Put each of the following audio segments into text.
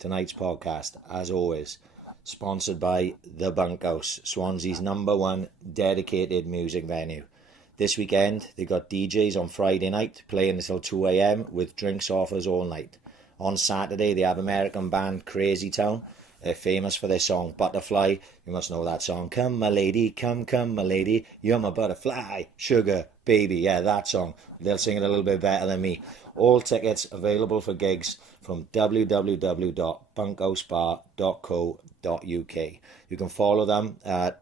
Tonight's podcast, as always, sponsored by The Bunkhouse, Swansea's #1 dedicated music venue. This weekend, they got DJs on Friday night playing until 2 a.m. with drinks offers all night. On Saturday, they have American band Crazy Town. They're famous for their song Butterfly. You must know that song. Come my lady, come my lady, you're my butterfly, sugar baby. Yeah, that song. They'll sing it a little bit better than me. All tickets available for gigs from www.bunkhousebar.co.uk. You can follow them at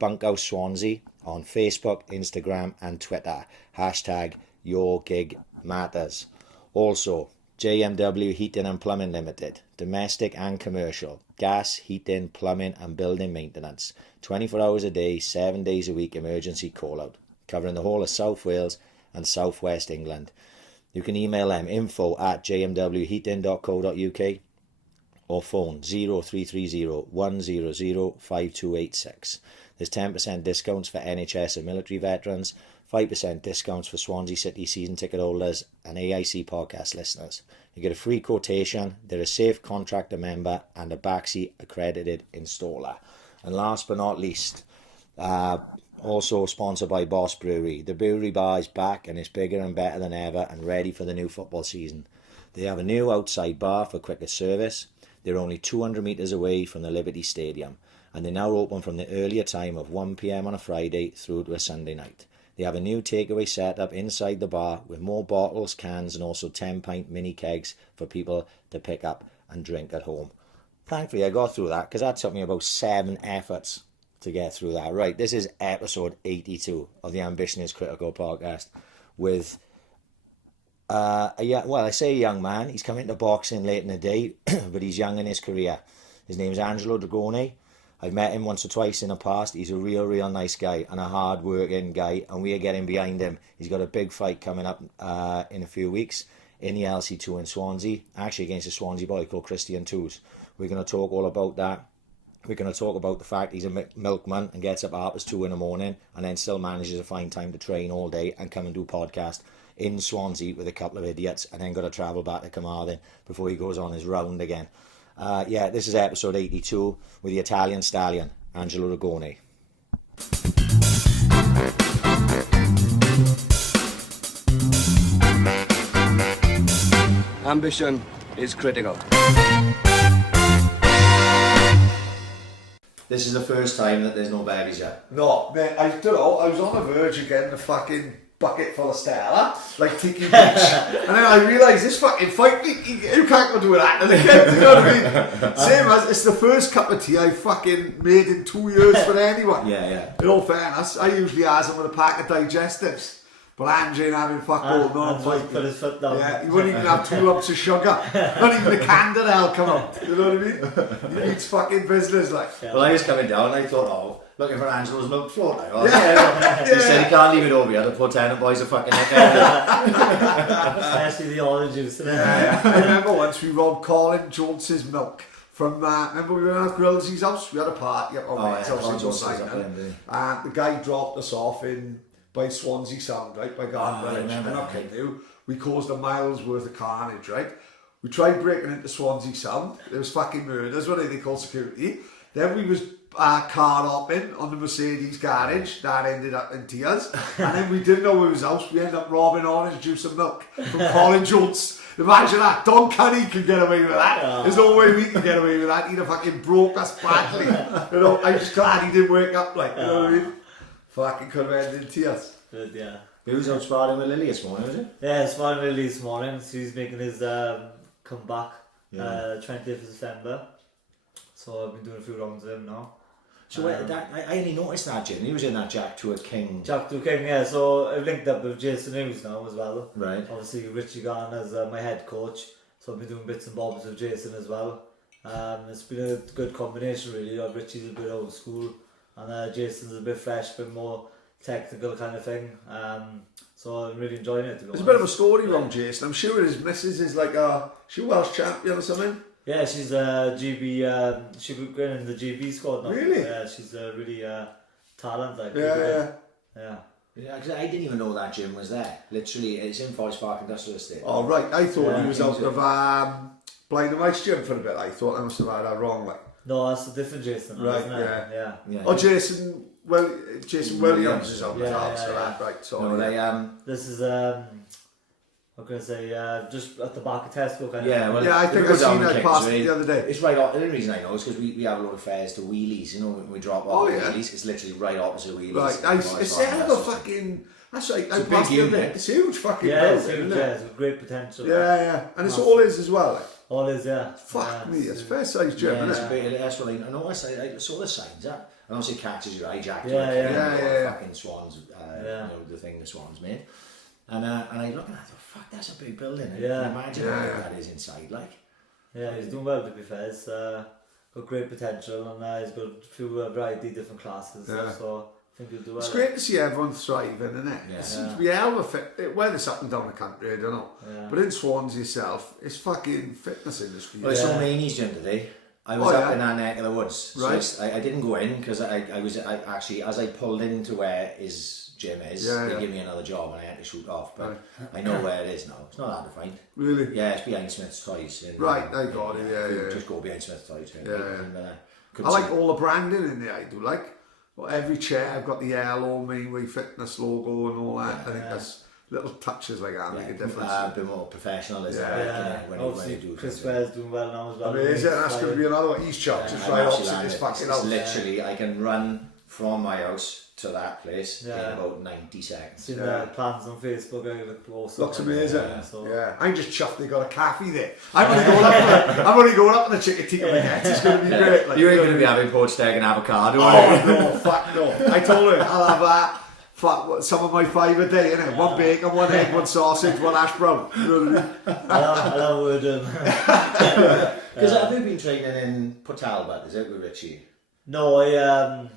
Bunkhouse Swansea on Facebook, Instagram and Twitter. #YourGigMatters. Also, JMW Heating and Plumbing Limited, domestic and commercial, gas, heating, plumbing and building maintenance, 24 hours a day, 7 days a week emergency call out, covering the whole of South Wales and South West England. You can email them info@jmwheating.co.uk or phone 0330 100 5286. There's 10% discounts for NHS and military veterans, 5% discounts for Swansea City season ticket holders and AIC podcast listeners. You get a free quotation, they're a safe contractor member and a backseat accredited installer. And last but not least, also sponsored by Boss Brewery. The brewery bar is back and it's bigger and better than ever and ready for the new football season. They have a new outside bar for quicker service. They're only 200 metres away from the Liberty Stadium and they're now open from the earlier time of 1 p.m. on a Friday through to a Sunday night. They have a new takeaway setup inside the bar with more bottles, cans and also 10-pint mini kegs for people to pick up and drink at home. Thankfully I got through that because that took me about 7 efforts to get through that. Right, this is episode 82 of the Ambition is Critical podcast with I say a young man. He's come into boxing late in the day, but he's young in his career. His name is Angelo Dragone. I've met him once or twice in the past. He's a real nice guy and a hard-working guy, and we are getting behind him. He's got a big fight coming up in a few weeks in the LC2 in Swansea, actually against a Swansea boy called Christian Toos. We're going to talk all about that. We're going to talk about the fact he's a milkman and gets up at 2:30 in the morning and then still manages to find time to train all day and come and do podcast in Swansea with a couple of idiots and then got to travel back to Carmarthen before he goes on his round again. This is episode 82 with the Italian stallion, Angelo Dragone. Ambition is critical. This is the first time that there's no babies yet. No, mate, I don't know, I was on the verge of getting a fucking bucket full of Stella, like Tiki Beach, and then I realised this fucking fight, you can't go do that and again, you know what I mean? Same as, it's the first cup of tea I fucking made in 2 years for anyone. Yeah. In all fairness, I usually ask them with a pack of digestives, but Andre ain't having fuck all no fight. Put his foot down. Yeah, he wouldn't even have 2 lumps of sugar, not even the Candidel come up, you know what I mean? He eats fucking business like. Well, I was coming down and I thought, looking for Angelo's milk float now. He said he can't leave it over here, the poor tenant boys are fucking Especially the orange juice. I remember once we robbed Colin Jones's milk from, remember we were at Grillsy's house, we had a party at our mate's house in Jones, and the guy dropped us off by Swansea Sound, right, by Garden Village, and okay, we caused a mile's worth of carnage, right? We tried breaking into Swansea Sound, there was fucking murders, what they called security, then we was car hopping on the Mercedes garage, that ended up in tears, and then we didn't know his house, we ended up robbing orange juice and milk from Colin Jones. Imagine that, Don Cunny could get away with that, there's no way we can get away with that, he'd have fucking broke us badly, you know, I'm just glad he didn't wake up like, you know what I mean? Fucking could have ended in tears. But yeah. He was out sparring with Lily this morning, was it? Yeah, sparring with Lily this morning, so he's making his comeback, 20th of December, so I've been doing a few rounds with him now. So I only noticed that, Jim. He was in that Jack to a King. Yeah, so I've linked up with Jason Hughes now as well. Right. Obviously Richie Garner's my head coach, so I've been doing bits and bobs with Jason as well. It's been a good combination really. Richie's a bit old school and Jason's a bit fresh, a bit more technical kind of thing. So I'm really enjoying it. There's a bit of a story wrong, Jason. I'm sure his missus is like she Welsh champion or something. Yeah, she's GB. She was going in the GB squad now. Really? Yeah, she's really talent. Like. Yeah. Yeah, because I didn't even know that gym was there. Literally, it's in Forest Park Industrial Estate. Oh right, I thought he was out of Blind and Ice gym for a bit. I thought I must have had that wrong. Like, No, that's a different Jason. Right, Isn't it? Yeah. oh, Jason Williams is on the top, so yeah. that, right, sorry. No, they This is what can I say? Just at the back of Tesco kind yeah, of. well, Yeah, I think I seen that past the other day. It's right off. The only reason I know is because we have a lot of fares to Wheelies. You know, when we drop off at Wheelies, it's literally right opposite Wheelies. Right, it's a hell of a fucking. That's right. It's a big unit. It's huge fucking Yeah, building, it's huge, isn't it? yeah, it's got great potential. Yeah, and it's all is as well. Like. All is, yeah. Fuck yeah, me, it's fair sized gym, Yeah, isn't it's it? a bit, that's what I know. I saw the signs that, and obviously it catches your eye, Jack. Yeah. Fucking swans, you know, the thing the swans made. And I look and I thought, fuck, that's a big building. And Yeah. imagine how big that is inside, like. Yeah, he's doing well to be fair. He's got great potential and he's got a few variety different classes. Yeah. So I think he'll do well. It's great to see everyone thriving, isn't it? Yeah. It seems to be a hell of a fit. Whether it's up and down the country, I don't know. Yeah. But in Swans yourself, it's fucking fitness industry. Well, I saw Mainie's gym today. I was up in that neck of the woods. Right. So I didn't go in because I was actually, as I pulled into where his gym is, they gave me another job and I had to shoot off. But I know where it is now. It's not hard to find. Really? Yeah, it's behind Smith's Toys. Right, I got it, yeah. Just go behind Smith's Toys. I like all the branding in there, I do. Like, well, every chair, I've got the yellow Mainway Fitness logo and all that. I think that's little touches like that make a difference. A bit more professional, isn't it? When you do Chris Ware's doing well now as well. I mean, is it? That's going to be another one. He's chopped just right opposite this fucking house. It's literally, I can run from my house to that place in about 90 seconds. Seen the plans on Facebook, I look awesome. Looks amazing. So. Yeah, I'm just chuffed they got a cafe there. I'm only going up on the chicken tikka baguette. It's going to be great. Like, You ain't going to be having poached egg and avocado, oh no, fuck no. I told her I'll have some of my 5 a day, innit? One bacon, one egg, one sausage, one hash brown. You know what I mean? I love what we're doing. Because have you been training in Port Talbot, is it, with Richie? No,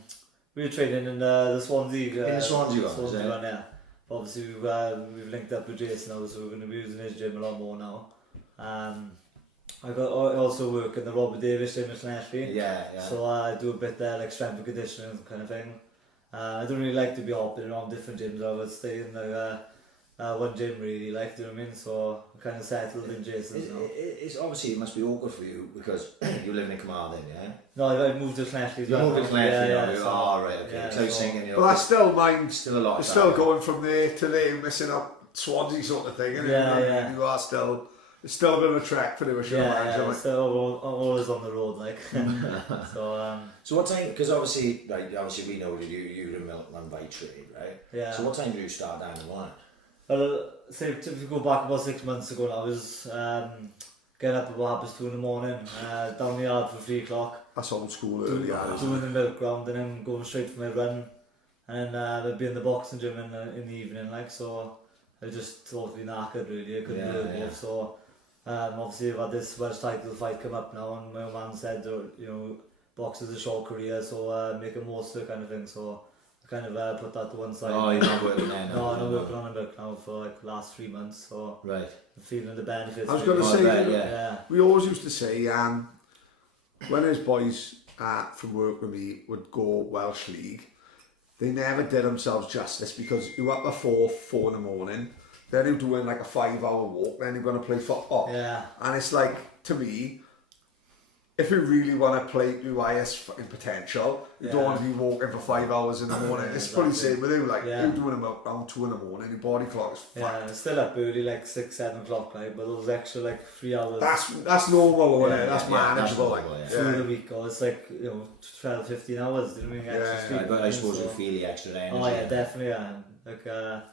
we were training in the Swansea. In the Swansea one, is it? Yeah. Obviously, we've linked up with Jason now, so we're going to be using his gym a lot more now. I also work in the Robert Davis gym in Slenchby. Yeah. So I do a bit there, like strength and conditioning kind of thing. I don't really like to be hopping around different gyms. I would stay in one gym really, like, do you know what I mean? So I kind of settled in Jason's now. It's obviously, it must be awkward for you because you live in Carmarthen, yeah? No, I moved to Slenchby. You moved to Slenchby, right, okay. Yeah, so you're thinking, you know, But that's still mine. still a lot of It's still time. going from there to there, missing up Swansea sort of thing, isn't it? Yeah. You are still, it's still a bit of a trek for you, I should imagine. Like. Still always on the road, like. So what time, because obviously we know that you're a milkman by trade, right? Yeah. So what time do you start down in the morning? Well, say if we go back about 6 months ago now, I was getting up about 2 in the morning, down the yard for 3 o'clock. That's old school early hours. Doing the milk round and then going straight for my run. And I'd be in the boxing gym in the evening, like, so I just totally knackered really, I couldn't do it both. So obviously I've had this Welsh title fight come up now and my old man said, you know, boxing's a short career, so make a most of it kind of thing. So I kind of put that to one side. Oh, you're not working there now? No, I'm not working on a milk now for like the last 3 months, so right. I'm feeling the benefits. I was going to say, yeah. we always used to say, when his boys from work with me would go Welsh League, they never did themselves justice because you were up at 4 in the morning, then you're doing like a 5-hour walk, then you're going to play football. Yeah. And it's like, to me, if you really want to play to highest fucking potential, you don't want to be walking for 5 hours in the morning. It's probably the same with you, like, you're doing them around 2 in the morning, your body clock is fucked. Yeah, it's still up early, like 6, 7 o'clock, like, but those extra like 3 hours. That's normal, isn't it? That's yeah, manageable. that's normal, through the week, or it's like, you know, 12, 15 hours, do you know what I mean? Extra sleep, But I suppose you feel the extra energy. Oh yeah, definitely, yeah. Like,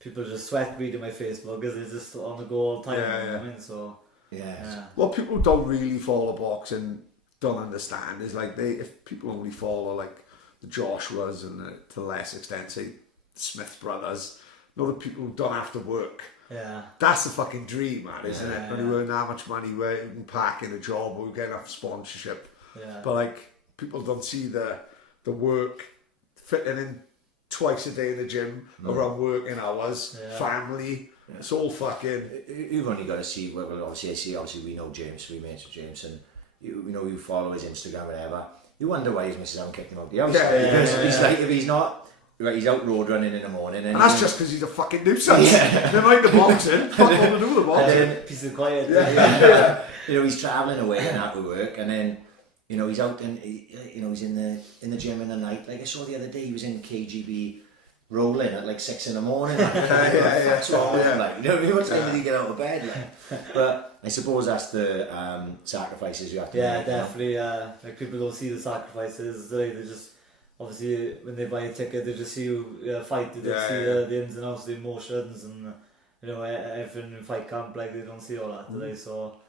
people just sweat reading my Facebook because they're just on the go all the time, you know what I mean? So, yeah. What people don't really follow boxing don't understand is like if people only follow like the Joshuas and to a less extent say the Smith brothers, know the people who don't have to work. yeah. That's the fucking dream, man, isn't it? When you earn that much money where you can pack in a job or you get enough sponsorship. Yeah. But like people don't see the work fitting in twice a day in the gym around working hours, family. Yeah. It's all fucking. You've only got to see. Well, obviously we know James. We mates with James, and you follow his Instagram, whatever. You wonder why his missus haven't kicked him out the house. Because he's like, if he's not right, he's out road running in the morning, And that's just because he's a fucking nuisance. They mind the boxing, fuck all to do with the boxing. and then, Piece of quiet. you know, he's travelling away and out of work, and then, you know, he's out and you know, he's in the gym in the night. Like I saw the other day, he was in KGB rolling at like 6 in the morning. Like, what's wrong with him? Like, you know, what time did he get out of bed? Like, but I suppose that's the sacrifices you have to make. Yeah, definitely. Like people don't see the sacrifices. They just obviously when they buy a ticket, they just see you fight. They don't see the ins and outs, the emotions, and you know everything in fight camp. Like they don't see all that today. So.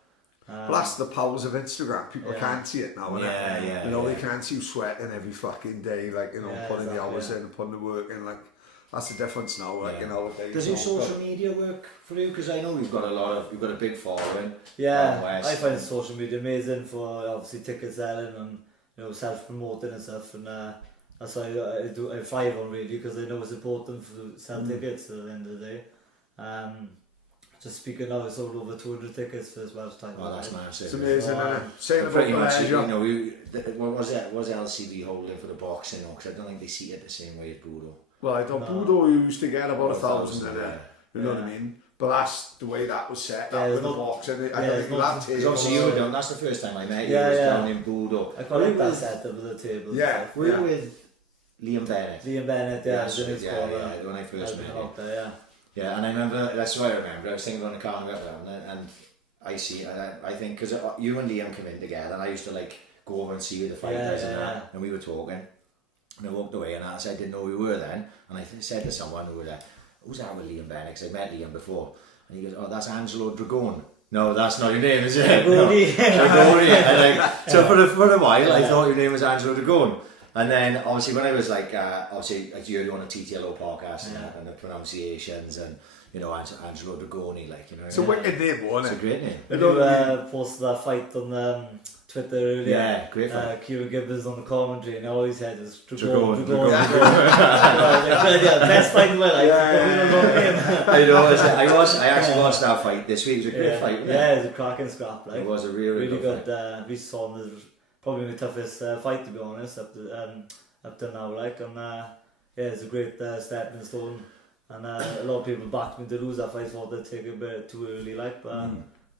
But that's the powers of Instagram. People can't see it now. You know, they can't see you sweating every fucking day, like, you know, putting the hours in and putting the work in. Like, that's the difference now, like, you know. Does your social media work for you? Because I know we've got a big following. Yeah, I find social media amazing for obviously ticket selling and, you know, self-promoting and stuff. And that's why I thrive on really, because I know it's important to sell tickets at the end of the day. Just speaking now, I sold over 200 tickets for this Welsh title. Oh, that's massive. It's amazing, isn't it? Saying Pretty about much, pleasure. you know, what was it? Was LCV holding for the boxing? Because I don't think they see it the same way as Budo. Well, I thought Budo used to get about 1,000 in it. You know what I Yeah. mean? But that's the way that was set Yeah, up with there's the no- boxing. I yeah, don't think there's that no- Because obviously you were down, that's the first time I met you, Yeah, was yeah. down in Budo. I quite like that setup with the tables. Yeah. And stuff. We were with Liam Bennett. Liam Bennett, yeah, When I first met him. there, yeah. Yeah, and I remember, that's what I remember, I was thinking on the car and got down and I see, and I think, because you and Liam came in together and I used to like go over and see you the fighters and we were talking and I walked away and I said I didn't know who we were then, and I said to someone who was there, who's that with Liam Bennett, because I met Liam before, and he goes, oh, that's Angelo Dragone. No, that's not your name, is it? Dragone. Dragone. And like, so for a while I thought your name was Angelo Dragone. And then obviously when I was like, obviously like you heard on a TTLO podcast and the pronunciations and, you know, Angelo Dragone, like, you know. It's a wicked name, wasn't It's a great name. You posted that fight on Twitter earlier. Yeah, great fight. Kieran Gibbons on the commentary, and all he said is Dragone. Dragone. Best fight in my life. I know. I actually watched that fight this week. It was a great fight. Yeah, it was a cracking scrap. Like, it was a really good fight. We saw him as probably my toughest fight, to be honest, up to now. Like, and yeah, it's a great stepping stone. And a lot of people backed me to lose that fight. Thought they'd take it a bit too early, like, but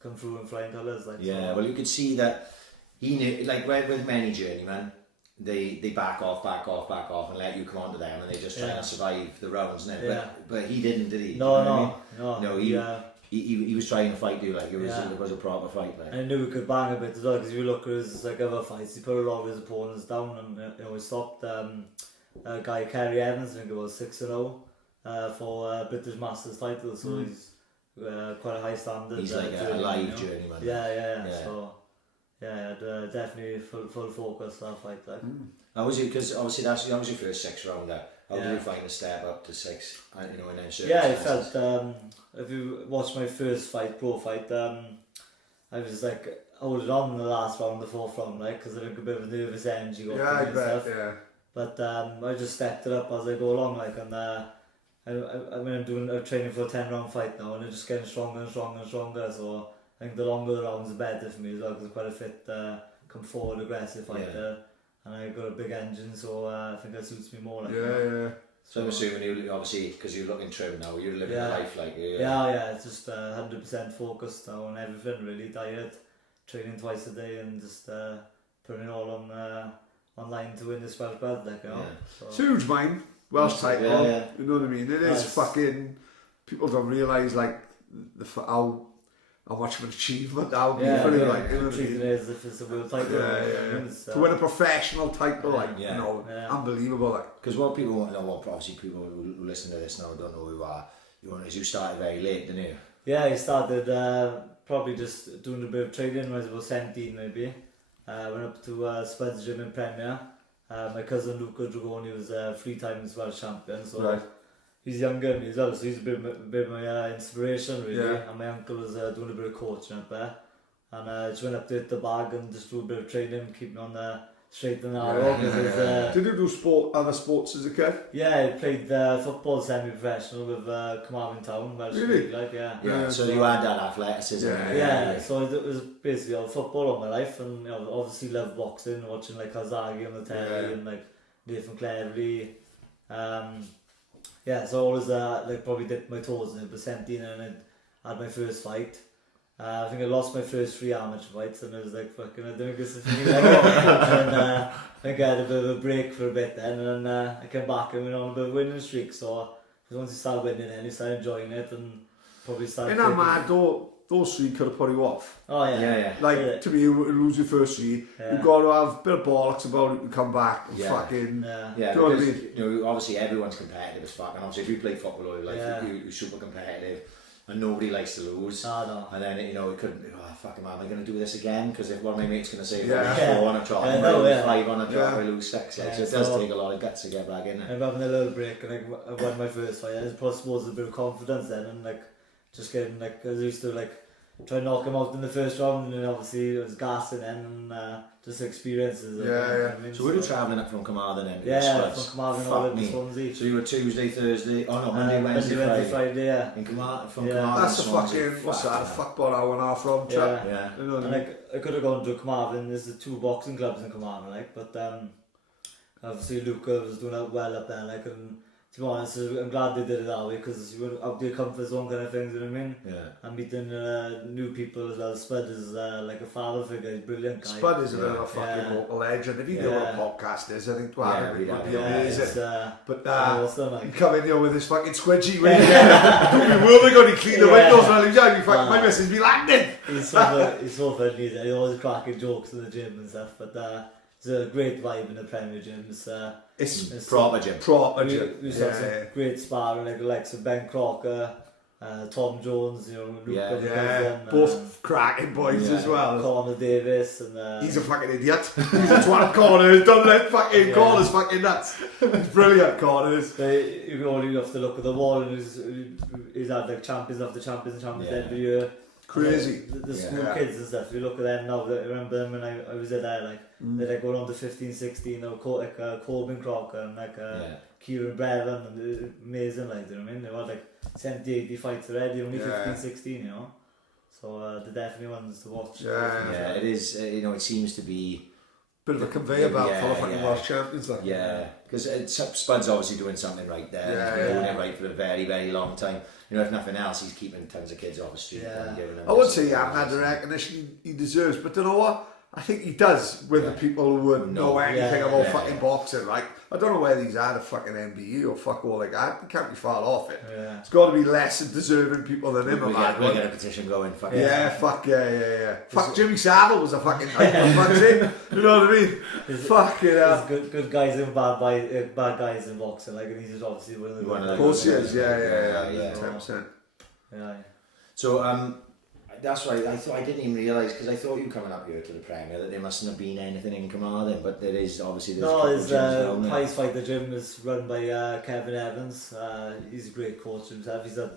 come through in flying colours. Like, Yeah, so. well, you could see that he knew, like with many journeymen, they back off and let you come on to them, and they just try to survive the rounds. But he didn't, did he? No. He was trying to fight you, like it was a proper fight. Like. And I knew he could bang a bit as well, because if you look at his like other fights, he put a lot of his opponents down, and you know, he stopped guy Kerry Evans, I think it was 6-0 for British Masters title, so he's quite a high standard. He's like a live journeyman. Yeah. So definitely full focus that fight. Like. How was it? Because obviously that was your first 6 rounder. How did you find the step up to 6? You know, and then I felt if you watch my first fight, pro fight, I was like holding on in the last round, the 4th round, like, because I think a bit of a nervous energy got I to me and bet, stuff. yeah. But I just stepped it up as I go along, like, and I'm training for a 10-round fight now, and I'm just getting stronger and stronger and stronger. So I think the longer the rounds, the better for me as well, because I'm quite a fit, come forward, aggressive fighter, and I got a big engine, so I think that suits me more. Like, yeah. So I'm assuming you obviously, because you're looking trim now, you're living a life like it's just 100% focused now on everything, really. Diet, training twice a day, and just putting it all on online to win this Welsh belt, like, you know. So. It's huge, man. Welsh title, you know what I mean? It is fucking, people don't realise like how much of an achievement that would be for him, like, you know what I mean? It as if it's a world title. To win a professional title, like, you know, unbelievable, like. Because what people want to know, obviously people who listen to this now don't know who you are, you started very late, didn't you? Yeah, I started probably just doing a bit of training when I was about 17 maybe. Went up to Spud's gym in Premier. My cousin Luca Dragone was 3 times Welsh champion, so he's younger than me as well, so he's a bit of my inspiration really. And my uncle was doing a bit of coaching up there, and I just went up to hit the bag and just do a bit of training, keeping on the straight and narrow. Did you do other sports as a kid? Yeah, I played football semi-professional with Carmarthen Town, Welsh League, like, so you had that athleticism. So it was basically all football all my life, and you know, obviously love boxing, watching like Hazagi on the telly and like Nathan Cleverly, Yeah, so I always like probably dipped my toes in it, but 17 and I had my first fight. I think I lost my first 3 amateur fights and I was like, fucking, I don't guess it's me. And I think I had a bit of a break for a bit then, and then I came back and went on a bit of a winning streak. So once you start winning, then you start enjoying it and probably start. In that mad, those 3 could have put you off. Oh yeah, Yeah. Like to me, you lose your first 3, you've got to have a bit of bollocks about it and come back and fucking. Yeah, do you know what I because mean? you know, obviously everyone's competitive as fuck, and obviously if you play football all your life, you're super competitive, and nobody likes to lose. Oh, no. And then you know it couldn't. Oh fuck, am I going to do this again? Because if one of my mates going to say, Yeah. I lose 4 on a trot, I lose 5 on a trot, Yeah. I lose 6. Like, Yeah, so it does so- take a lot of guts to get back in I'm there. having a little break and I won my first fight. I suppose a bit of confidence then and like just getting like, cause I used to like try and knock him out in the first round and then obviously it was gassing then and just experiences. Yeah. I mean, So we were travelling up from Carmarthen then. Yeah, from Carmarthen all Fuck up to me. Swansea. So you were Tuesday, Thursday, Monday, Wednesday, Friday. yeah. In Carmarthen, from Yeah. Carmarthen That's to a Swansea. fucking, what's that, a Fuck fuck about hour and a half round trip. Yeah. You know what I And mean? like I could have gone to Carmarthen, there's the 2 boxing clubs in Carmarthen like, but obviously Luca was doing well up there like, and to be honest I'm glad they did it that way because you were out of your comfort zone kind of things, you know what I mean? Yeah. And meeting new people as well. Spud is like a father figure, he's a brilliant guy. Spud is a bit of a fucking local legend. If you know what a podcast is, I think to have it would be amazing. It's, But awesome, you like. come in here with this fucking squidgy when you don't be world going to clean the windows and you fucking my missus be landing. He's so funny, he's always cracking jokes in the gym and stuff, but it's a great vibe in the Premier gym. It's Proper gym. proper gym. We used to have some great sparring, like the likes of Ben Crocker, Tom Jones, you know, Luke Yeah, both cracking boys as well. Conor Davis, and He's a fucking idiot. He's a twat corner. He's done that fucking corner's fucking nuts. It's brilliant corners. you only have to look at the wall, and he's had like champions after champions every year. Crazy. The school kids and stuff, you look at them now, I remember them when I was there, like, they're like going on to 15, 16, you know, like Corbin Crocker and like Kieran Brevin, and they're amazing, like, you know what I mean? They were like 70, 80 fights already, only 15, 16, you know? So they're definitely ones to watch. Yeah, it is, you know, it seems to be... Bit of a conveyor belt for the fucking world champions. Like. Yeah, because Spud's obviously doing something right there. He's been doing it right for a very, very long time. You know, if nothing else, he's keeping tons of kids off the street and giving them. I would say he hasn't had the recognition he deserves, but you know what? I think he does with the people who would know anything about fucking boxing. Like, I don't know whether he's had a fucking MBE or fuck all like that. He can't be far off it. Yeah. It's got to be less deserving people than him. We'll get a petition going. Fuck Yeah. Fuck Jimmy Savile was a fucking type of fancy. You know what I mean? Fucking hell. There's good guys and bad guys in boxing, like, and he's just obviously one of the good guys. Of course he is, yeah. 10%. Yeah. So, that's right. I didn't even realise, because I thought you coming up here to the Premier that there mustn't have been anything in Carmarthen, but there is obviously. Pies Fight the Gym is run by Kevin Evans. He's a great coach himself. He's I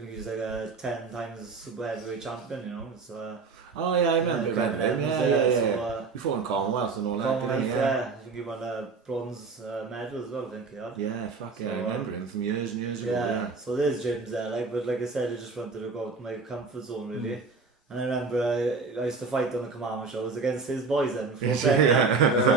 think he's like a 10 times super heavyweight champion. You know. So, oh yeah, I remember Kevin him. Evans. Yeah. You fought in Commonwealth and all that. Commonwealth, I think he won a bronze medal as well. I think he had. Yeah, I remember him from years and years ago. Yeah, so there's gyms there, like, but like I said, I just wanted to go out to my comfort zone really. And I remember I used to fight on the Commando shows against his boys then. So I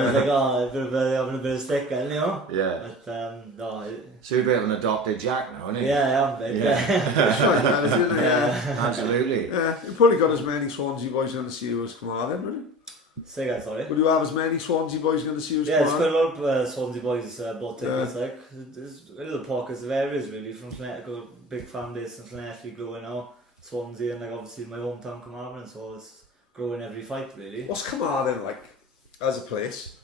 was like, having a bit of stick, you know? Yeah. But no. So you're a bit of an adopted Jack now, aren't you? Yeah, I am, mate. That's right, man, isn't it? Yeah. Absolutely. Yeah, you probably got as many Swansea boys going to see you as Carmarthen, wouldn't you? Say that, sorry. Would you have as many Swansea boys going to see you as It's quite Carmarthen? a lot of Swansea boys bought tickets, like. There's little pockets of areas really, from Connecticut, big fan base in Connecticut growing now. Swansea and like obviously my hometown Carmarthen, so it's growing every fight really. What's Carmarthen like as a place?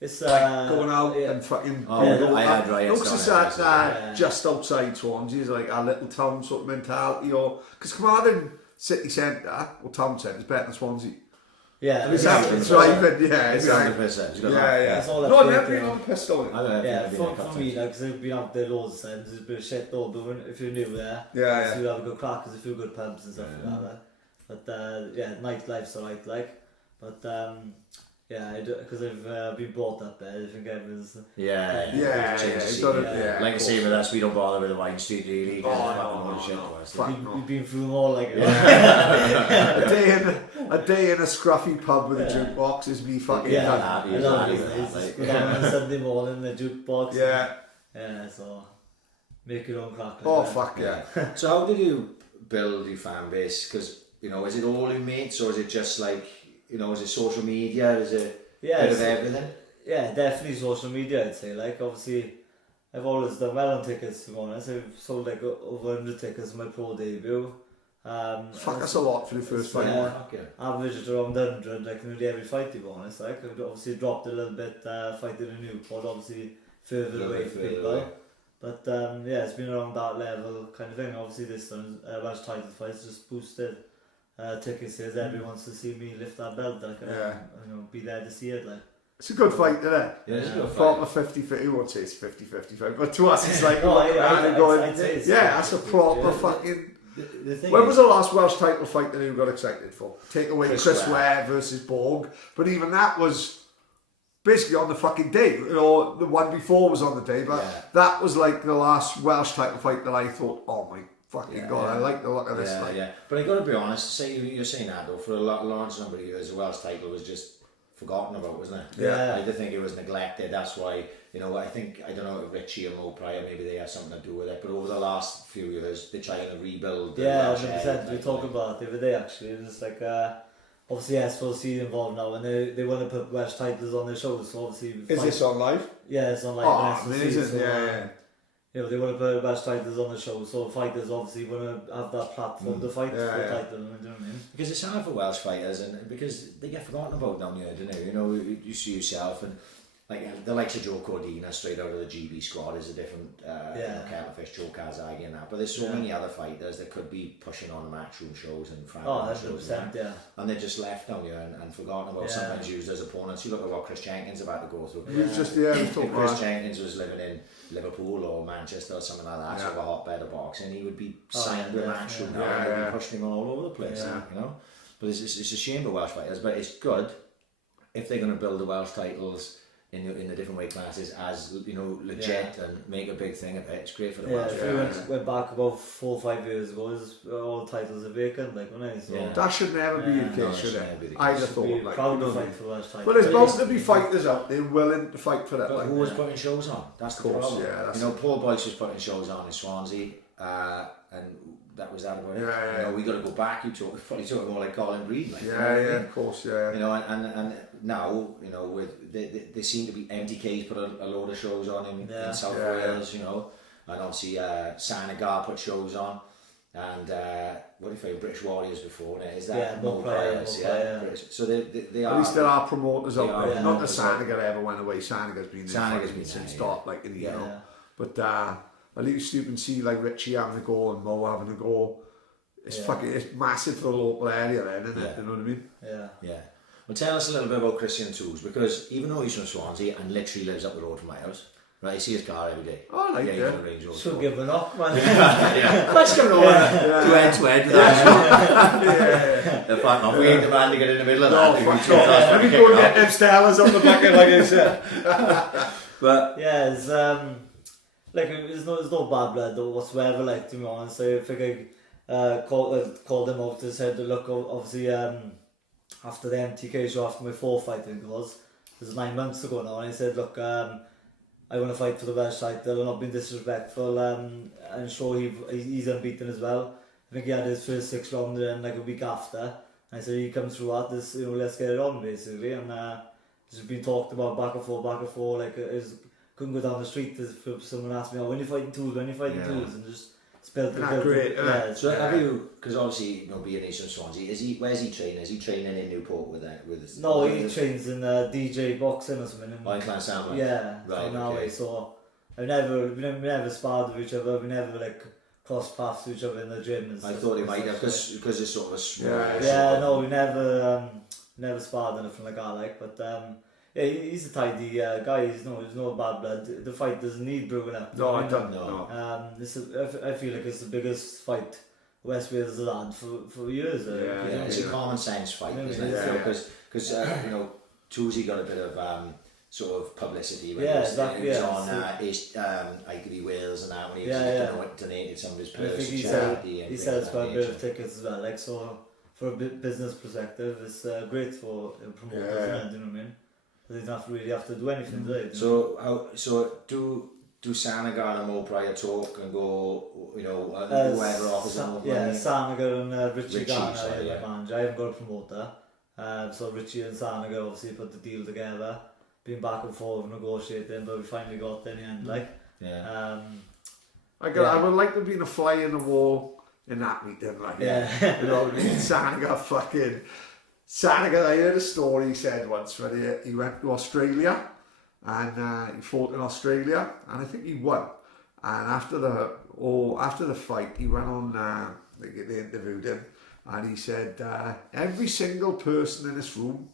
It's Going out and fucking. I had riots. Looks as that just outside Swansea is like a little town sort of mentality, or because Carmarthen city centre or town centre is better than Swansea. Yeah, It's thriving. Yeah, It's exactly. 100%. Yeah. It's all No, up never there, been on pistol. Yeah, for me, like, because I've been out there loads of times, there's a bit of shit though, but if you're new there, so you'll have a good crack, there's a few good pubs and stuff like that. But nightlife's alright, like, but because I've been brought up there, I think everyone's... Yeah. Like I say with us, we don't bother with the Wine Street really. We've been through them all, like... A day in a scruffy pub with a jukebox is me fucking I love it. It's just go down on a Sunday morning, the jukebox. Yeah, so make your own crack. Oh, fuck yeah. So how did you build your fan base? Because, you know, is it all your mates, or is it just like, you know, is it social media? Is it a bit of everything? Yeah, definitely social media, I'd say. Like, obviously, I've always done well on tickets, to be honest. I've sold like over 100 tickets in my pro debut. Fuck, that's a lot for the first fight. Averaged around 100, like nearly every fight, to be honest. Like, I've obviously dropped a little bit fighting in Newport, obviously further away from people. But yeah, it's been around that level kind of thing. Obviously, this time, Welsh title fights just boosted ticket sales. Everyone wants to see me lift that belt, like, and you know, be there to see it, like. It's a good fight, isn't it? Yeah, it's a good fight. Proper 50-50, you won't say it's 50-50, but to us it's like, I'd say it's that's a proper fucking... The thing When was the last Welsh title fight that you got excited for? Take away Chris Ware versus Borg, but even that was basically on the fucking day. You know, the one before was on the day, but that was like the last Welsh title fight that I thought, oh my fucking god, I like the look of this fight. Yeah, but I got to be honest. Say you're saying that though, for a large number of years, the Welsh title was just forgotten about, wasn't it? Yeah. I did think it was neglected. That's why, you know, I don't know if Richie or Mo Pryor, maybe they have something to do with it, but over the last few years they're trying to rebuild. Yeah, 100%. We talked about it the other day actually. It was like obviously S4C involved now, and they want to put Welsh titles on their shows. So obviously, is this on live? Yeah, it's on live. Oh, amazing! So, yeah. You know, they want to put Welsh titles on the show, so fighters obviously want to have that platform to fight for the title. You know what I mean? Because it's hard for Welsh fighters, and because they get forgotten about down here, don't they? You know, you see yourself, and like the likes of Joe Cordina straight out of the GB squad is a different you know, Kettlefish, Joe Kazagi and that, but there's so many other fighters that could be pushing on matchroom shows and front shows and they're just left down here and forgotten about, sometimes used as opponents. You look at what Chris Jenkins about to go through. Chris Jenkins was living in Liverpool or Manchester or something like that, sort of a hotbed of boxing, he would be signed to a matchroom now and they'd be pushing him all over the place, you know. But it's a shame for Welsh fighters, but it's good if they're going to build the Welsh titles in the different weight classes as, you know, legit and make a big thing of it. It's great for the Welsh. If we went back about 4 or 5 years ago, all titles are vacant, like, when that should never be the case, should it? I'd have thought, like, proud to fight for Welsh titles. But there's bound to be fighters out there willing to fight for that. But who was putting shows on? That's the problem. That's you know, Paul Boyce was putting shows on in Swansea, and that was that about it. You know, we got to go back. You probably talk more like Colin Breed, like, of course, You know, and now, you know, with they seem to be MTK's put a load of shows on in South Wales, you know, and obviously Sanagar put shows on, and what if I British Warriors before? Is that Mo Pryor's? So they are. At least there are promoters out there. Not that Sanagar ever went away. Sanagar's been there since start, like, in the year. But at least you can see like Richie having a go and Mo having a go. It's it's massive for the local area then, isn't it? You know what I mean? Yeah. Well, tell us a little bit about Christian Tools, because even though he's from Swansea and literally lives up the road from my house, right, I see his car every day. Oh, like he's a Range Rover. Should give him a knock, man. Let's come over to end to end. The fun off. We ain't the man to get in the middle of that. Let me go and get them Stellas on the back end, like I said. But yeah, it's like there's no bad blood or whatsoever, like, to be honest. So I think I called him out and said, look, obviously after the MTK show, after my 4th fight, I think it was 9 months ago now, and I said, look, I want to fight for the Welsh title. I'm not being disrespectful. I'm sure he's unbeaten as well. I think he had his first 6 rounds and like a week after. And I said, he comes through that, this, you know, let's get it on, basically. And it's been talked about back and forth, like couldn't go down the street if someone asked me, when you fighting Tools, and just spelled it. Great. So have you, because obviously, you know, being he's from Swansea, where's he training? Is he training in Newport with his... No, he trains in DJ boxing or something. In Clansamon? Yeah, right, okay. So we never sparred with each other, we never like crossed paths with each other in the gym and stuff. I thought he might have, because it's sort of a small... No, we never sparred anything like that, like, but yeah, he's a tidy guy. He's no bad blood. The fight doesn't need brewing up. No, I don't know. I feel like it's the biggest fight West Wales has had for years. It's a common sense fight, isn't it? Because you know, Toolsy got a bit of sort of publicity when he was on IGB Wales and that, when he donated some of his purse to charity. He sells quite a bit of tickets as well. Like, so for a business perspective, it's great for promoters. You know what I mean? They don't really have to do anything, do they? So do do Sanagar and Mo Pryor talk and go, you know, whoever offers them more money? Yeah, Sanagar and Richie Garner, sorry, the manager. I haven't got a promoter. So Richie and Sanagar obviously put the deal together, been back and forth negotiating, but we finally got there in the end. Like, yeah. I would like to be a fly in the wall in that meeting, like, yeah. you know what I mean? Sanagar, I heard a story he said once where he went to Australia and he fought in Australia and I think he won. And after the fight, he went on, they interviewed him and he said, every single person in this room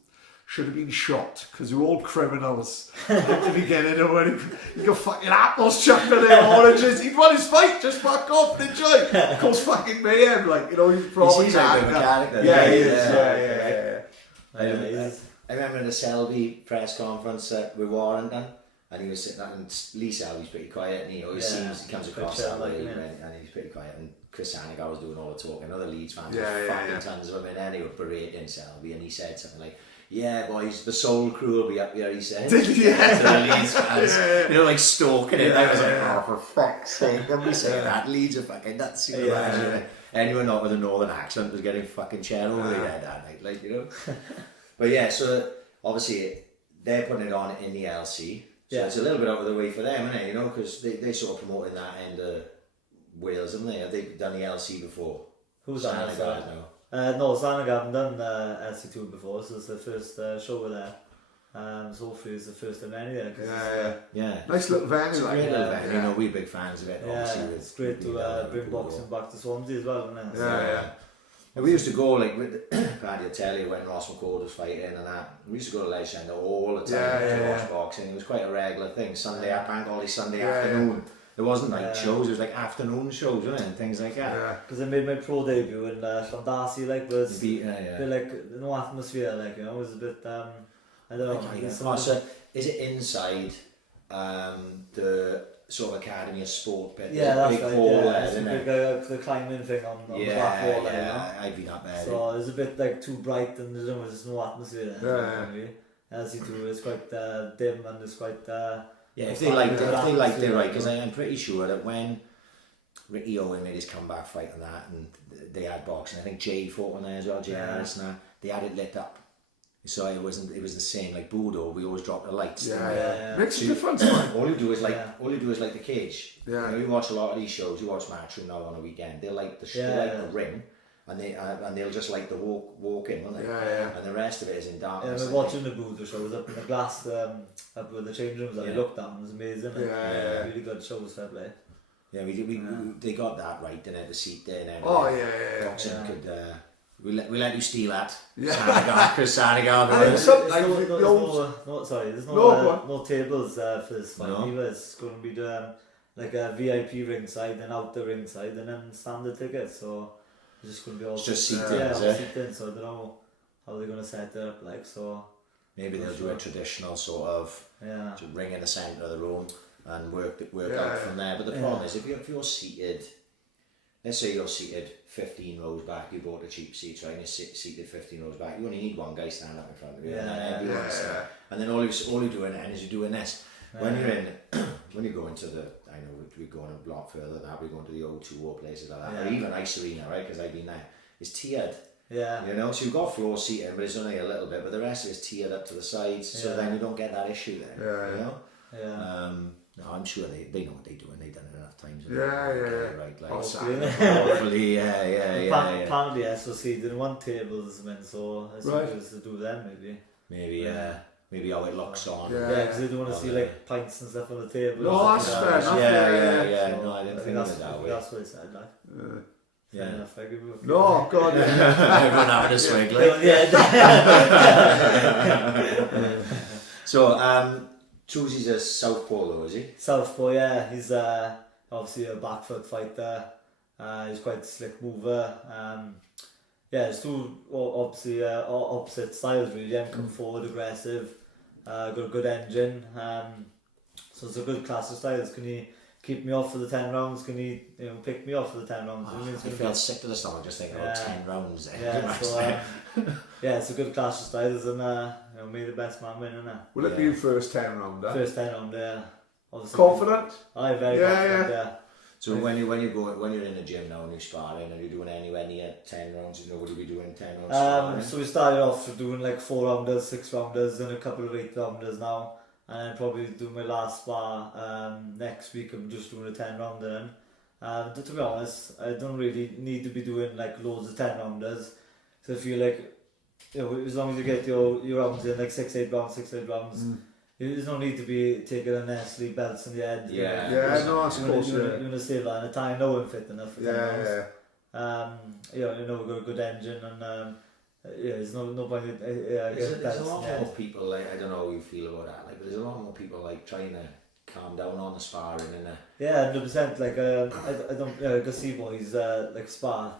should have been shot because we're all criminals at the beginning. And when he got fucking apples chucked in their oranges, he'd won his fight, just fuck off and enjoy. Cause fucking mayhem, like, you know, he's probably he's like a character. Yeah, he is. Yeah. I remember the Selby press conference with Warrington, and he was sitting there, and Lee Selby's pretty quiet, and he always seems, he comes across that way, and he's pretty quiet, and Chris Sanagar was doing all the talking, other Leeds fans were fucking tons of them in, and they were berating Selby, and he said something like, yeah, boys, the Soul Crew will be up here, he said. To the Leeds fans, you know, like stalking it. I was like, oh, for fuck's sake, don't be saying that. Leeds are fucking nuts. You know, anyone not with a northern accent was getting fucking chair over their head that night, like, you know. But yeah, so obviously they're putting it on in the LC, so it's a little bit out of the way for them, isn't it? You know, because they sort of promoting that end of Wales, haven't they? Have they done the LC before? Who's that? No. No, Sanagar haven't done LC2 before, so it's the first show we're there. So hopefully it's the first of many there. Yeah. Nice little venue, like. Great little venue, you know, we're big fans of it. Obviously, it's great to bring boxing back to Swansea as well, isn't it? Yeah. And we used to go, like, with Paddy will tell you when Ross McCord was fighting and that. We used to go to Legend all the time to watch boxing. It was quite a regular thing. Sunday, bank holiday Sunday afternoon. It wasn't like shows, it was like afternoon shows, wasn't it? And things like that. Because I made my pro debut in Llandarcy, like, but it's a bit like, no atmosphere, like, you know, it was a bit, I don't know. So, is it inside the sort of Academy of Sport bit? Yeah, that's big right, hall there, it's isn't a it? big the climbing thing on the back wall there, you know? I'd be that bad. So it's a bit like too bright and there's no atmosphere there. LC2 is quite dim and it's quite... if they liked it right, because I'm pretty sure that when Ricky Owen made his comeback fight on that and they had boxing, I think Jay fought on there as well, Jay Harris and that, they had it lit up. So it was the same, like Budo, we always drop the lights. Makes a difference, man. All you do is like the cage. Yeah. You know, you watch a lot of these shows, you watch Matchroom now on a weekend, they like the ring. And they'll just like the walk in, won't they? And the rest of it is in darkness. We're watching the Budo shows up in the glass, up where the change rooms are. We looked down, it was amazing. Really good shows, fair play. Yeah, they got that right, didn't they? The seat there and everything. Boxing could. We let you steal that. Sanagar, Chris Sanagar. There's no tables for this fight either. It's going to be like a VIP ringside, then out the ringside, and then standard tickets. So it's just going to be all seating. So I don't know how they're going to set it up like. So maybe they'll do a traditional sort of ring in the centre of the room and work out from there. But the problem is if you're seated. Let's say you're seated 15 rows back, you bought a cheap seat, right, and you're seated 15 rows back, you only need one guy standing up in front of you, and then all you're doing then is you're doing this. When you're in, when you go into I know we're going a block further than that, we're going to the O2 or places like that, or even Ice Arena, right, because I've been there, it's tiered. You know, so you've got floor seating, but it's only a little bit, but the rest is tiered up to the sides, so then you don't get that issue there, you know? No, I'm sure they know what they're doing. They've done it enough times. Right, like hopefully, Apparently, SOC didn't want tables, so I suppose to do them maybe how it looks on. Because they don't want to see like pints and stuff on the table. No, that's fair enough. No, I didn't think of it that way. That's what I said, like. Enough, I give you a no, God, everyone having a swig, like. So, Truzy's a southpaw though, is he? Southpaw, yeah. He's obviously a back foot fighter. He's quite a slick mover. It's two obviously opposite styles really. Come forward, aggressive, got a good engine. So it's a good class of styles. Can he keep me off for the 10 rounds? Can he pick me off for the 10 rounds? I feel sick to the stomach just thinking about 10 rounds. It's a good clash of styles and may the best man win, innit? Will it be your first 10 rounder? First 10 rounder, obviously. Confident? I'm very confident, yeah. So when you're in the gym now and you're sparring, are you doing anywhere near 10 rounds? You know, would you be doing 10 rounds sparring? So we started off doing like 4 rounders, 6 rounders, and a couple of 8 rounders now. And then probably do my last spar next week. I'm just doing a 10 rounder. To be honest, I don't really need to be doing like loads of 10 rounders. So I feel like, you know, as long as you get your rounds in, like 6-8 rounds, there's no need to be taking unnecessary belts in the head. Yeah, no, of course. You're going to save that in a time. No one fit enough for 10 rounds. You know, we've got a good engine, and there's no point in there's a lot more people, like, I don't know how you feel about that, like, but there's a lot more people like trying to calm down on the sparring, and yeah, 100%. Like I don't I can see boys like spar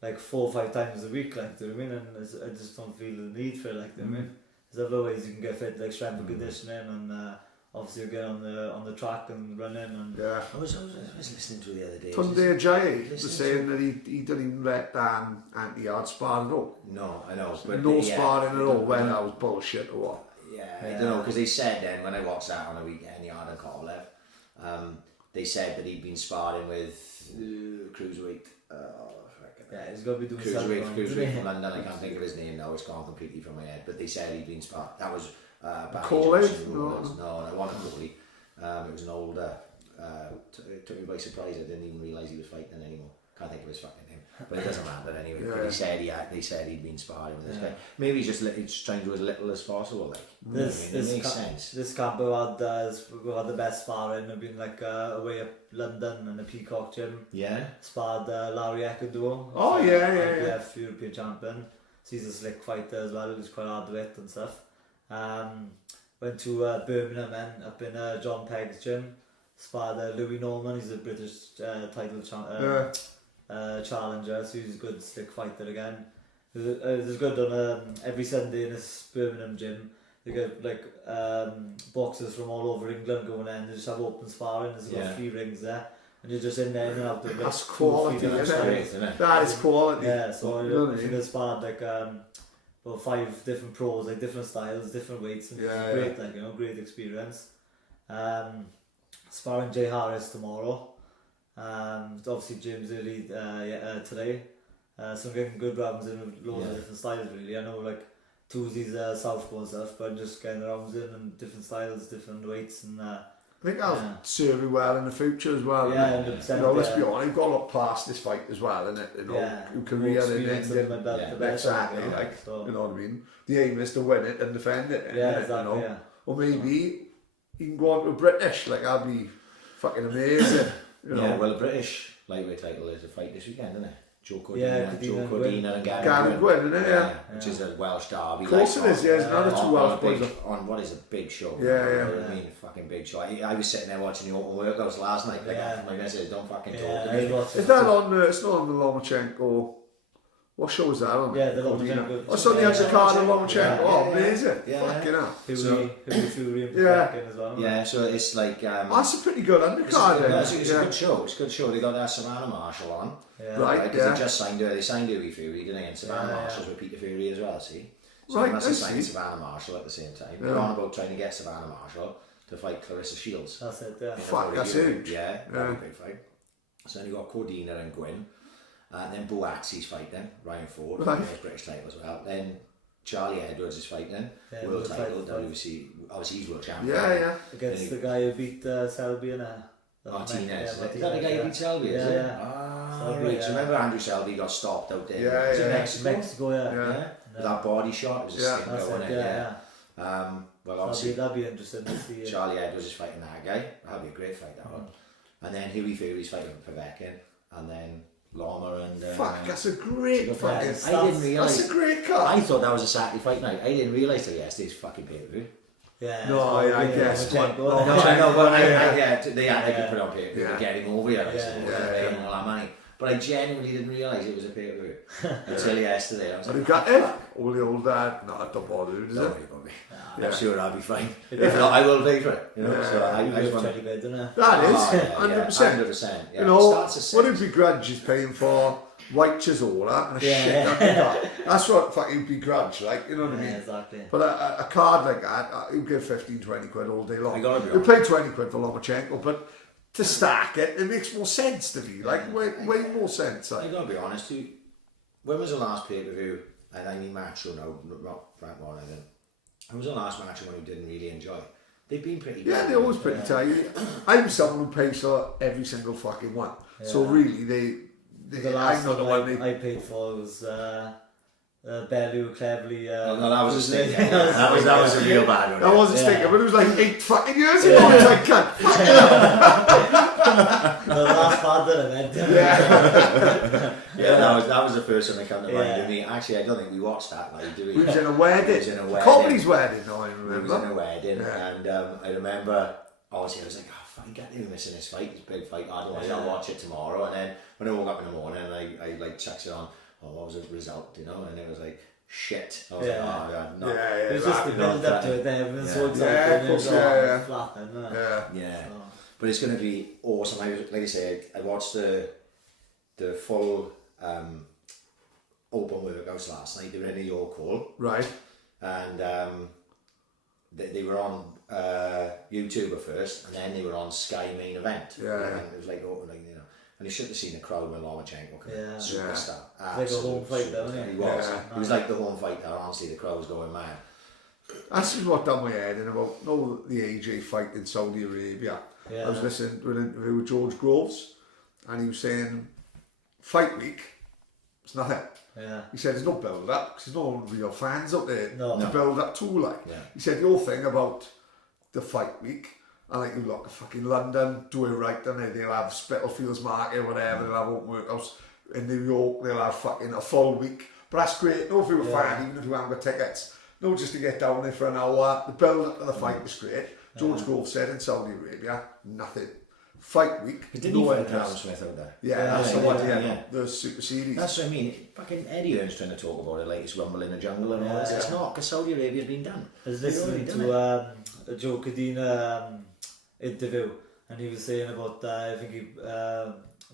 like 4 or 5 times a week, like, do you know what I mean? And I just don't feel the need for it, like, do you know what I mean? There's other ways you can get fit, like strength and conditioning, and obviously you get on the track and running, and I was listening to the other day. Tunde Ajayi was saying that he didn't even let anti-yard spar at all. No, I know. But no sparring at all, when that was bullshit or what. Yeah, I don't know, because they said then, when I watched that on a weekend, Yard and Kovalev, they said that he'd been sparring with Cruiserweight. yeah, he's got to be doing Cruiserweight from London. I can't think of his name now, it's gone completely from my head, but they said he'd been sparring. That was Coley? No, I wasn't Coley. It was an older. It took me by surprise. I didn't even realise he was fighting anymore. Can't think of his fucking name, but it doesn't matter anyway. Yeah. But they said he'd been sparring with this guy. Maybe he's just trying to do as little as possible. Like, this makes sense. This camp we had the best sparring. I've been like away up London in the Peacock gym. Yeah. Sparred Larry Ecuador. Oh yeah. IPF European champion. So he's a slick fighter as well. He's quite hard to hit and stuff. Went to Birmingham then, up in John Pegg's gym. Sparred Louis Norman. He's a British title challenger, so he's a good slick fighter again. There's good on every Sunday in this Birmingham gym. They get like boxers from all over England going in. They just have open sparring. There's got 3 rings there, and you're just in there and out of it. That's quality, isn't it? That is quality. Yeah, so I think I sparred like well, 5 different pros, like different styles, different weights, and great, like, you know, great experience. Sparring Jay Harris tomorrow. Obviously Jim's early today, so I'm getting good rounds in with loads of different styles really. I know like Tuesday's southpaw and stuff, but I'm just getting the rounds in and different styles, different weights, and I think that'll serve you well in the future as well. Yeah, 100%. You know, let's be honest, you've got to look past this fight as well, isn't it? You know, your career and exactly, like, so. You know what I mean? The aim is to win it and defend it. Exactly, you know? Or maybe you can go on to a British, like, that'd be fucking amazing. You know? Yeah, well, the British lightweight title is a fight this weekend, isn't it? Joe Cordina and Gavin Gwynn, isn't it? Yeah. Which is a Welsh derby. Of course it is, yeah. It's another 2 Welsh boys. On what is a big show. Yeah. I mean, fucking big show. I was sitting there watching the open workouts last night. Like, my missus, don't fucking talk to me. Is that on, it's not on the Lomachenko... What show is that on? Yeah, the Lomachenko. Oh, it's on the extra card of Lomachenko. Oh, amazing. Fucking hell. Fury as well. Yeah, so it's like... that's a pretty good undercard. It's a good show. It's a good show. They got Savannah Marshall on. Right, because they just signed her. They signed Louis Fury, didn't they? And Savannah Marshall's with Peter Fury as well, see? So they must have signed Savannah Marshall at the same time. They're on about trying to get Savannah Marshall to fight Clarissa Shields. That's it, yeah. Fuck, that's huge. Yeah, that'd be a big fight. So then you got Cordina and Gwynn. And then Buatsi's fighting, Ryan Ford, his British title as well. Then Charlie Edwards is fighting, world title, WC, obviously he's world champion. Yeah. Against the guy who beat Selby and Martinez. Is that the guy who beat Selby, is it? Ah, right. So remember Andrew Selby got stopped out there? Yeah. Mexico, yeah. That body shot, it was a skin go, wasn't it? Well, obviously, that'd be interesting to see. Charlie Edwards is fighting that guy. That'd be a great fight, that one. And then Huey Fury's fighting Povetkin, and then Loma and... Fuck, that's a great fight. I didn't realise... That's a great cut. I thought that was a Saturday fight night. I didn't realise till yesterday's fucking pay-per-view. Yeah. No, I guess. No, I know, but they had to put it on pay-per-view to get him over here, I suppose, paying all that money. But I genuinely didn't realise it was a pay-per-view until yesterday. I was like, got it? All the old dad? No, I don't bother, does it? Don't worry about me. Yeah. I'm sure I'll be fine. If not, I will pay for it. You know, Yeah. so I You just live want 20 quid, don't you? That is, Oh, yeah, 100%. 100%. Yeah. You know, Starts at what 6. if begrudge is paying for white chisola and a Yeah, shit yeah. on the car? That's what fucking begrudge, like, you know what I Yeah, mean? exactly. But a card like that, you give 15, 20 quid all day long. I gotta be You honest. pay 20 quid for Lomachenko, but to stack it, it makes more sense to me. Like, way more sense. I Like. gotta be honest, when was the last pay-per-view, and I mean match, or no, not Frank Warren, I think. When was the last match one who didn't really enjoy? They've been pretty good. Yeah, they're always pretty tight. I'm someone who pays for every single fucking one. So Yeah. really, The I'm last not the one one I paid for was Bellew cleverly. No, that was a stinker. that was a real bad one. That wasn't Yeah. stinker, but it was like 8 fucking years ago. It's like, cunt, fuck it up. The last part that I went to. Yeah, that was the first one that came to mind to me. Actually, I don't think we watched that night, do we? We was in a wedding. We was in a wedding. Copley's wedding, no, I We remember. was in a wedding, Yeah. and I remember, obviously, I was like, oh, fuck, I can't even missing this fight, this big fight. I don't want to watch it tomorrow. And then when I woke up in the morning, I like checked it on. Oh, what was the result? You know, and it was like shit. I was like, oh, God, no. Yeah, It was just the build up to it. Then everyone's so excited. Yeah, of and it was course, all yeah. flat, and, Yeah. Yeah. So. But it's going to be awesome. Like I say, I watched the full open workouts last night. They were in New York Hall, Right. and they were on YouTube at first, and then they were on Sky Main Event. Yeah. And it was like, oh, like, you know, and you should have seen the crowd when Lomachenko came in. Yeah. Superstar. Like a home fight, though, wasn't it? He was. Yeah. He was like the home fighter. Honestly, the crowd was going mad. That's just what done my head in about the AJ fight in Saudi Arabia. Yeah. I was listening to an interview with George Groves, and he was saying, fight week, it's nothing. Yeah. He said there's no build up because there's no real fans out there No. to build up to like. Yeah. He said your thing about the fight week, and like you look at fucking London, do it right, then they'll have Spitalfields Market or whatever, they'll have open workouts. In New York, they'll have fucking a full week. But that's great. No, if you're a fan, even if you haven't got tickets, no, just to get down there for an hour. The build up to the fight was great. George Grove said in Saudi Arabia, nothing. Fight week, Didn't he no fight interest. Callum Smith out there? Yeah, that's the one. Yeah, yeah. the Super Series. That's what I mean. Fucking Eddie Earn's trying to talk about it like it's Rumble in the Jungle and all this. Yeah. It's not, because Saudi Arabia's been done. I was They've already listening done to a Joe Cadena interview, and he was saying about I think he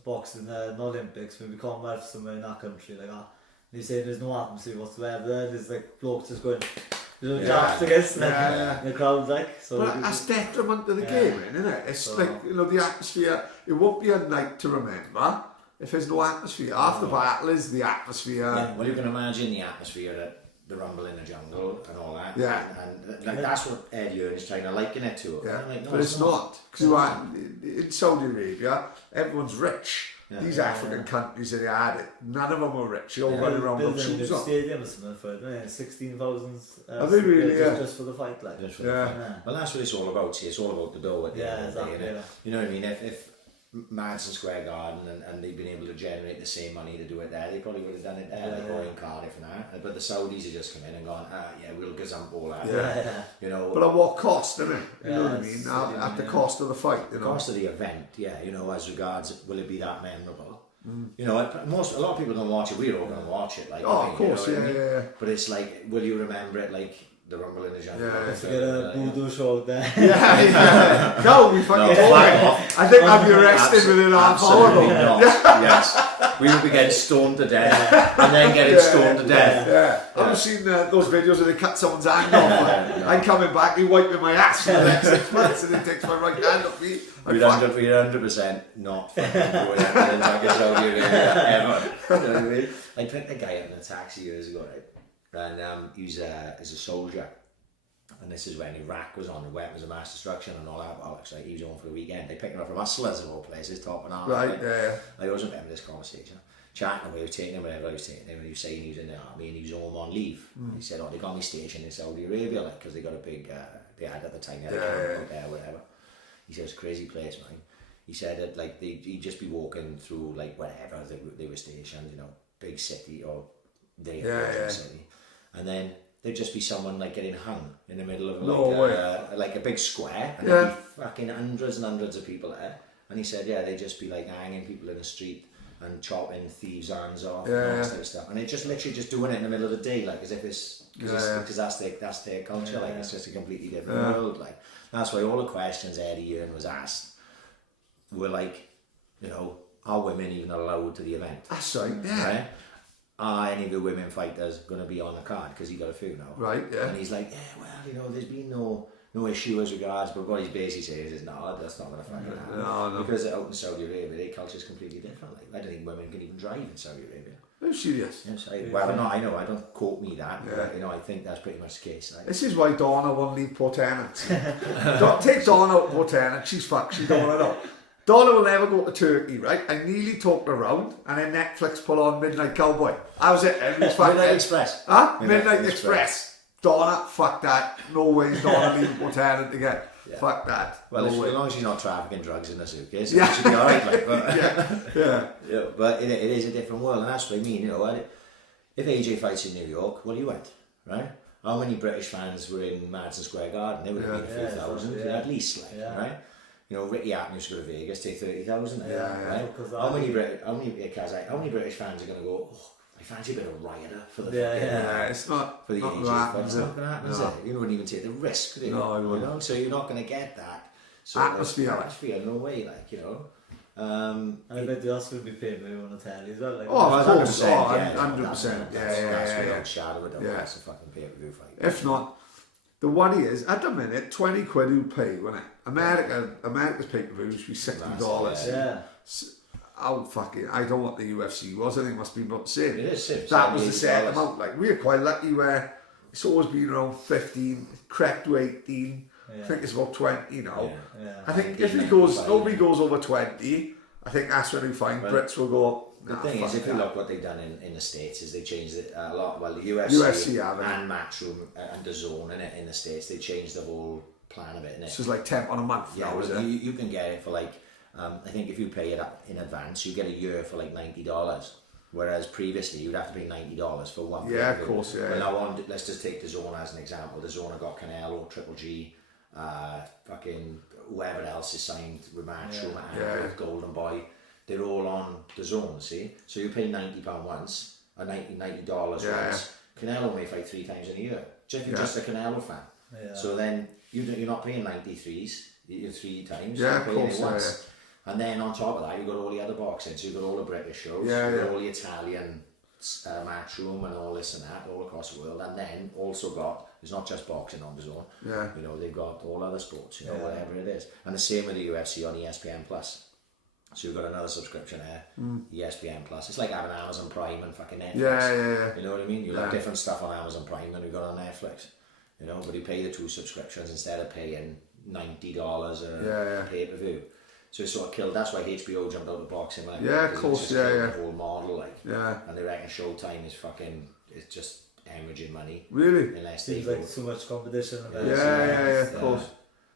boxed in the Olympics, maybe Commonwealth somewhere in that country like that. And he's saying there's no atmosphere whatsoever there. There's like blokes just going, jabs against them. Yeah. The crowd's like, so. But that's detriment to the game, isn't it? It's So- like, you know, the atmosphere, it won't be a night to remember if there's no atmosphere. Half the battle is the atmosphere. Yeah, well, you can imagine the atmosphere at the Rumble in the Jungle and all that. Yeah. And like, that's what Eddie Earn is trying to liken it to. Yeah, I'm like, no, but it's not. Because in Saudi Arabia, everyone's rich. Yeah. These African countries that they had it, none of them were rich. They all running around with building a shoes new on. stadium or something for it, 16,000. Are they really? Just for the fight, like. Just for Yeah. the fun. Well, that's what it's all about. See, it's all about the dough at the Yeah, end of the day, exactly, innit? yeah. You know what I mean? If Madison Square Garden and they've been able to generate the same money to do it there, they probably would have done it there, like, or in Cardiff and that. But the Saudis have just come in and gone, yeah, we'll gazump all that. Yeah. You know, But at what cost, isn't it? You know Yeah, what I mean? it's At the yeah. cost of the fight, you the know. cost of the event, yeah, you know, as regards, will it be that memorable? You know, a lot of people don't watch it. We're all going to watch it, like. Oh, I mean, of course, you know what I yeah, mean? yeah, yeah. But it's like, will you remember it like the Rumble in the Jungle? Yeah, Let's get a voodoo show there. Yeah. No, we fucking No, told fuck it. off. I think I'd be arrested within a half hour. Absolutely though. not. Yes, we will be getting stoned to death and then getting stoned to death. Yeah, I've seen those videos where they cut someone's hand off. I'm coming back, he wiping my ass for the next 6 months, and he takes my right hand off me. We're 100% not fucking doing that in like a Saudi Arabia ever. You know what I mean? I picked a guy up in a taxi years ago, right? And he's a soldier. And this is when Iraq was on the weapons of mass destruction and all that bollocks. Like, he was on for the weekend. They picked him up from Hustlers of all places, top and all. Right, yeah. I always remember this conversation. Chatting away, taking him wherever I was taking him, and he was saying he was in the army and he was home on leave. He said, they got me stationed in Saudi Arabia, like, because they got a big, they had at the time, they had a camp out there, whatever. He said, it's a crazy place, man. He said that, like, he'd just be walking through, like, wherever they were stationed, you know, big city or they city. And then there'd just be someone, like, getting hung in the middle of, like a big square. And there'd be fucking hundreds and hundreds of people there. And he said, they'd just be, like, hanging people in the street. and chopping thieves' hands off Yeah, and all yeah. that type of stuff. And they're just literally just doing it in the middle of the day, like as if it's because that's their culture. Like it's just a completely different world. Like that's why all the questions Eddie Hearn was asked were like, you know, are women even allowed to the event? That's right, yeah. Right? Are any of the women fighters going to be on the card? Because he got a few now. Right, yeah. And he's like, yeah, well, you know, there's been no issue as regards, but what he's basically saying is, no, that's not going to fucking happen. No. Because out in Saudi Arabia, their culture is completely different. Like, I don't think women can even drive in Saudi Arabia. I'm serious. Yes, I know, I don't quote me that, but you know, I think that's pretty much the case. Like. This is why Donna won't leave Port Tenant. Take Donna out of Port Tenant, she's fucked, she don't want to know. Donna will never go to Turkey, right? I nearly talked her around, and then Netflix put on Midnight Cowboy. I was it, everybody's fucked. Midnight Express. Huh? Midnight Express. Donna, fuck that. No way is Donna leaving Port Tenant again. Yeah. Fuck that. Well, no as long as she's not trafficking drugs in the suitcase, yeah. it should be alright. Like, but yeah. But it is a different world, and that's what I mean. You know, if AJ fights in New York, well, you went, right? How many British fans were in Madison Square Garden? They would have been a few thousand, at least, like, right? You know, Ricky Hatton used to go to Vegas, take 30,000. Right? How many British fans are going to go? Oh, I fancy a bit of rioter for the it's not for the not AJ that, fight. It's not going to happen, is it? You wouldn't even take the risk, do you? No, I wouldn't. You know? So you're not going to get that sort atmosphere. Atmosphere, no way, like, you know. And I bet the Oscar would be paid maybe on the telly as well. Like, of course, 100%. 100%. That's without shadow of a doubt. That's a fucking pay-per-view fight. If not, the worry is, at the minute, 20 quid you pay, wouldn't it? America's pay-per-view should be $60. Yeah. I don't know what the UFC was, I think it must be about the same. It is same. That was the set amount. Like, we're quite lucky where it's always been around 15, crept to 18. I think it's about 20 now. I think if nobody goes over 20, I think that's when we find Brits will go. The thing is, if you look what they've done in the States, is they changed it a lot. Well, the UFC and Matchroom and DAZN in the States, they changed the whole plan of it. Innit? So it's like $10 a month now, is it? You can get it for like, I think if you pay it in advance, you get a year for like $90. Whereas previously you'd have to pay $90 for one. Yeah, of course, yeah. Well, now let's just take DAZN as an example. DAZN have got Canelo, Triple G, fucking whoever else is signed with Matchroom and Golden Boy. They're all on DAZN, see? So you pay £90 once, or $90 once. Canelo may fight 3 times in a year. If you're just a Canelo fan. Yeah. So then you're not paying 93s, you're 3 times. Yeah, you're of paying course. it once. And then on top of that, you've got all the other boxing. So you've got all the British shows, you've got all the Italian Matchroom and all this and that, all across the world. And then also got, it's not just boxing on DAZN. Yeah. You know, they've got all other sports, you know, whatever it is. And the same with the UFC on ESPN Plus. So you've got another subscription there, ESPN Plus. It's like having Amazon Prime and fucking Netflix. Yeah. You know what I mean? You have different stuff on Amazon Prime than you've got on Netflix. You know, but you pay the 2 subscriptions instead of paying $90 a pay-per-view. So it's sort of killed. That's why HBO jumped out of boxing. Like, of course, the whole model, like. And they reckon Showtime is fucking, it's just hemorrhaging money. Really? Unless seems like so much competition. Of course.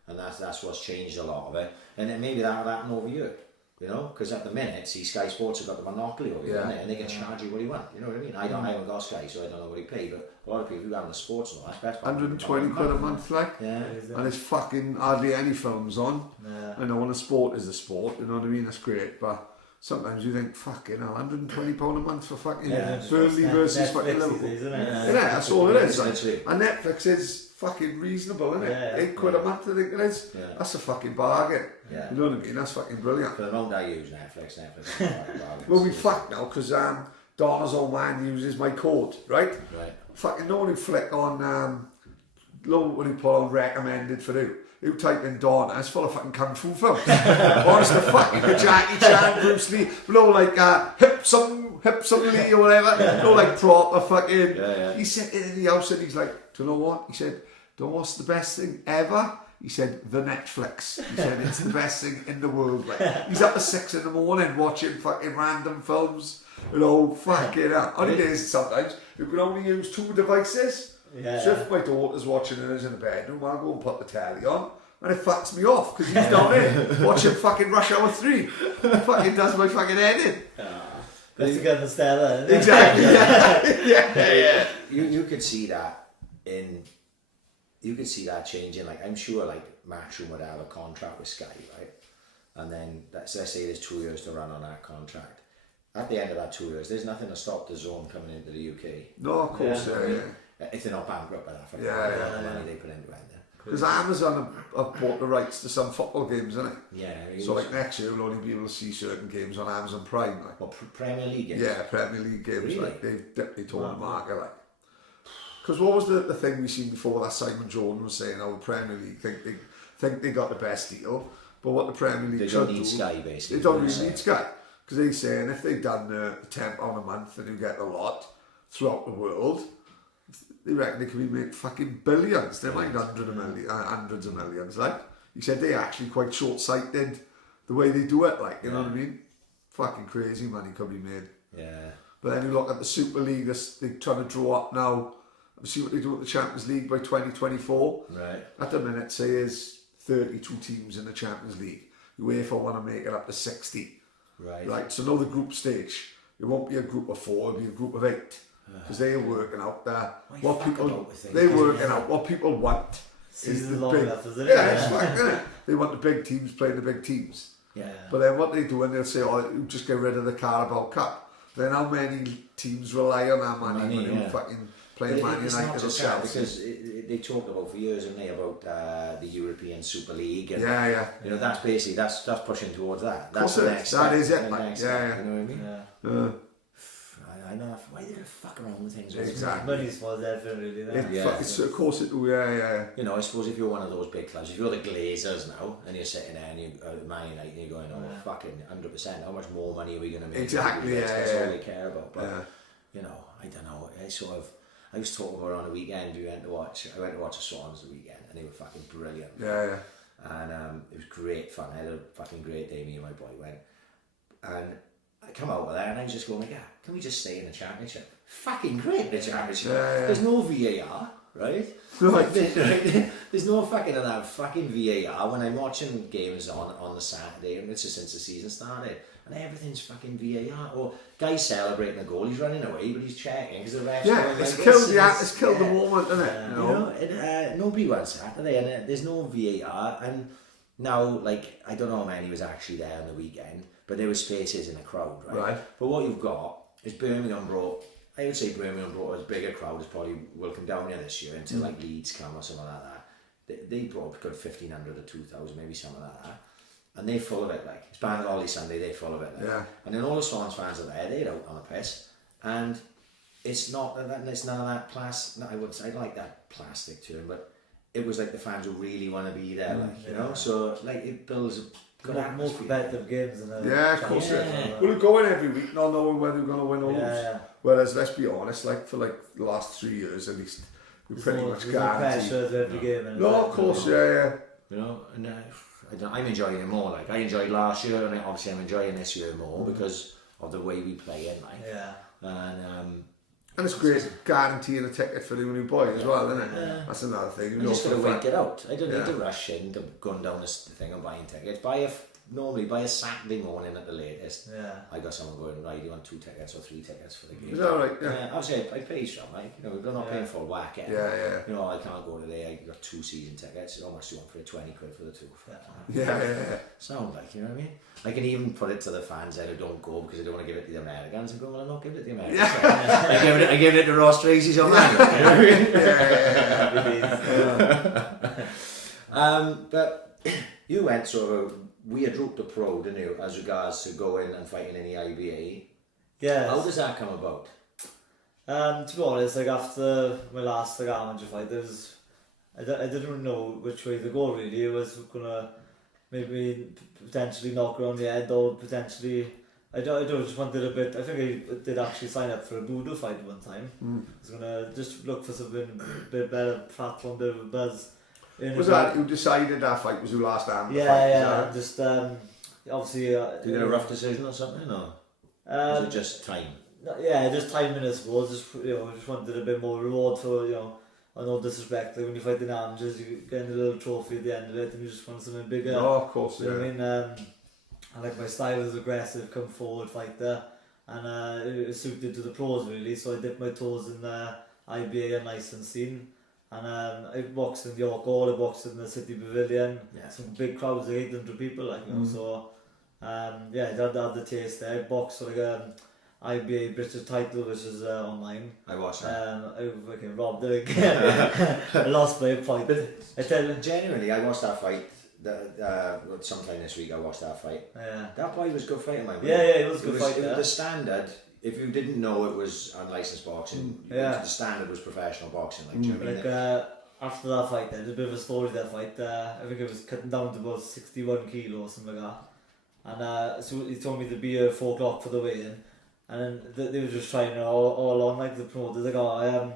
And that's what's changed a lot of it. And then maybe that'll happen over here. You know, because at the minute, see, Sky Sports have got the monopoly over here, and they can charge you what you want. You know what I mean? I haven't got Sky, so I don't know what he pay, but a lot of people who have the sports and all that's best. 120 quid a month, like. Yeah. And there's fucking hardly any films on. I know when a sport is a sport, you know what I mean? That's great, but sometimes you think, fucking hell, £120 a month for fucking Burnley versus fucking Liverpool. Yeah, that's all it is. And Netflix is fucking reasonable, isn't it? £8 a month, I think it is. That's a fucking bargain. You know what I mean? That's fucking brilliant. For the moment I use Netflix is a fucking bargain. Well, we fucked now, because Donna's old man uses my code, right? Fucking no one who flick on, when you put on recommended for you type in Donna, it's full of fucking kung fu films. Honest to fucking Jackie Chan, Bruce Lee, like hip some Lee or whatever. Like proper fucking. He said in the house and he's like, do you know what? He said, do you know what's the best thing ever? He said, the Netflix. He said, it's the best thing in the world. Like, he's up at 6 in the morning watching fucking random films. You know, fucking hell. Only days sometimes you can only use 2 devices. So if my daughter's watching and is in the bedroom, I'll go and put the telly on, and it fucks me off because he's down there watching fucking Rush Hour 3. Fucking does my fucking head in. That's to get the Stella. Exactly. You could see that changing. Like, I'm sure like Matchroom would have a contract with Sky, right? And then let's say there's 2 years to run on that contract. at the end of that 2 years, there's nothing to stop the zone coming into the UK. No, of course, yeah. If they're not bankrupt by that, for the money they put into it. Because Amazon have bought the rights to some football games, isn't it? Yeah. So like next year we'll only be able to see certain games on Amazon Prime. Like. Well, Premier League games? Yeah, Premier League games. Really? Like they've dipped their toe in the market. Like. Because what was the thing we seen before that Simon Jordan was saying, the Premier League think they got the best deal, but what the Premier League they should don't need do, Sky basically. they don't really need Sky. Because they're saying if they've done the £10 a month and you get a lot throughout the world, they reckon they could be making fucking billions. They might hundreds of millions. Like he said, they're actually quite short-sighted the way they do it. Like you know what I mean? Fucking crazy money could be made. Yeah. But then you look at the Super League. They're trying to draw up now. See what they do at the Champions League by 2024. Right. At the minute, say there's 32 teams in the Champions League. UEFA want to make it up to 60. Right. Right. So now the group stage, it won't be a group of 4. It'll be a group of 8. Because they're working out what people want. Season's long enough, isn't it? Yeah, it's fucking, isn't it? They want the big teams playing the big teams. Yeah. But then what they do when they'll say, just get rid of the Carabao Cup. Then how many teams rely on that money when you fucking playing Man United or Chelsea? Because they talked about for years, haven't they, about the European Super League. And, you know, that's basically, that's pushing towards that. That's the next step. That is it, You know what I mean? Yeah. I know, why they gonna fuck around with things? Exactly. Money's more everything really. Of course it do, yeah. You know, I suppose if you're one of those big clubs, if you're the Glazers now, and you're sitting there and you're Man United and you're going, fucking 100%, how much more money are we going to make? Exactly, That's all they care about. But, you know, I don't know, I was talking about on a weekend, I went to watch the Swans the weekend, and they were fucking brilliant. Yeah. And it was great fun. I had a fucking great day, me and my boy went. And I come out of there and I was just going, can we just stay in the championship? Fucking great, the championship. There's no VAR, right? There's no fucking that fucking VAR when I'm watching games on the Saturday, and it's just since the season started, and everything's fucking VAR. Or guys celebrating a goal, he's running away, but he's checking because the ref's going it's killed the moment, isn't it? You know, nobody wants Saturday, and there's no VAR, and now, like, I don't know how many was actually there on the weekend, but there were spaces in the crowd, right? But what you've got is Birmingham brought as big a crowd as probably will come down here this year until like Leeds come or something like that. They brought good 1,500 or 2,000, maybe something like that. And they're full of it, like, it's Bank Holiday Sunday, they're full of it. Like. Yeah. And then all the Swans fans are there, they're out on the piss. And it's not that, it's none of that plastic, I like that plastic term, but it was like the fans who really want to be there, like, you know? So, like, it builds more competitive games than of course it is. We'll go in every week not knowing whether we're going to win or lose. Whereas, let's be honest, like for like the last 3 years at least, we're pretty much guaranteed. Every game. No, of course, yeah. You know, and I'm enjoying it more. Like I enjoyed last year, and obviously I'm enjoying this year more because of the way we play it. Like, and it's great guaranteeing a ticket for the new boy as well, isn't it? That's another thing. You just got to wait it out. I don't need to rush in to going down this thing and buying tickets. Normally by a Saturday morning at the latest. I got someone going, right, you want 2 tickets or 3 tickets for the game? Is that right? Obviously I pay some, like, you know, we're not paying full whack. You know, I can't go today, I got 2 season tickets, how much do you want for it? 20 quid for the 2. Sound like, you know what I mean? I can even put it to the fans that who don't go because I don't want to give it to the Americans and go, well, I'm not giving it to the Americans. I give it to Ross Tracy's on that. But you went sort of weird route to pro, didn't you, as regards to going and fighting in the IBA? Yeah. How does that come about? To be honest, like after my last amateur fight, I didn't know which way to go really. It was gonna maybe potentially knock around the head or potentially I just wanted a bit. I think I did actually sign up for a Budo fight one time. I was gonna just look for something a bit better platform, bit of a buzz. Was that who decided that fight was your last amateur fight? Yeah. Just obviously. Did you get a rough decision or something, or was it just time? Yeah, just timing, I suppose. Just wanted a bit more reward for I know disrespect. Like when you fight in amateurs, you get a little trophy at the end of it, and you just want something bigger. Oh, of course, you know what I mean? I like my style is aggressive, come forward fighter, and it was suited to the pros really. So I dipped my toes in the IBA and licensed scene. And I boxed in York Hall, I boxed in the City Pavilion, some big crowds, like 800 people, like, you know, so Yeah, I had the taste there. Boxed for like IBA British title, which is online. I watched that. I fucking robbed it again. I lost by a point. I tell you, Genuinely, I watched that fight. Sometime this week, I watched that fight. yeah. That boy was good fighting, man. Yeah, it was a good fight. It was the standard. If you didn't know it was unlicensed boxing, the standard was professional boxing. Like, do you know what I mean? Like after that fight, there's a bit of a story that fight. I think it was cutting down to about 61 kilos, something like that. And so he told me to be here 4 o'clock for the weigh-in. And then they were just trying it all on, like the promoters. Like, I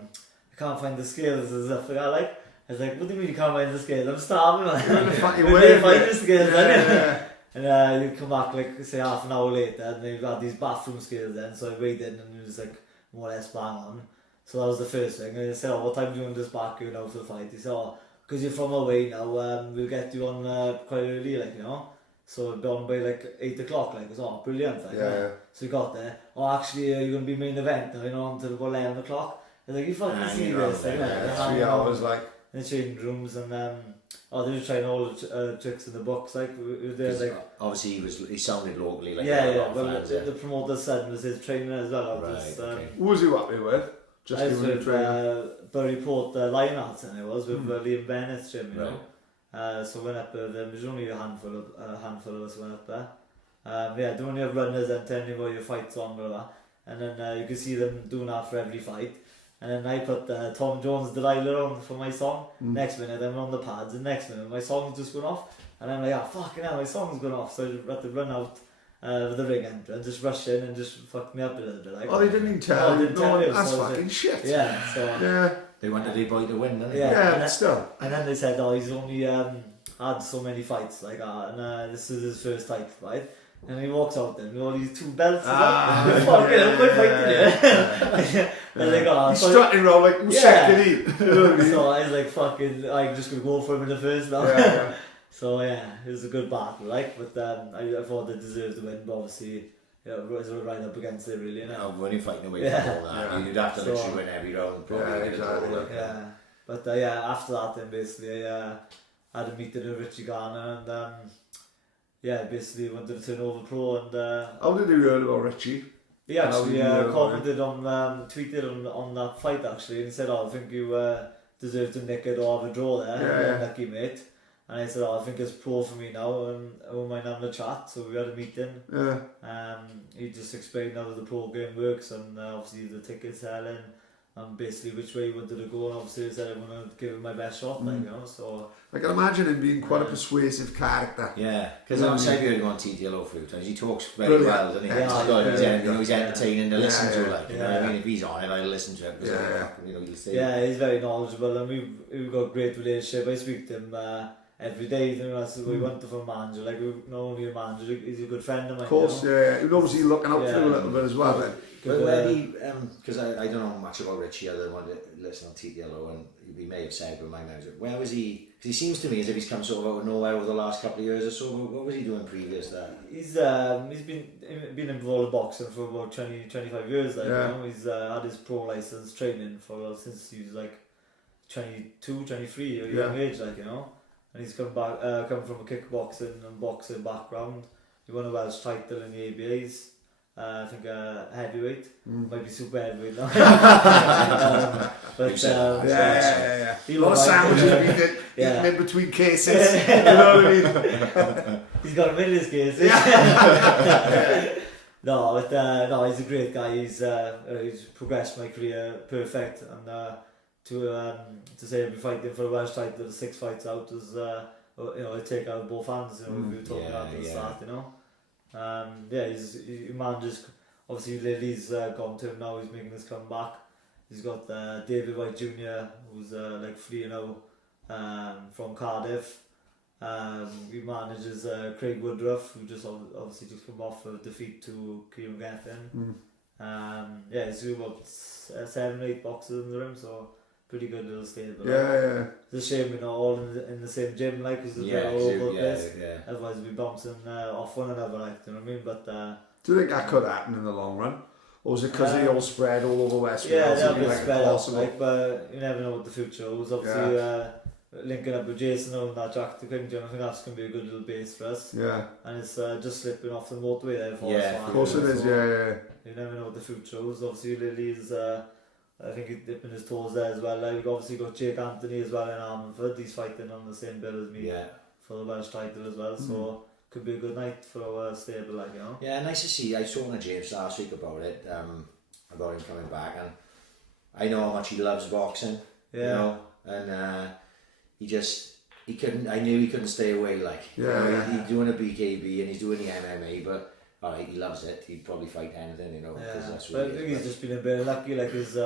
can't find the scales and stuff like that. Like, I was like, what do you mean you can't find the scales? I'm starving, man. You're waiting find the scales, yeah. And you come back, like, say half an hour later, and they've had these bathroom scales then. So I weighed in, and it was like more or less bang on. So that was the first thing. And I said, what time do you want this back, you know, for the fight? He said, because you're from away now, we'll get you on quite early, like, you know. So it'd be on by like 8 o'clock, like, it was brilliant. Like, yeah. So we got there. Actually, you're going to be main event now, you know, until about 11 o'clock. I was like, you fucking see this, like, 3 hours, like. In the changing rooms, and they were trying all the tricks in the box, like, we were there, like. Obviously, he sounded locally, like. Yeah. Well, the promoter's son was his trainer as well. Okay. Who was he happy with? Just I was doing the with training. Buryport Lionhearts, and I was with Liam Bennett's gym, you Right. know. So went up there. There was only a handful of us went up there. Yeah, they only have runners and telling you what your fight's on, blah, blah. And then you can see them doing that for every fight. And then I put Tom Jones' Delilah on for my song. Next minute I'm on the pads, and next minute my song's just gone off. And I'm like, fucking hell, my song's gone off. So I just had to run out with the ring entrance, just rush in and just fucked me up a little bit. Like, They didn't even tell you. you. That's So fucking shit. Yeah, so... Yeah. They wanted the boy to win, didn't they? Yeah, but still. And then they said, he's only had so many fights, like, and this is his first fight, right? And he walks out there with all these 2 belts. Fucking hell, my fighting here. And they go, he's strutting around like, who's second he? So I was like, fucking, I'm just going to go for him in the first now. Yeah. So yeah, it was a good battle, like, but I thought they deserved to win, but obviously, it was right up against it, really, you know. When you're fighting away from all that, you'd have to literally win every round. Probably exactly. Yeah, but after that, then basically, I had a meeting with Richie Garner, and basically wanted to turn over pro, and How did you hear about Richie? he actually commented on, tweeted on that fight actually, and he said, I think you deserve to nick it or have a draw there, you're lucky mate. And I said, I think it's pro for me now, and I won't mind having a chat. So we had a meeting. Yeah. He just explained how the program works, and obviously the ticket selling, and basically which way he wanted to go. And obviously I said I want to give it my best shot, like, you know. So I can imagine him being quite a persuasive character. Yeah, because I'm saying you're going to TTLO a few times. He talks very well, doesn't he? He's entertaining to listen to, like, you know what I mean? If he's on it, I'll listen to it. He's very knowledgeable, and we've got a great relationship. I speak to him every day, you know, so we went to from Angelo, like, we not only a manager, he's a good friend of mine. Of course, you know? yeah. He's obviously looking out for him a little bit as well, then. But where he, because I don't know much about Richie other than one to listen on TTLO, and he may have said with my manager, where was he? Because he seems to me as if he's come sort of out of nowhere over the last couple of years or so. What was he doing previous to that? He's been involved in boxing for about 25 years, like, you know. He's had his pro license training since he was like 22, 23, a young age, like, you know. And he's come from a kickboxing and boxing background. He won a Welsh title in the ABAs. I think heavyweight, might be super heavyweight now. But yeah. He A lot of sandwiches eaten in between cases. You know what I mean? He's got him in his cases. No, he's a great guy. He's progressed my career perfect, and to say I'll be fighting for a Welsh title, the 6 fights out is I take out both hands. You know, we were talking at the start, you know. He manages. Obviously, Lily's gone to him now. He's making his comeback. He's got David White Jr., who's like fleeing out from Cardiff. He manages Craig Woodruff, who just obviously just come off a defeat to Kieran Gethin. He's got about 7 or 8 boxers in the room, so pretty good little stable. It's a shame we're not all in the same gym, like, because we're all over the place. Otherwise we'd be bouncing off one another, like, you know what I mean? But do you think that could happen in the long run? Or is it because they all spread all over West Wales? Yeah, they'll be spread out, like, but you never know what the future holds. Obviously, linking up with Jason on that Jack the King Jim, I think that's going to be a good little base for us. Yeah. And it's just slipping off the motorway there for us. Of course it is, yeah. You never know what the future holds. Obviously Lily's, I think he's dipping his toes there as well. We've obviously got Jake Anthony as well in Armanford. He's fighting on the same bill as me for the Welsh title as well. So could be a good night for our stable, like, you know. Yeah, nice to see. I saw on James last week about it, about him coming back, and I know how much he loves boxing. You know, and he couldn't. I knew he couldn't stay away. Like, he's doing a BKB and he's doing the MMA, but alright, he loves it. He'd probably fight anything, you know. That's but I think he's just been a bit lucky. Like, his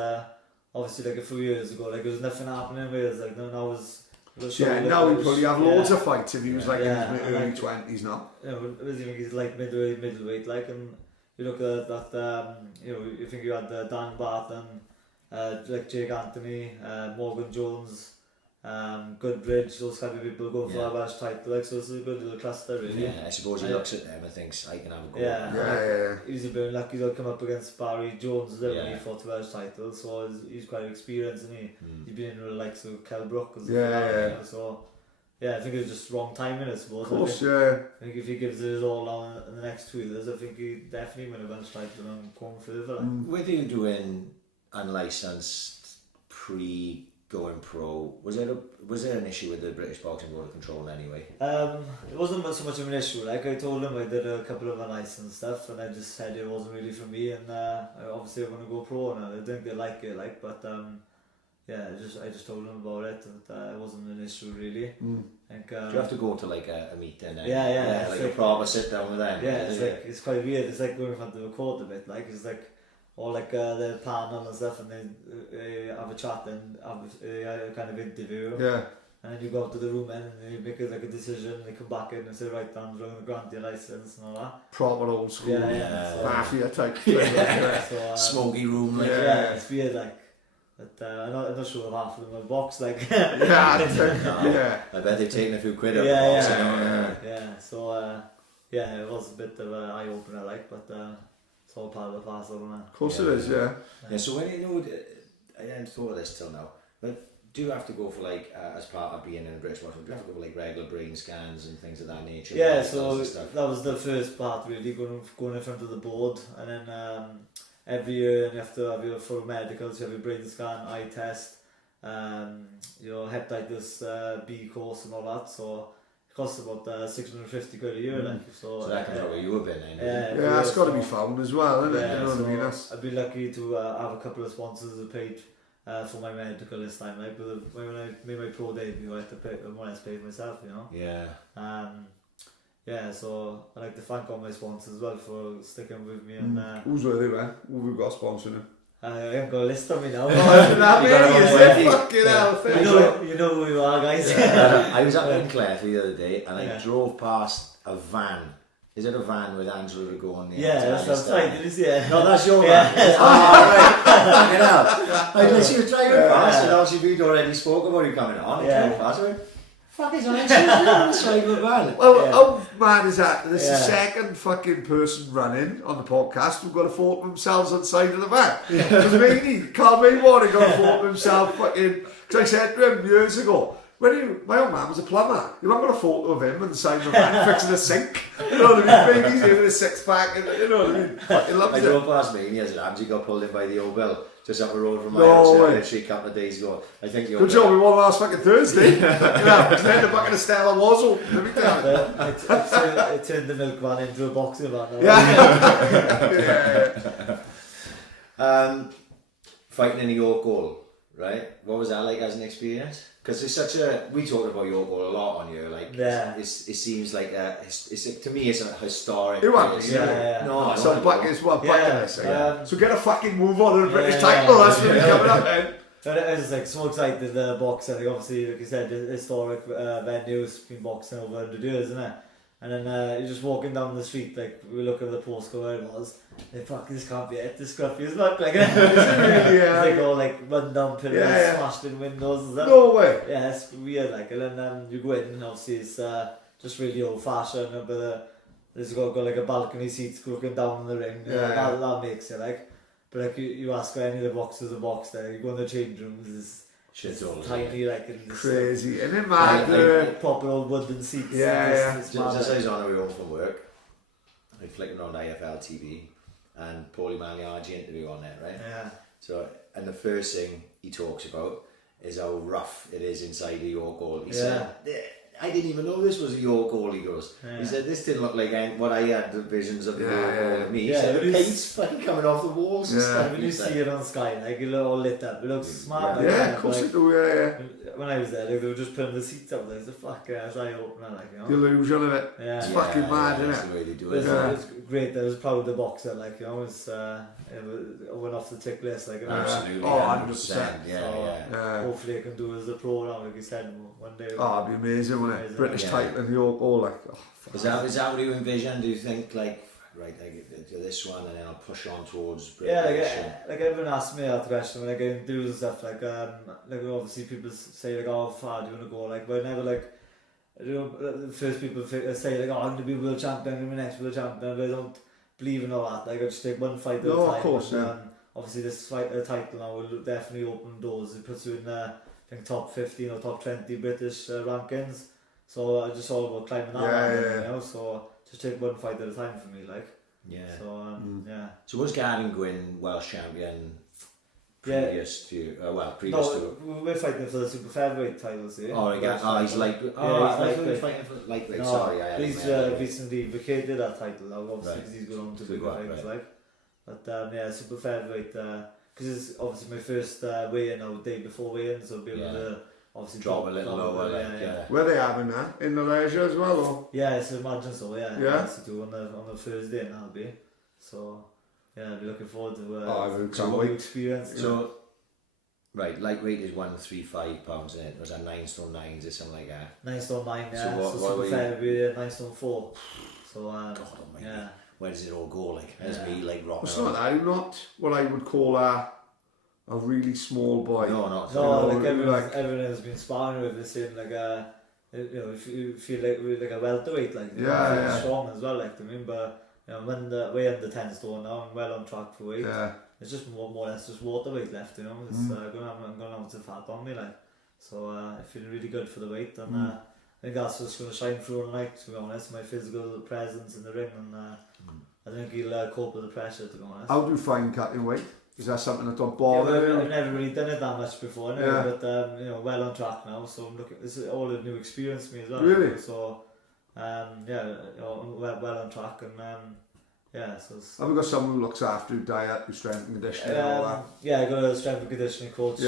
obviously like a few years ago, like there was nothing happening with us. Like now was. Now he probably have loads of fights if he was like in his early 20s now. Yeah, I think he's like middleweight, like, and you look at that. You know, you think you had Dan Barton, like Jake Anthony, Morgan Jones, Goodbridge, those kind of people going for a Welsh title, like, so it's a good little cluster, really. Yeah, I suppose he looks at them and thinks, I can have a go. Yeah. He's a bit lucky to come up against Barry Jones when he fought the Welsh title, so he's quite experienced, and he's been in with the likes of Kel Brook as well, so I think it was just wrong timing, I suppose. Of course, I think if he gives it his all on in the next 2 years, I think he definitely win a Welsh title and going further. With you doing unlicensed going pro, was there an issue with the British Boxing Board of Control anyway? It wasn't so much of an issue. Like, I told him I did a couple of unlicensed stuff, and I just said it wasn't really for me, and obviously I'm going to go pro, and I think they like it, like, but I just told him about it, and it wasn't an issue really. Think, do you have to go to like a meeting? Like a proper sit down with them? Yeah, it's quite weird. It's like going in front of a court a bit, like, it's like, or like the panel and stuff, and they have a chat and have a kind of interview. Yeah. And then you go out to the room and they make it like a decision, and they come back in and say, right, Dan, we're going to grant your license and all that. Proper old school, mafia type. So, smoky room, like. It's weird, like. But I'm not sure if half of them are box, like. I bet they've taken a few quid out of boxing. So it was a bit of an eye opener, like, but it's all part of the parcel, isn't it? Of course it is, yeah. So when you know, I hadn't thought of this till now, but do you have to go for like, as part of being in a British boxing, do you have to go for like regular brain scans and things of that nature? Yeah, so that was the first part really, going in front of the board, and then every year you have to have your full medicals, you have your brain scan, eye test, your hepatitis B course and all that, so it costs about 650 quid a year, like, so that comes out where you have been, yeah, that's got to be found as well, isn't it? You know what I mean? I'd be lucky to have a couple of sponsors who paid for my medical this time, like, but when I made my pro debut, I had to pay, more or less pay myself, you know. So I like to thank all my sponsors as well for sticking with me. And who's with you, man? Who we've got sponsoring him? I haven't got a list on me now. Fucking hell. You know who you are, guys. I was up in Clare the other day, and I drove past a van. Is it a van with Angelo Dragone? That's right. It is, No, that's your van. Right. Fucking hell. I literally was driving past, and obviously we'd already spoke about you coming on. Drove past, I went, fuck is on the side of the van. Well, how mad is that? This is the second fucking person running on the podcast who've got a photo of themselves on the side of the van. Because Carl Maywater got a photo of himself fucking... Because I said to him years ago, my old man was a plumber. You haven't got a photo of him on the side of the van fixing a sink. You know what I mean? He's in a six-pack, and you know what I mean? Fucking loves it. I drove past me, and as Ramsey got pulled in by the old bill. Just up the road from my house, literally a couple of days ago. I think you're... Good job, we won last fucking Thursday. Then the back of the Stella Wazzle. Let me tell you. It turned the milk van into a boxing van. Fighting in a York goal, right? What was that like as an experience? Because it's such a... We talked about York goal a lot on here. Like, it seems like to me it's a historic... Who place. No, so back as well, back in this. So get a fucking move on to the British title, that's what you're coming up then. I was just like so excited boxing. Like, obviously, like you said, historic venue, it's been boxing over 100 years, isn't it? And then you're just walking down the street, like, we look at the postcode where it was, like, fuck, this can't be it, this scruffy as fuck, like, it's like all like run down pillars, smashed in windows and stuff. No way. Yeah, it's weird, like, and then you go in and obviously it's just really old fashioned, but there's got like a balcony seats looking down on the ring, that makes it, like, but like you ask any of the boxers a box there, you go in the change rooms, Shit's all tiny, like in this Crazy. And then mad. proper old wooden seats. Yeah. Just as I was on the way home from work, I flicking on IFL TV and Paulie Manley AUG interview on there, right? Yeah. So, and the first thing he talks about is how rough it is inside the York goal. He said, I didn't even know this was a York goal, he goes. He said, this didn't look like what I had the visions of the York goal with me. He said, the paint's fucking coming off the walls and stuff. When you see it on Sky, like, it all lit up, it looks smart. Yeah, of course it do, When I was there, like, they were just putting the seats up, like, the fuck, it's eye-opener, like, you know. The illusion of it. Yeah. It's fucking mad, isn't That's it? the way they do It it. was great. I was proud of the boxer, like, you know, it went off the tick list, like, Absolutely. Oh, 100%. Yeah. hopefully I can do as a pro now, like you said, one day. Oh, it'd be amazing, wouldn't it? Amazing. British title in York, all like, oh, fuck. Is that what you envision? Do you think, like, right, I get to this one and then I'll push on towards British? Yeah, like everyone asks me that question when I get interviews and stuff, like obviously people say, like, oh, how far do you want to go, like, but I never, like, you know, the first people say, like, oh, I'm going to be world champion, I'm going to be next world champion, but I don't believe in all that. Like, I just take one fight at a time. Of course, and, obviously this fight title now will definitely open doors. It puts you in I think top 15 or top 20 British rankings, so just all about climbing that, you know, so just take one fight at a time for me, like. So So was Gavin Gwynn Welsh champion previous to previous to? We're fighting for the super featherweight titles here. He's lightweight. He's fighting for lightweight. No, Sorry, he's recently vacated that title now, obviously, because he's gone on to bigger things, like. But super featherweight, because it's obviously my first weigh-in now, the day before weigh-in, so I'll be able to obviously drop a little lower. Were they having that in the leisure as well? Or? Yeah, so imagine so. Yeah. Yeah. To do on the Thursday, and that'll be. So I'll be looking forward to. I can't wait. Experience. So, right, lightweight is 135 pounds in it. Was that 9 stone 9s or something like that? 9 stone 9. Yeah. So what super were you? featherweight 9 stone 4. So God almighty. Where does it all go? Like, as me, like rocking. It's not that. I'm not what I would call a really small boy. No, not. No, like everyone has been sparring with the same, like you know, if you feel like a welterweight, like strong as well, like, I mean, but you know, when we're under 10 stone now, I'm well on track for weight. It's just more or less just water weight left, you know. It's I'm going to have some fat on me, like, so I feel really good for the weight, and I think that's what's going to shine through all night, to be honest. My physical presence in the ring, and I think he'll cope with the pressure, to be honest. How do you find cutting weight? Is that something that don't bother you? I've never really done it that much before, but you know, well on track now. So I'm looking. This is all a new experience for me as well. Really? So, you know, well on track, and So have we got someone who looks after your diet, your strength and conditioning, and all that? Yeah, I got a strength and conditioning coach,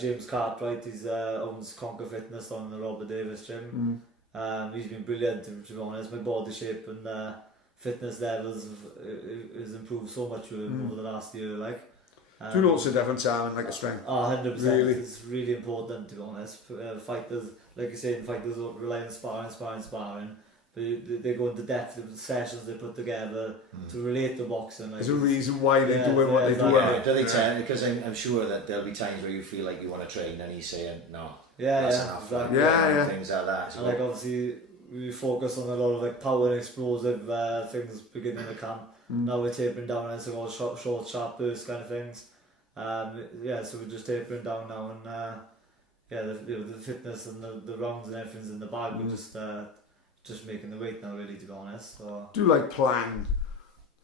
James Cartwright. He's owns Conquer Fitness on the Robert Davis gym. He's been brilliant, to be honest. My body shape and fitness levels has improved so much with him over the last year, like. Do you notice a difference in like a strength? 100%. Really? It's really important, to be honest. Fighters, like you say, fighters rely on sparring. But they go into depth of the sessions they put together to relate to boxing. Like, there's a reason why they're doing what they do. Do they tell? Because I'm sure that there'll be times where you feel like you want to train and he's saying no. That's enough. Exactly. Things like that. And like obviously we focus on a lot of like power and explosive things beginning of camp. Now we're tapering down and so all short, sharp burst kind of things. So we're just tapering down now, and the fitness and the rounds and everything's in the bag. We're just making the weight now, really, to be honest. So do you like plan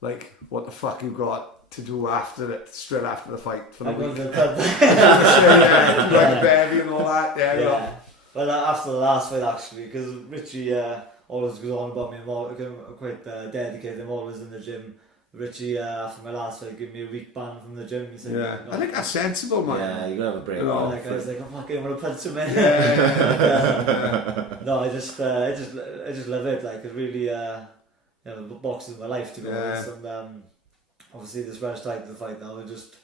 like what the fuck you got to do after it, straight after the fight for the week? Like bevy and all that. Yeah. Well, after the last fight, actually, because Richie always goes on about me. I'm quite dedicated. I'm always in the gym. Richie, after my last fight, gave me a week ban from the gym. He said, I think that's sensible, man. Yeah, you gotta have a break. I was like, I'm fucking gonna punch him in. No, I just love it. Like, it really, boxing is my life, to be honest. And obviously, this Welsh title fight now, I just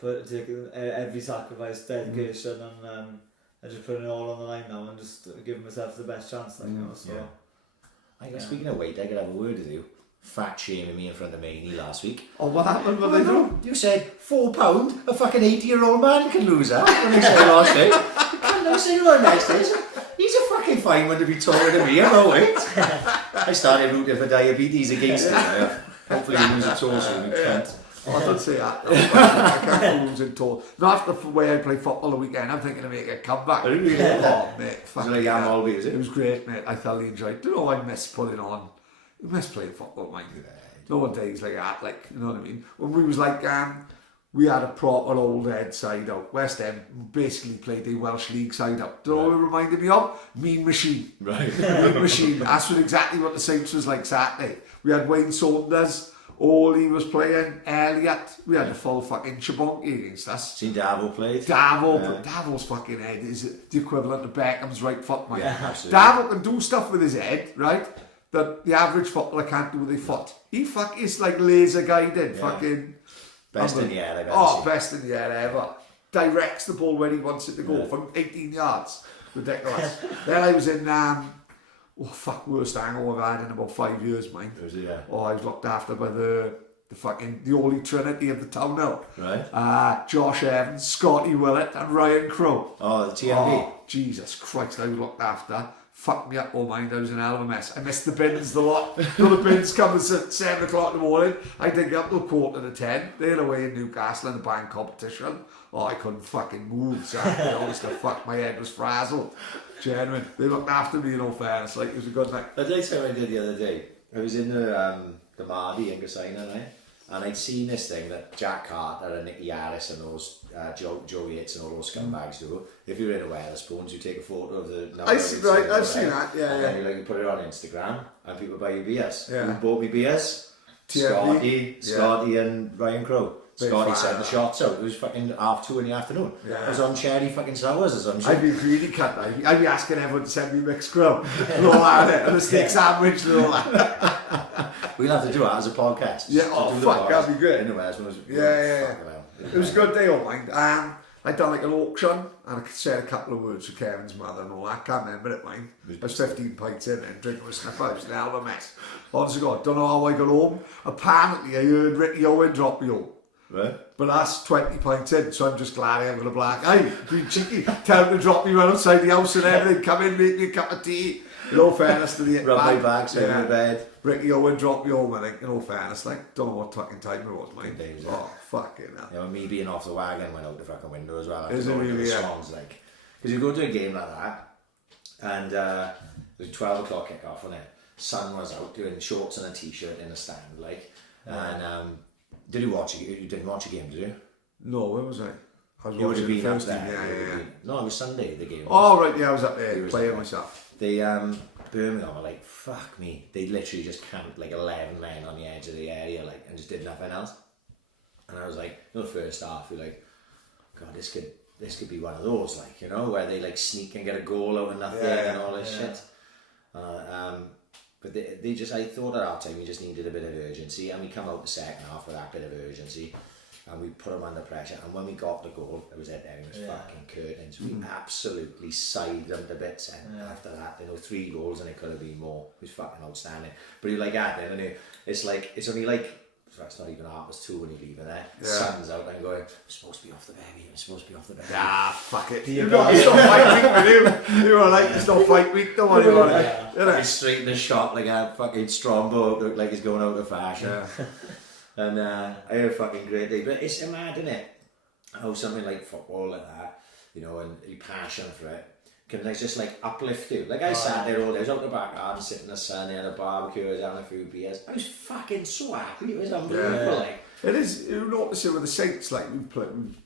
take every sacrifice, dedication, and I just put it all on the line now, and just give myself the best chance. Like, you know, so. Speaking of weight, I could have a word with you. Fat shaming me in front of Maney last week. Oh, what happened? What they do? You said £4 a fucking 80-year-old man can lose that. When you said last night, you can't say what next is. He's a fucking fine one to be talking to me about weight. I started rooting for diabetes against him. Hopefully he loses a torso. Oh, I don't say that. I can't lose in total. Not after the way I play football the weekend. I'm thinking of making a comeback. Are you really? Oh, mate. Was it like Alby, is it? It was great, mate. I thoroughly enjoyed it. Do you know I miss putting on? I miss playing football, mate. No days like that, like, you know what I mean? When we was like, we had a proper old head side out. West End basically played the Welsh League side out. Do you know what it reminded me of? Mean Machine. Right. Mean Machine. That's exactly what the Saints was like Saturday. We had Wayne Saunders. Ollie was playing, Elliot. We had a full fucking shabonky against us. Seen Davo played? Davo's fucking head is the equivalent of Beckham's right foot, mate. Yeah, absolutely. Davo can do stuff with his head, right? That the average footballer can't do with his foot. He is like laser guided, fucking... Best in the air I've ever seen. Best in the air ever. Directs the ball where he wants it to go from 18 yards. Ridiculous. Then I was in... worst hangover I've had in about 5 years, mate. Was it, yeah? I was looked after by the Holy Trinity of the town now. Right. Josh Evans, Scotty Willett and Ryan Crow. Oh, the TMB. Oh, Jesus Christ, I was looked after. Fucked me up, oh mind, I was in a hell of a mess. I missed the bins the lot. The bins come at 7 o'clock in the morning. I didn't get up till 9:45. They're away in Newcastle in the band competition. Oh, I couldn't fucking move. So my head was frazzled. Genuine. They looked after me in all fairness. Like, it was a good night. I'd like to tell you what I did the other day. I was in the Mardy in Gasina, right? And I'd seen this thing that Jack Carter and Nicky Harris and those Joe Yates and all those scumbags do. If you're in a Wetherspoons, you take a photo of the... I've seen that, yeah. And then you put it on Instagram and people buy you beers. Yeah. Who bought me beers? TMB. Scotty and Ryan Crow. Big Scotty fan. sent the shots out. It was fucking 2:30 in the afternoon. Yeah. I was on cherry fucking sours or some shit. I'd be really cut. I'd be asking everyone to send me mixed grill and all that, and a steak sandwich and all that. We'll have to do that as a podcast. Yeah, Just oh do the fuck, podcast. that'd be good. Anyway, I suppose. Yeah. It was a good day, all mine. I'd done like an auction and I said a couple of words with Kevin's mother and all that. I can't remember it, mine. I was 15 pints in and drinking with sniffer. It was an hell of a mess. Honestly, God, don't know how I got home. Apparently, I heard Ricky Owen drop me home. Right. But that's 20 pints in, so I'm just glad I haven't got a black eye. Being cheeky, tell him to drop me right outside the house and everything. Come in, make me a cup of tea. In all fairness to the Rub my back, send me to bed. Ricky Owen dropped me home, I think. In all fairness, like, don't know what fucking time it was, mate. Days, Oh, fucking hell. Yeah, well, me being off the wagon went out the fucking window as well. Is it really? Yeah. Swans, like, because you go to a game like that, and it was 12 o'clock kick off, wasn't it? Sun was out doing shorts and a t-shirt in the stand, like, and did you watch it? You didn't watch a game, did you? No, where was I? I was You would have watching the been up first team, there. yeah. No, it was Sunday, the game. Oh, right, yeah, I was up there was playing up there. myself. They, Birmingham were like, fuck me. They literally just camped like 11 men on the edge of the area, like, and just did nothing else. And I was like, the first half, you're like, God, this could be one of those, like, you know, where they like sneak and get a goal out of nothing and all this shit. But they just, I thought at our time we just needed a bit of urgency, and we come out the second half with that bit of urgency, and we put them under pressure. And when we got the goal, it was fucking curtains. We absolutely sided them to bits. And after that, 3 goals, and it could have been more. It was fucking outstanding. But you like that, then, and it's like, it's only like, it's not even 2:30 when you leave it there. The sun's out and going, I'm supposed to be off the baby, I'm supposed to be off the baby. Ah, fuck it. It's not fight week with you. You were like, it's not fight week, don't worry about it. He's straight in the shot like a fucking Strombo, looked like he's going out of fashion. Yeah. And I had a fucking great day. But it's mad, isn't it? How something like football like that, you know, and your passion for it, can like just like uplift you. Like I sat there all day, I was out the back garden sitting in the sun, had a barbecue, I was having a few beers. I was fucking so happy, it was unbelievable. Like. It is, you notice it with the Saints, like, we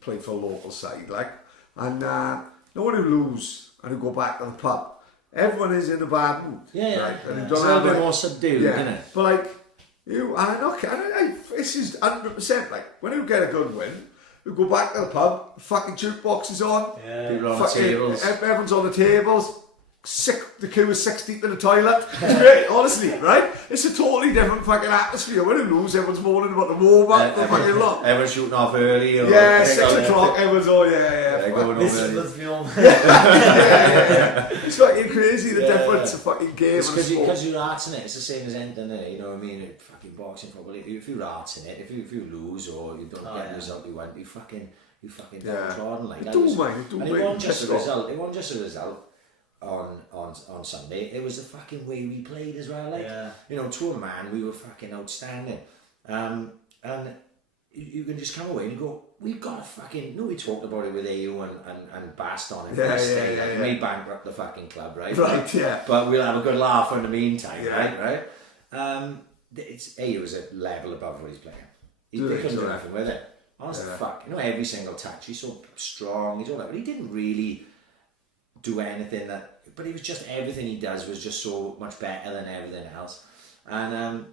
play for a local side, like, and no one who lose and who go back to the pub, everyone is in a bad mood. Right? And It's a little bit more subdued, isn't it? But like, this is 100%, like, when you get a good win, you go back to the pub, fucking jukebox is on, people on the tables. Everyone's on the tables, the queue is 6 deep in the toilet. It's great, honestly, right? It's a totally different fucking atmosphere. When you lose, everyone's moaning about the warm-up, the fucking lot. Everyone's shooting off early. Or 6 o'clock, everyone's, going fuck. over early. It's fucking crazy, the difference of fucking game and sport. Because you're arts in it, it's the same as anything, isn't it? You know what I mean? Fucking boxing, probably. If you're arts in it, if you lose or you don't get the result you want, you fucking downtrodden. Like, It wasn't just a result. It wasn't just a result on Sunday. It was the fucking way we played as well. Like, you know, to a man, we were fucking outstanding. And you can just come away and go, we've got a fucking... No, we talked about it with AU and Baston and we bankrupt the fucking club, right? Right, yeah. But we'll have a good laugh in the meantime, right? It's AU is a level above what he's playing. They couldn't do anything with it. Honest fuck. You know, every single touch, he's so strong, he's all that, but he didn't really do anything that... But he was just... Everything he does was just so much better than everything else. And...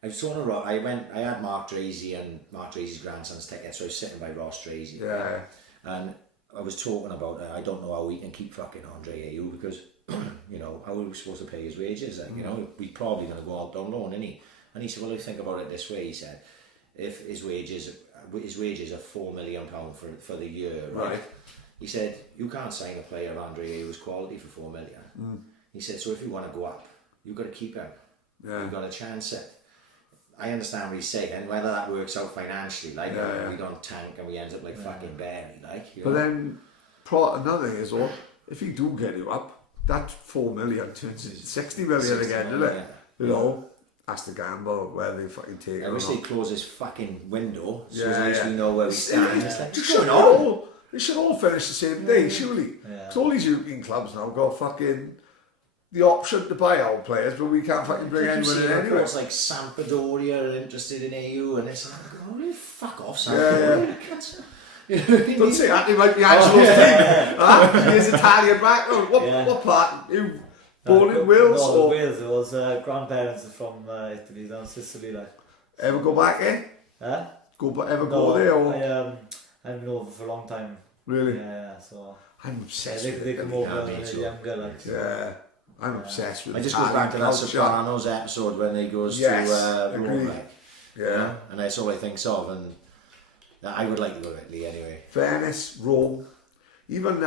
I was talking to I had Mark Drazy and Mark Drazy's grandson's ticket, so I was sitting by Ross Drazy. Yeah. And I was talking about, I don't know how we can keep fucking Andre AU because, you know, how are we supposed to pay his wages? Like, you know, we're probably going to go out on loan, isn't he? And he said, well, I think about it this way, he said, if his wages are £4 million for the year, right? He said, you can't sign a player of Andre AU's quality for $4 million. He said, so if you want to go up, you've got to keep him. You've got to chance it. I understand what he's saying, and whether that works out financially, like we don't tank and we end up like fucking Barry, like. You know? But then, another thing is, if you do get you up, that 4 million turns into 60 million again, doesn't it? Yeah. You know, that's the gamble where they fucking take it. I wish they close this fucking window so at least we yeah. know where we stand. It's like, They what's going on? They should all finish the same day, surely. Because all these European clubs now got fucking the option to buy our players, but we can't fucking bring anyone in anyway. It's like Sampdoria are interested in AU, and it's like, oh, fuck off, Sampdoria. Don't say that, they might be Angelo's team. He's Italian background. What part? You born in Wales? No, or Wales. It was grandparents are from Italy, down Sicily. Like. ever go back in? Huh? Go there? Or? I've been over for a long time. Really? Yeah, so... I'm obsessed they with it. come over when they're younger, like. So. Yeah. I'm obsessed with it. I just go back to that Sopranos episode when they goes to Rome, like, yeah, and that's all I think of, and I would like to go to Italy anyway. Venice, Rome, even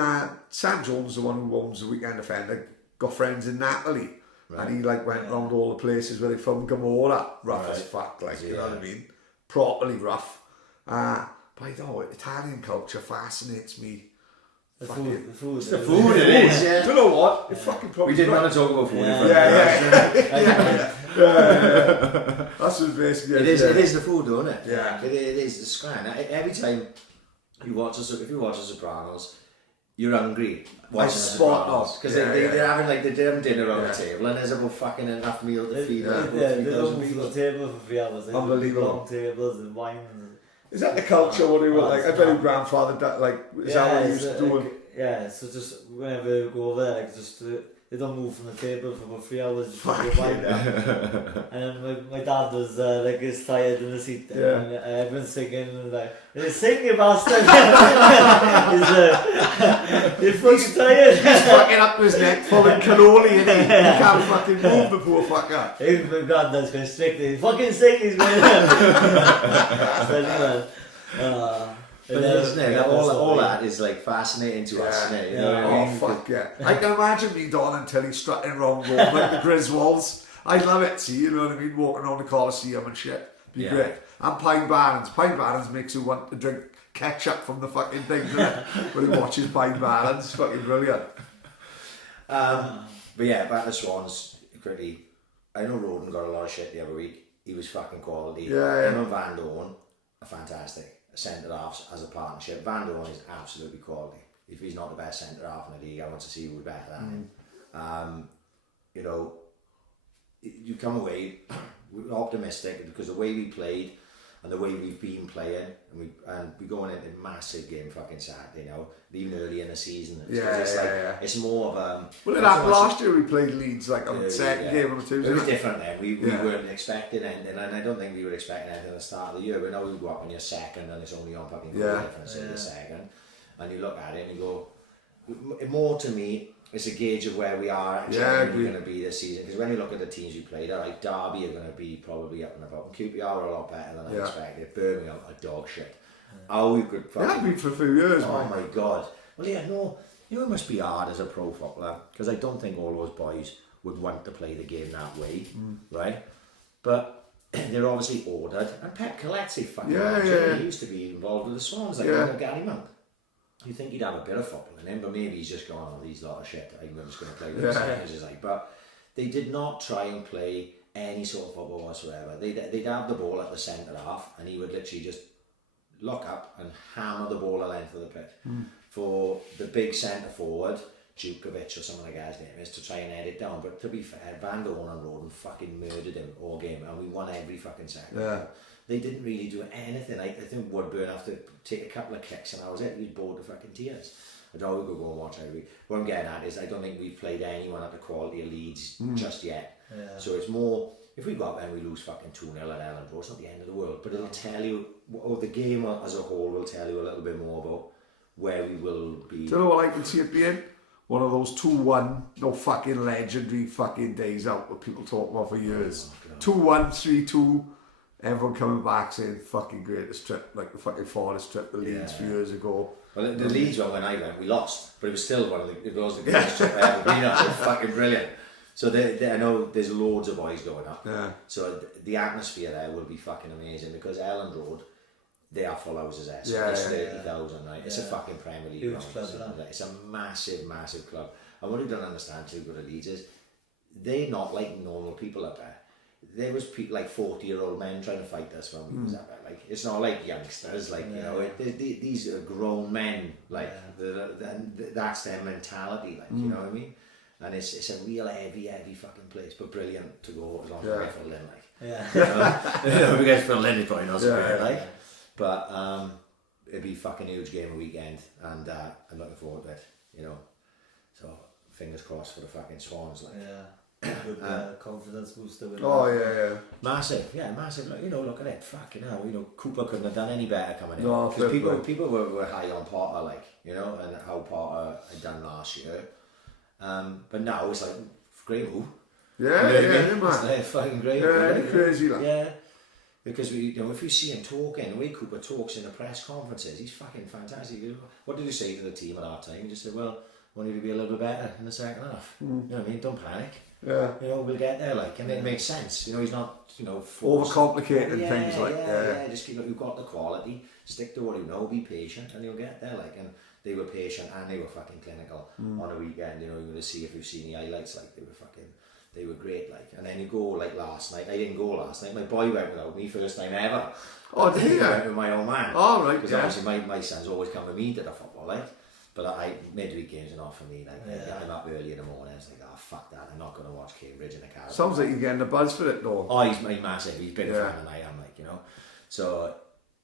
Sam Jones, the one who owns the Weekend Offender, got friends in Napoli, and he like went around all the places where they filmed Gomorrah, rough as fuck, like you know what I mean, properly rough. But I know Italian culture fascinates me. The food. It's the food, it is, yeah. Do you know what? It fucking probably. We didn't want to talk about food. Yeah. That's what basically it is. It is the food, don't it? Yeah. It is the scran. Every time you watch if you watch The Sopranos, you're hungry watching The Sopranos because they're having like they're having dinner around the table and there's about fucking enough meal to feed. They don't move the table for 3 hours. They Unbelievable. long tables and wine. Is that the culture? What they were like? I bet your grandfather is that what he used to do? Yeah, so just whenever we go over there, like just they don't move from the table for about 3 hours. Just Fuck wine and then my dad was like he's tired in the seat and everyone's singing and like sing you bastard. He's fucking tired. He's fucking up to his neck full of cannoli and he can't fucking move the poor fucker. My granddad's going strict. He fucking sing. He's going. All that is like fascinating to us, isn't it? You know what I mean? Fuck yeah. I can imagine me Don until he's strutting around Rome like the Griswolds. I'd love it, see, you know what I mean? Walking around the Colosseum and shit. Be great. And Pine Barrens. Pine Barrens makes you want to drink ketchup from the fucking thing, doesn't it? When he watches Pine Barrens. Fucking brilliant. But yeah, back to Swans, quickly. I know Roden got a lot of shit the other week. He was fucking quality. Him and Van Dorn are fantastic. Centre-halves as a partnership. Van Dorn is absolutely quality. If he's not the best centre-half in the league, I want to see who's better than him. You know, you come away optimistic because the way we played and the way we've been playing, and we going into a massive game fucking Saturday now, even early in the season. It's more of a... Well, it happened last year. We played Leeds like on the second game on the Tuesday. It was different then. We weren't expecting anything, and I don't think we were expecting anything at the start of the year. But now we go up on your second, and it's only on fucking goal difference in the second, and you look at it and you go, more to me, it's a gauge of where we are actually going to be this season. Because when you look at the teams we played, like Derby are going to be probably up and about. And QPR are a lot better than I expected. Birmingham are dog shit. How we could fucking... They have been for a few years, oh my God. Well, yeah, no, you know, it must be hard as a pro footballer because I don't think all those boys would want to play the game that way, right? But they're obviously ordered. And Pep Colette's fucking manager. He used to be involved with the Swans, like Gary Monk. You think he'd have a bit of football in him, but maybe he's just gone, oh, these lot of shit, I'm just going to play with the seconds. Like, but they did not try and play any sort of football whatsoever. They'd have the ball at the centre half, and he would literally just lock up and hammer the ball the length of the pitch. For the big centre forward, Djukovic or something like that, his name is, to try and head it down. But to be fair, Van Doorn and Roden fucking murdered him all game, and we won every fucking second. Yeah. They didn't really do anything. I think Woodburn, after take a couple of kicks, and that was it. He was bored to fucking tears. I don't know, we could go and watch every. What I'm getting at is, I don't think we've played anyone at the quality of Leeds just yet. Yeah. So it's more, if we go out there and we lose fucking 2-0 at Elland Road, it's not the end of the world. But it'll tell you, or the game as a whole will tell you a little bit more about where we will be. Do you know what I can see it being? One of those 2-1, no fucking legendary fucking days out that people talk about for years. 2-1, 3-2, everyone coming back saying fucking greatest trip, like the fucking farthest trip to Leeds a few years ago. Well, the Leeds one when I went, we lost, but it was still it was the greatest trip I ever been on. It was fucking brilliant. So I know there's loads of boys going up. Yeah. So the atmosphere there will be fucking amazing, because Elland Road, they are full houses there. So Yeah, it's yeah, 30,000, right? It's a fucking Premier League Huge ground. club, So isn't it? it's a massive, massive club. And what I don't understand too good at Leeds is, they're not like normal people up there. There was people like 40-year-old men trying to fight us when we was up there. Like, it's not like youngsters, like, you know, these are grown men, like, that's their mentality, like, you know what I mean? And it's a real heavy fucking place, but brilliant to go as long as we get filled in, like. Yeah. You know, we get filled in, it's probably not so great, like. Yeah. But it'd be a fucking huge game a weekend, and I'm looking forward to it, you know. So fingers crossed for the fucking Swans, like. Yeah. Good confidence booster. With Oh, that. yeah. Massive. Like, you know, look at it, fucking hell. You know, Cooper couldn't have done any better coming in. No, Because fair people were high on Potter, like, you know, and how Potter had done last year. But now it's like, great move. Yeah, You know what I mean? yeah, It's man. like a fucking great Yeah, move. it's crazy, like. Yeah. Because you know, if you see him talking, the way Cooper talks in the press conferences, he's fucking fantastic. What did he say to the team at that time? He just said, well, we need to be a little bit better in the second half. You know what I mean? Don't panic. Yeah. You know, we'll get there, like, and it makes sense. You know, he's not, you know, Overcomplicating things like just keep, you've got the quality, stick to what you know, be patient, and you'll get there, like. And they were patient and they were fucking clinical on a weekend. You know, you're going to see if you've seen the highlights, like, they were great, like. And then you go, like, last night. I didn't go last night. My boy went without me, first time ever. Oh, did you? I went with my old man. Oh, right, Because obviously my son's always come with me to the football, like. But midweek games are not for me. Like, I'm up early in the morning. It's like, oh, fuck that. I'm not going to watch Cambridge in the car. Sounds like you're getting the buzz for it, though. Oh, he's massive. He's bigger fan than I am, like, you know. So,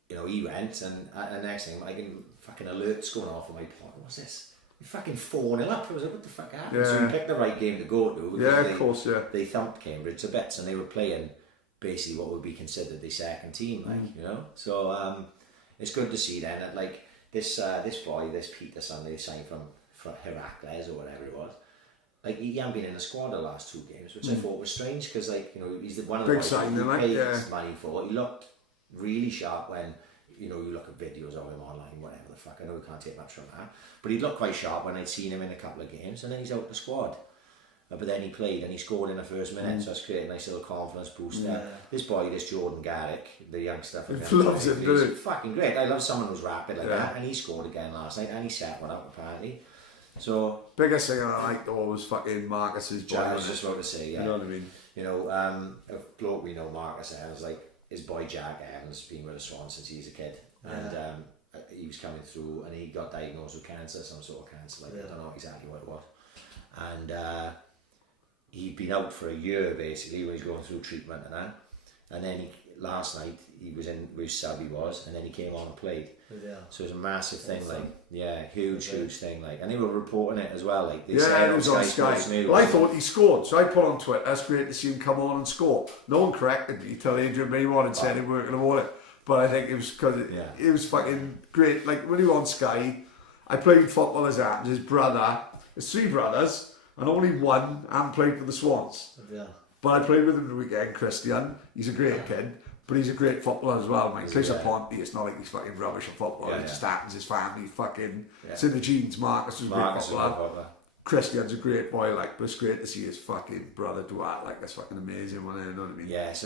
you know, he went, and the next thing, I can fucking alerts going off on my pod. What's this? You're fucking 4-0 up. I was like, what the fuck happened? So we picked the right game to go to. Yeah, of course, yeah. They thumped Cambridge to bits, and they were playing basically what would be considered the second team, like, you know. So it's good to see then that, like, this boy, this Peterson, they signed from Heracles or whatever it was. Like, he hadn't been in the squad the last 2 games, which I thought was strange, because, like, you know, he's one of the Big boys signing, who like, paid yeah. money for. He looked really sharp when, you know, you look at videos of him online, whatever the fuck. I know we can't take much from that, but he looked quite sharp when I'd seen him in a couple of games, and then he's out the squad. But then he played and he scored in the first minute, so that's great, a nice little confidence booster. This boy, this Jordan Garrick, the youngster from Loves him, doesn't he? he's fucking great. I love someone who's rapid like that, and he scored again last night, and he set one up apparently. So Biggest thing I liked though was fucking Marcus's boy. I was just about to say, yeah. You know what I mean? You know, a bloke we know, Marcus Evans, like his boy Jack Evans, been with the Swans since he's a kid, and he was coming through, and he got diagnosed with cancer, some sort of cancer, like I don't know exactly what it was, and he'd been out for a year basically when he's going through treatment and that, and then last night he was in with sub, he was, and then he came on and played. So it was a massive thing, like, huge thing, like, and they were reporting it as well, like, they said it was on Sky. Sports News. Well, I thought he scored, so I put on Twitter, that's great to see him come on and score. No one corrected me till Adrian Mayward had said he weren't going to want it, but I think it was because it was fucking great. Like, when he was on Sky, I played football as that, his brother, there's 3 brothers, and only one hadn't played for the Swans. But I played with him the weekend, Christian. He's a great kid, but he's a great footballer as well, mate. Plays a Ponty, it's not like he's fucking rubbish at football. It just happens, his family fucking, it's in the genes. Marcus was a great footballer. Christian's a great boy, like, but it's great to see his fucking brother do that, like, that's fucking amazing, you know what I mean? Yeah, it's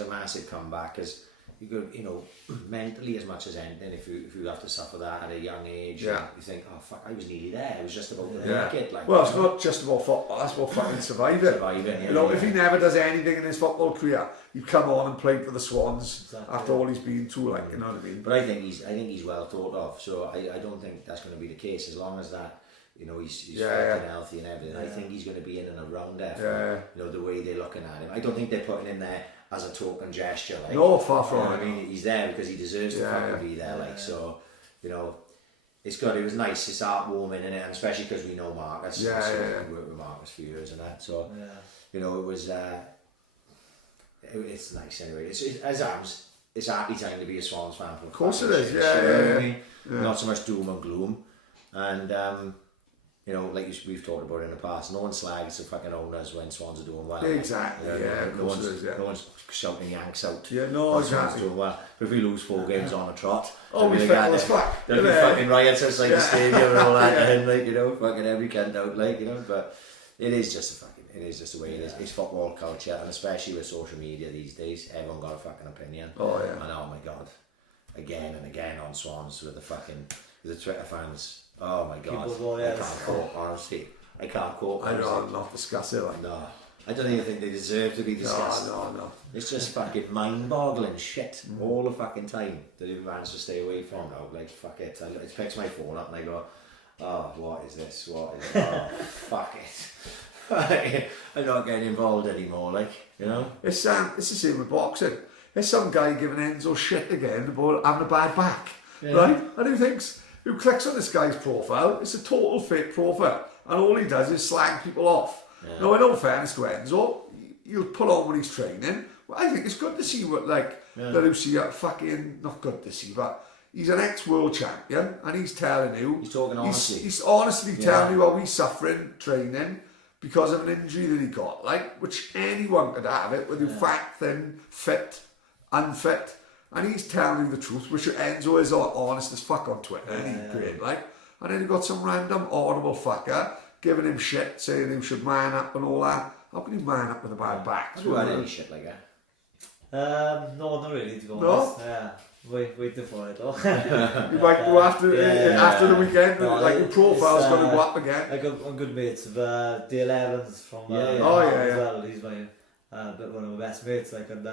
a massive comeback, because you go, you know, mentally as much as anything, if you have to suffer that at a young age, Yeah. you think, oh fuck, I was nearly there. It was just about to Yeah. make it. Like, Well, it's not just about football, that's about fucking surviving. Surviving, yeah, You know, yeah. if he never does anything in his football career, he'd come on and play for the Swans Exactly. after all he's been through, like, you know what I mean? But I think he's well thought of. So I don't think that's going to be the case as long as that. You know, he's fucking healthy and everything. I think he's going to be in and around there. For, you know, the way they're looking at him. I don't think they're putting him there as a token gesture. Like, No, far from you know what it. I mean, he's there because he deserves to fucking be there. Like, so, you know, it's good. It was nice. It's heartwarming, innit? And especially because we know Marcus. We worked with Marcus for years and that. So, you know, it was. It's nice anyway. It's happy time to be a Swans fan. For Of course it is. You Yeah, know what I yeah. mean? Not so much doom and gloom, and you know, like we've talked about in the past, no one slags the fucking owners when Swans are doing well. Exactly, of no course one's, it is, yeah. no one's shouting Yanks out. Yeah, no, when Swans exactly. are doing well. But if we lose 4 games on a trot, Oh, we there'll fickle as fuck. There'll be Yeah. fucking riots outside the stadium and all that, Yeah. and like, you know, fucking every cunt out, like, you know. But it is just the way it is. It's football culture, and especially with social media these days, everyone got a fucking opinion. Oh, yeah. And oh my god, again and again on Swans with the Twitter fans. Oh my god, People go, I yes. can't cope. Honestly, I can't cope. I'd rather not discuss it, like. No, I don't even think they deserve to be discussed. No. It's just fucking mind-boggling shit all the fucking time that he managed to stay away from now. Like, fuck it. I pick my phone up and I go, oh, what is this? What is it? Oh, fuck it. I'm not getting involved anymore, like, you know? It's the same with boxing. There's some guy giving Enzo shit again about having a bad back, right? And who clicks on this guy's profile? It's a total fake profile, and all he does is slag people off. Now, in all fairness to Enzo, you'll put on when he's training. Well, I think it's good to see what, like, that Lucy fucking, not good to see, but he's an ex-world champion, and he's telling you... He's talking honestly. He's honestly telling you how he's suffering training because of an injury that he got, like, which anyone could have it, whether you're fat, thin, fit, unfit, and he's telling you the truth, which Enzo is honest as fuck on Twitter, and he's great, like, and then you got some random audible fucker giving him shit, saying he should man up and all that. How can you man up with a bad back? Have you had any shit like that? No, not really, to be No? honest. Yeah, waiting for it though. You might go after the weekend, No, like your profile's going to go up again. I'm good mates with the 11s from as well. He's one of my best mates, like, and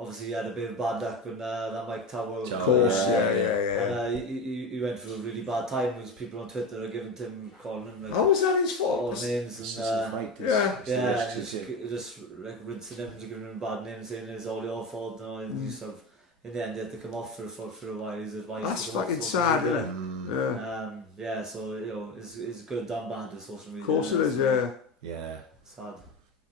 obviously he had a bit of bad luck when that Mike Tower. Of course, yeah. And he went through a really bad time. There was people on Twitter are giving him, calling him like How was that his all fault? names It's and just a fight. just like rinsing him, giving him bad names, saying it's all your fault. No, and he sort of, in the end, he had to come off for a while. His advice. That's to come off fucking social sad, media. isn't it? Yeah. So you know, it's good and bad to social media. Of course it is, yeah. Yeah. Sad.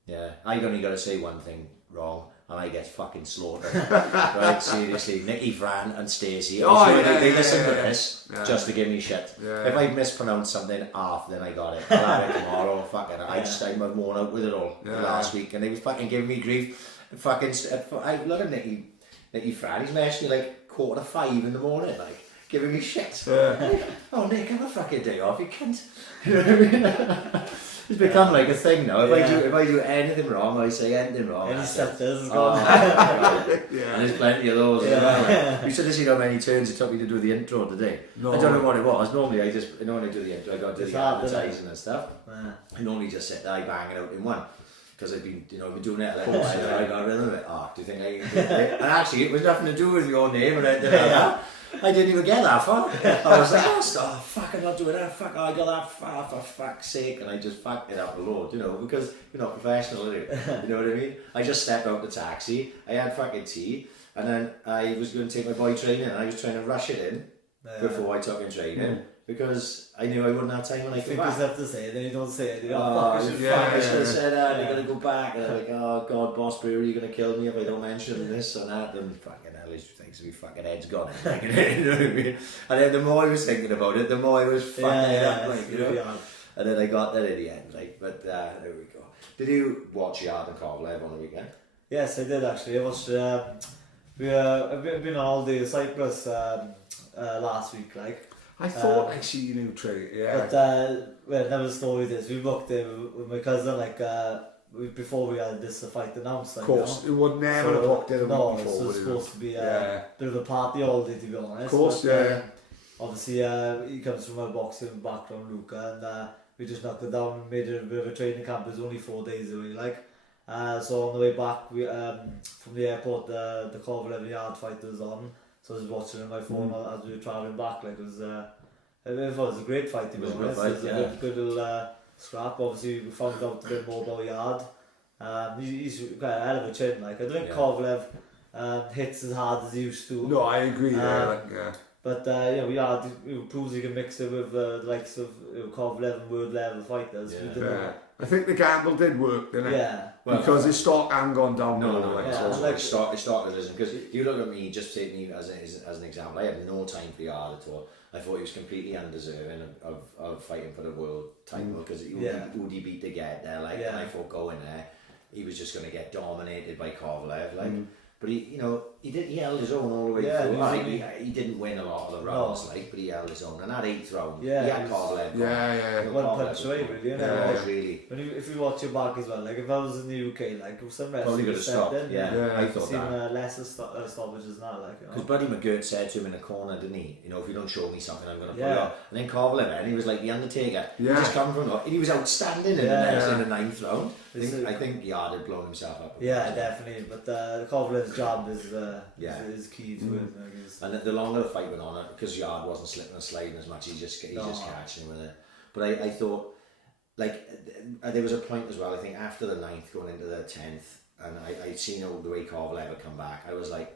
Yeah, I've only got to say one thing wrong and I get fucking slaughtered. Right, seriously. Nicky, Fran and Stacey. They listen to this just to give me shit. Yeah. If I mispronounce something half, then I got it. I'll have it tomorrow. Fucking, I'm worn out with it all last week and they was fucking giving me grief. Fucking, I look at Nicky Fran, he's messaging me like 4:45 in the morning, like, giving me shit. Yeah. Oh, Nick, have a fucking day off, you can't. You know what I mean? It's become like a thing now. If I do anything wrong, I say anything wrong. Any stuff is Oh, gone. Yeah. And there's plenty of those as well. You should have seen how many turns it took me to do the intro today. No. I don't know what it was. Normally I when I do the intro, I got to do It's the hard, isn't it? advertising and stuff. Yeah. I normally just sit there banging out in one. Because I've been, been doing it a little while. I got rhythm of it. Oh, do you think I can do it? And actually, it was nothing to do with your name or anything like that. I didn't even get that far. I was like, oh fuck, I'm not doing that. Fuck, I got that far for fuck's sake. And I just fucked it up a load, because you're not professional, are you? You know what I mean? I just stepped out the taxi. I had fucking tea. And then I was going to take my boy training. And I was trying to rush it in before I took him training. Because I knew I wouldn't have time when I came Think back. you have to say it, then you don't say it. I should have said that, Yeah. you're going to go back, and I'm like, oh God, Boss Brewery, you're going to kill me if I don't mention this and that, and fucking hell, he thinks my fucking head's gone. You know what I mean? And then the more I was thinking about it, the more I was fucking it up, like, and then I got that in the end, like, but there we go. Did you watch Yard and Kovalev on the weekend? Yes, I did actually. I watched, I've been on holiday in Cyprus last week, like. I thought I see you new trade, yeah. But well, never story this. We booked it with my cousin like before we had this fight announced. Of course, it would never have looked at him no, before. so would it's it? supposed to be Yeah. a bit of a party all day, to be honest. Of course, but, yeah. Obviously, he comes from a boxing background, Luca, and we just knocked it down and made it a bit of a training camp. It was only 4 days away, like. So on the way back, we from the airport, the Kovalev yard fight was on. So I was watching on my phone as we were travelling back. Like it was a great fight, to be honest. It was a good little scrap. Obviously, we found out a bit more about Yard. He's got a hell of a chin. Like I don't think Kovalev hits as hard as he used to. No, I agree. Yeah. But Yard proves he can mix it with the likes of Kovalev and world level fighters. Yeah. I think the gamble did work, didn't it? Yeah. Because his stock hadn't gone down. It started losing, because you look at me, just take me as an example. I had no time for Yard at all. I thought he was completely undeserving of fighting for the world title, because who'd he beat to get there? Like, and I thought going there, he was just going to get dominated by Kovalev. Like, but he held his own all the way through. Like, he didn't win a lot of the rounds, but he held his own. And that 8th round, he had Kovalev. One punch away, really. Really. If you watch your back as well, like if I was in the UK, like if some Probably could have stopped. I thought seen that. Lesser stoppages now, like. Because Buddy McGirt said to him in the corner, didn't he? You know, if you don't show me something, I'm going to pull you out. And then Kovalev, and he was like the Undertaker. He just come from, and he was outstanding in the 9th round. I think Yard had blown himself up. Yeah, definitely. But Kovalev's job is key to it. And the longer the fight went on, because Yard wasn't slipping and sliding as much, he just catching with it. But I thought, like, there was a point as well, I think, after the 9th going into the 10th, and I'd seen the way Kovalev had come back, I was like,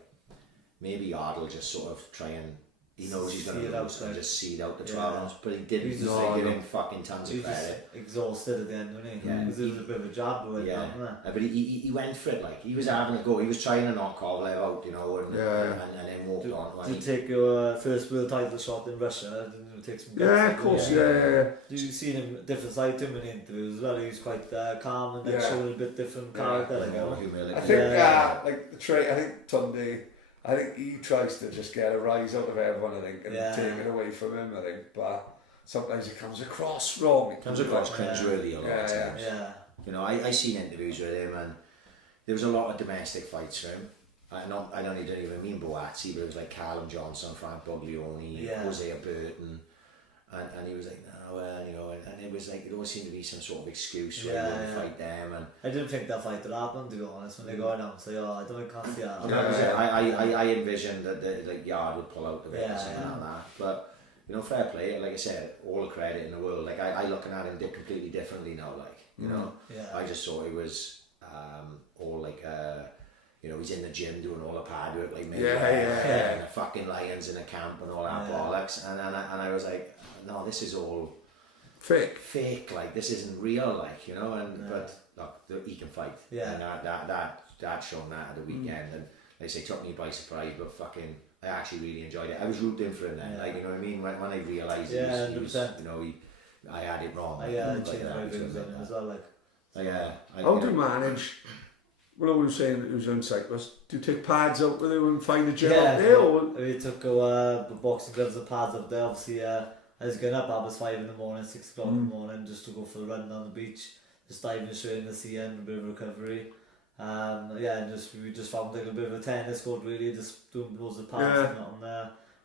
maybe Yard will just sort of try and, he knows he's going to lose and just seed out the 12 rounds, but he didn't. He's just give him fucking tons of credit. Exhausted at the end, wasn't he? Yeah. Because it was a bit of a jab with but he went for it, like, he was having a go, he was trying to knock Kovalev out, you know, and then walked on. Did you take your first world title shot in Russia? Didn't you take some guts? Yeah, of course, yeah. Did you see him, different side to him in interviews as well? He was quite calm and then showing a bit different character. I think, like, I think Tunde, I think he tries to just get a rise out of everyone, I think, and take it away from him, I think, but sometimes it comes across wrong. It comes across cringeworthy a lot of times. Yeah. You know, I seen interviews with him, and there was a lot of domestic fights for him. I don't even mean Boazzi, but it was like Callum Johnson, Frank Boglioni, Hosea Burton, and he was like, no, well, you know, and it was like, it always seemed to be some sort of excuse where he wouldn't fight them. And I didn't think that fight would happen, to be honest, when they go down and say, I can't see that. I envisioned that like Yard would pull out the bit or something like that. But, you know, fair play, like I said, all the credit in the world. Like, I looking at him completely differently now, like, you know. I just thought he was all like, you know, he's in the gym doing all the pad work, like maybe and the fucking lions in a camp and all that bollocks, and I was like, no, this is all fake, like this isn't real, like, you know, but look, he can fight, and that shown that at the weekend, and they say took me by surprise, but fucking I actually really enjoyed it. I was rooting for him then, like, you know what I mean, when I realised he was, you know, I had it wrong. As well, like. How do you manage? Well, we were saying it was on Cyprus. Do you take pads out with you and find a gym out there? Or? We took boxing gloves and pads up there. Obviously, I was getting up at 5 in the morning, 6 o'clock in the morning, just to go for a run down the beach, just diving straight in the sea and a bit of recovery. And we just found like a bit of a tennis court, really, just doing loads of pads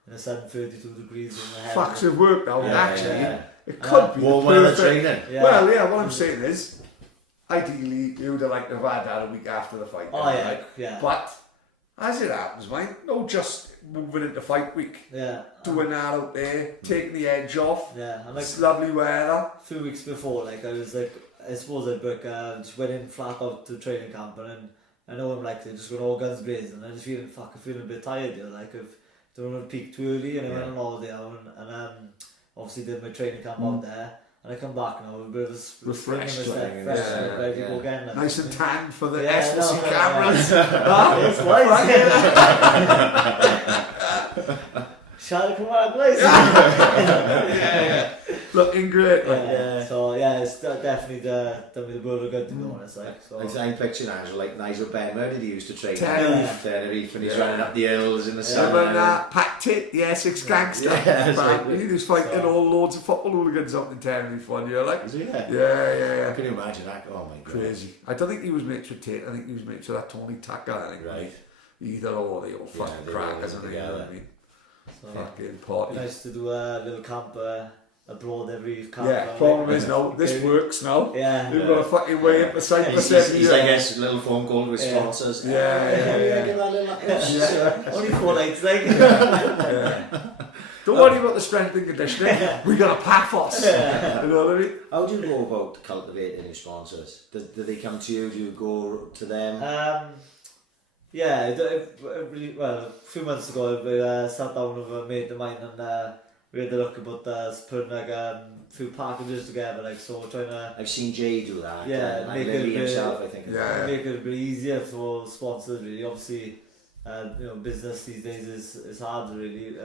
in the sun, 32 degrees in the head. Facts have worked out, actually. It could be the perfect. Well, what I'm saying is, ideally, you would have liked to have had that a week after the fight. But as it happens, mate, just moving into fight week. Doing that out there, taking the edge off. And like, it's lovely weather. A few weeks before, like, I was like, I suppose I'd just went in flat out to training camp, and I know I'm like, they're just going all guns blazing, and I just feeling a bit tired, you know, like, I've don't want to peak too early, and I went on holiday and obviously did my training camp out there. And I come back now with a bit of refreshed, ready to go again. Like, nice and tan for the SLC cameras. Charlie, come on, please. Looking great. So it's definitely done me the world of good, to be honest. Like, so. I'm picturing Angelo like Nigel Benn. Where did he used to train? Tenerife. And he's running up the hills in the sun. Pat Tit, the Essex gangster. He was fighting all loads of football hooligans up in Tenerife one year. Like, yeah. Can you imagine that? Oh my god. Crazy. I don't think he was mates with Tate. I think he was mates with that Tony Tucker. I think. Right. Either or, they all fucking crackers, and they, you know what I mean? So, fucking party. Nice to do a little camp abroad every camp. Yeah, problem is now, this works now. Yeah. You've got to fucking weigh up the Cyprus He's I guess, a little phone call with sponsors. Only 4 nights, like. Don't worry about the strength and conditioning. We got a pathos. You know what I mean? How do you go about cultivating your sponsors? Do they come to you? Do you go to them? Well, a few months ago, we sat down with a mate of mine and we had a look about putting like a few packages together, like so trying to. I've seen Jay do that. Yeah, make it himself, I think. Make it a bit easier for sponsors. Really, obviously, business these days is hard, really.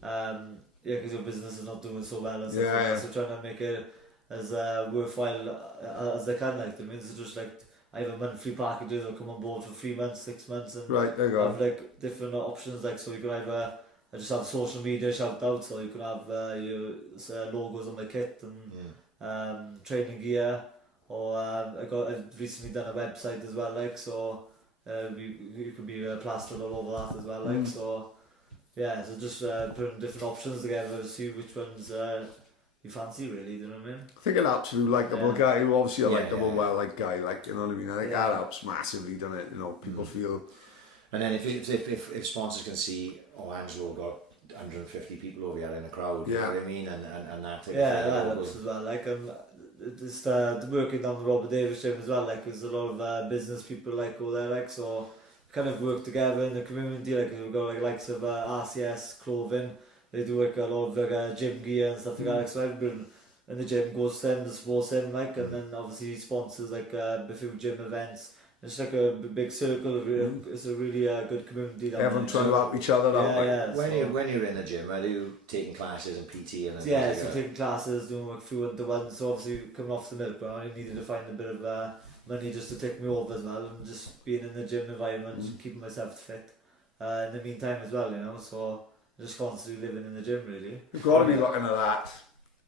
Because your business is not doing so well and stuff like that. So trying to make it as worthwhile as they can. Like, I mean, it's just like. I have a monthly packages. I'll come on board for 3 months, 6 months, and right, there you go. have like different options. Like, so you can either just have social media shout outs, or you can have your logos on my kit and training gear. Or I've recently done a website as well. Like, so you can be plastered all over that as well. Like, so yeah, so just putting different options together to see which ones. You fancy, really, do you know what I mean? I think an absolute likeable guy who obviously a likeable, well-liked guy, like, you know what I mean? I think that helps massively, doesn't it? You know, people feel. And then if sponsors can see, Angelo got 150 people over here in the crowd, you know what I mean? And that. That helps as well. Like, it's the working down the Robert Davis gym as well. Like, there's a lot of business people like go there, like, so kind of work together in the community. Like, we've got like likes of RCS clothing. They do like a lot of like gym gear and stuff like that. So everyone in the gym goes to them, supports them, like, and then obviously he sponsors like a few gym events. It's like a big circle. It's a really good community. Everyone trying to help each other out. When you're in the gym, are you taking classes and PT and? So taking classes, doing like a few one-to-ones. So obviously coming off the milk, I needed to find a bit of money just to take me over as well, and just being in the gym environment, and keeping myself fit. In the meantime as well, you know. So. Just constantly living in the gym, really. You've got to be looking at that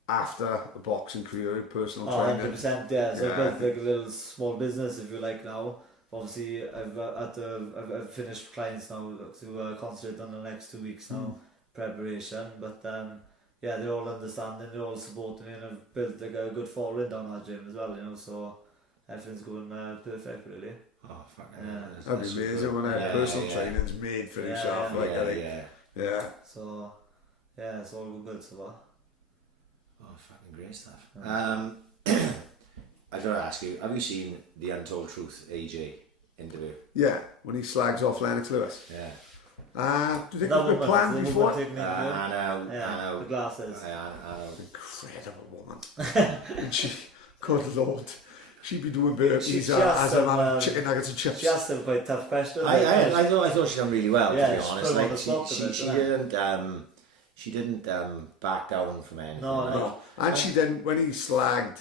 after a boxing career, personal training. 100%, yeah. So I've got like a little small business, if you like, now. Obviously, I've finished clients now to concentrate on the next 2 weeks now, preparation. But they're all understanding, they're all supporting me, and I've built like a good following down that gym as well, you know. So everything's going perfect, really. Oh, fucking that'd be amazing when personal training's made for yourself, Yeah. So, it's all good so far. Oh, fucking great stuff. I gotta ask you, have you seen the Untold Truth AJ interview? Yeah, when he slags off Lennox Lewis. Yeah. Do you think it was planned before? I know. The glasses. I know. Incredible woman. And she, good lord. She'd be doing burpees as a man, chicken nuggets and chips. She asked them quite tough questions. I thought she done really well, to be honest. Like, she didn't back down from anything. No. And she didn't, when he slagged,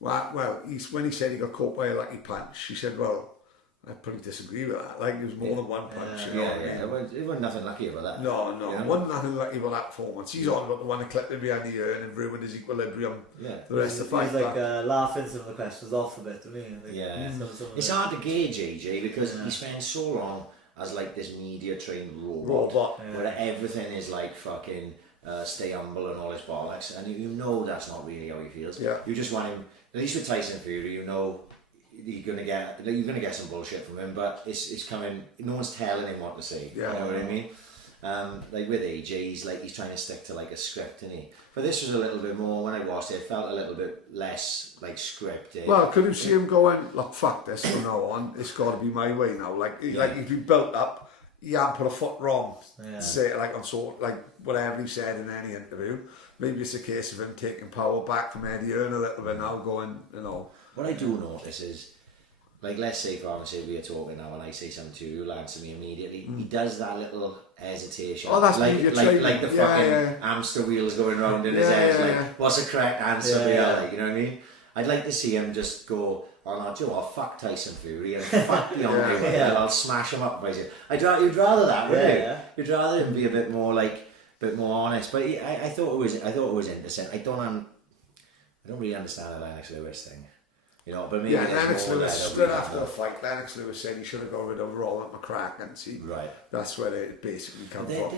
when he said he got caught by a lucky punch, she said, well, I probably disagree with that. Like, it was more than one punch. It wasn't nothing lucky about that. No, it wasn't nothing lucky about that performance. He's on about the one that clipped him behind the ear and ruined his equilibrium. Yeah. The rest of the fight. He's like laughing some of the questions off a bit, to me. It's hard to gauge AJ because he spends so long as like this media trained robot. Where everything is like fucking stay humble and all his bollocks, and you know that's not really how he feels. Yeah. You just want him, at least with Tyson Fury, you know you're gonna get some bullshit from him, but it's coming. No one's telling him what to say. You know what I mean? Like with AJ, he's trying to stick to like a script, isn't he? But this was a little bit more. When I watched it felt a little bit less like scripted. Well, could you see him going, look, fuck this from now on? It's got to be my way now. Like he's been built up. He hadn't put a foot wrong. Say like on sort like whatever he said in any interview. Maybe it's a case of him taking power back from Eddie Hearn a little bit now, going, you know. What I do notice is like let's say for argument's sake we are talking now and I say something to you, you'll answer me immediately. He does that little hesitation. Oh, that's like the fucking hamster wheels going round in his head. Like, what's the correct answer? Like, you know what I mean? I'd like to see him just go, oh no, Joe, I'll fuck Tyson Fury and fuck Deontay Wilder. I'll smash him up. You'd rather that, wouldn't you? You'd rather him be a bit more honest. But I thought it was interesting. I don't really understand the Lennox Lewis thing. You know, but maybe Lennox Lewis, straight after the fight, Lennox Lewis said he should have got rid of Robert McCracken. See, right. That's where it basically comes from.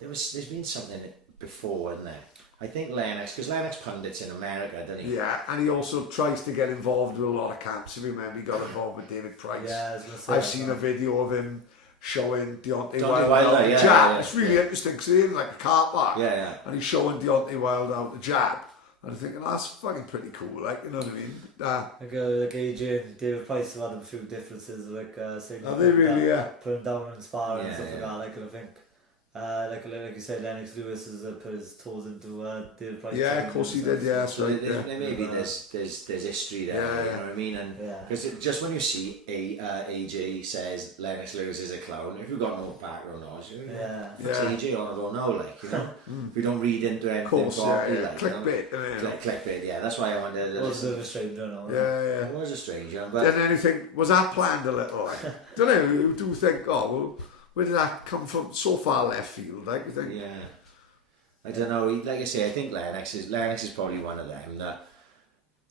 There's been something before, isn't there? I think because Lennox pundits in America, doesn't he? Yeah, and he also tries to get involved with a lot of camps. If you remember, he got involved with David Price. Yeah, I've seen a video of him showing Deontay Wilder Wilder the jab. It's really interesting because he's in like a car park. Yeah. And he's showing Deontay Wilder out the jab. And I'm thinking, that's fucking pretty cool, like, you know what I mean? Like AJ and David Price have had a few differences, like saying are they really, put him down and sparring and stuff like that, like, and I think like you said, Lennox Lewis has put his toes into David Price. Yeah, of course he did, yeah. So maybe there's history there, you know what I mean? And because just when you see AJ says Lennox Lewis is a clown, if you've got no background knowledge, it's AJ on, I don't know, like, you know, if you don't read into anything properly, like, clickbait, clickbait, that's why I wanted to listen. It was a stranger, no? Yeah. It was a stranger, but then anything, was that planned a little, like? Don't know, you do think, oh, well, where did that come from? So far left field, like, you think? Yeah. I don't know. Like I say, I think Lennox is probably one of them that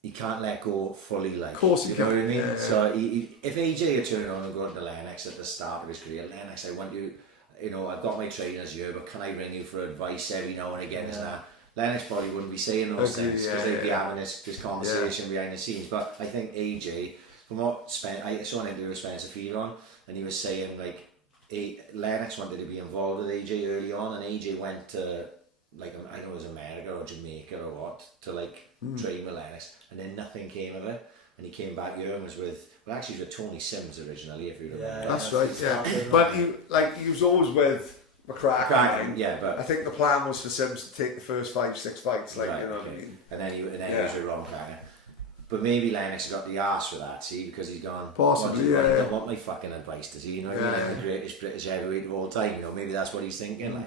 he can't let go fully. Like, of course he can. You know what I mean? Yeah. So if AJ had turned on and gone to Lennox at the start of his career, Lennox, I want you. You know, I've got my trainers here, but can I ring you for advice every now and again? Yeah. Lennox probably wouldn't be saying those things because they'd be having this conversation behind the scenes. But I think AJ, from what I saw an interview with Spencer Fearon, and he was saying like. Lennox wanted to be involved with AJ early on, and AJ went to, like, I know it was America or Jamaica or what, to like train with Lennox, and then nothing came of it, and he came back here and was with Tony Sims originally, if you remember. That's right, but he was always with McCracken. Yeah, but I think the plan was for Sims to take the first 5-6 fights, like, you know what I mean? And then he was with Ron McCracken. But maybe Lennox got the arse for that, see, because he's gone, possibly, he don't want my fucking advice, does he? You know what I mean? Like the greatest British heavyweight of all time, you know, maybe that's what he's thinking, like.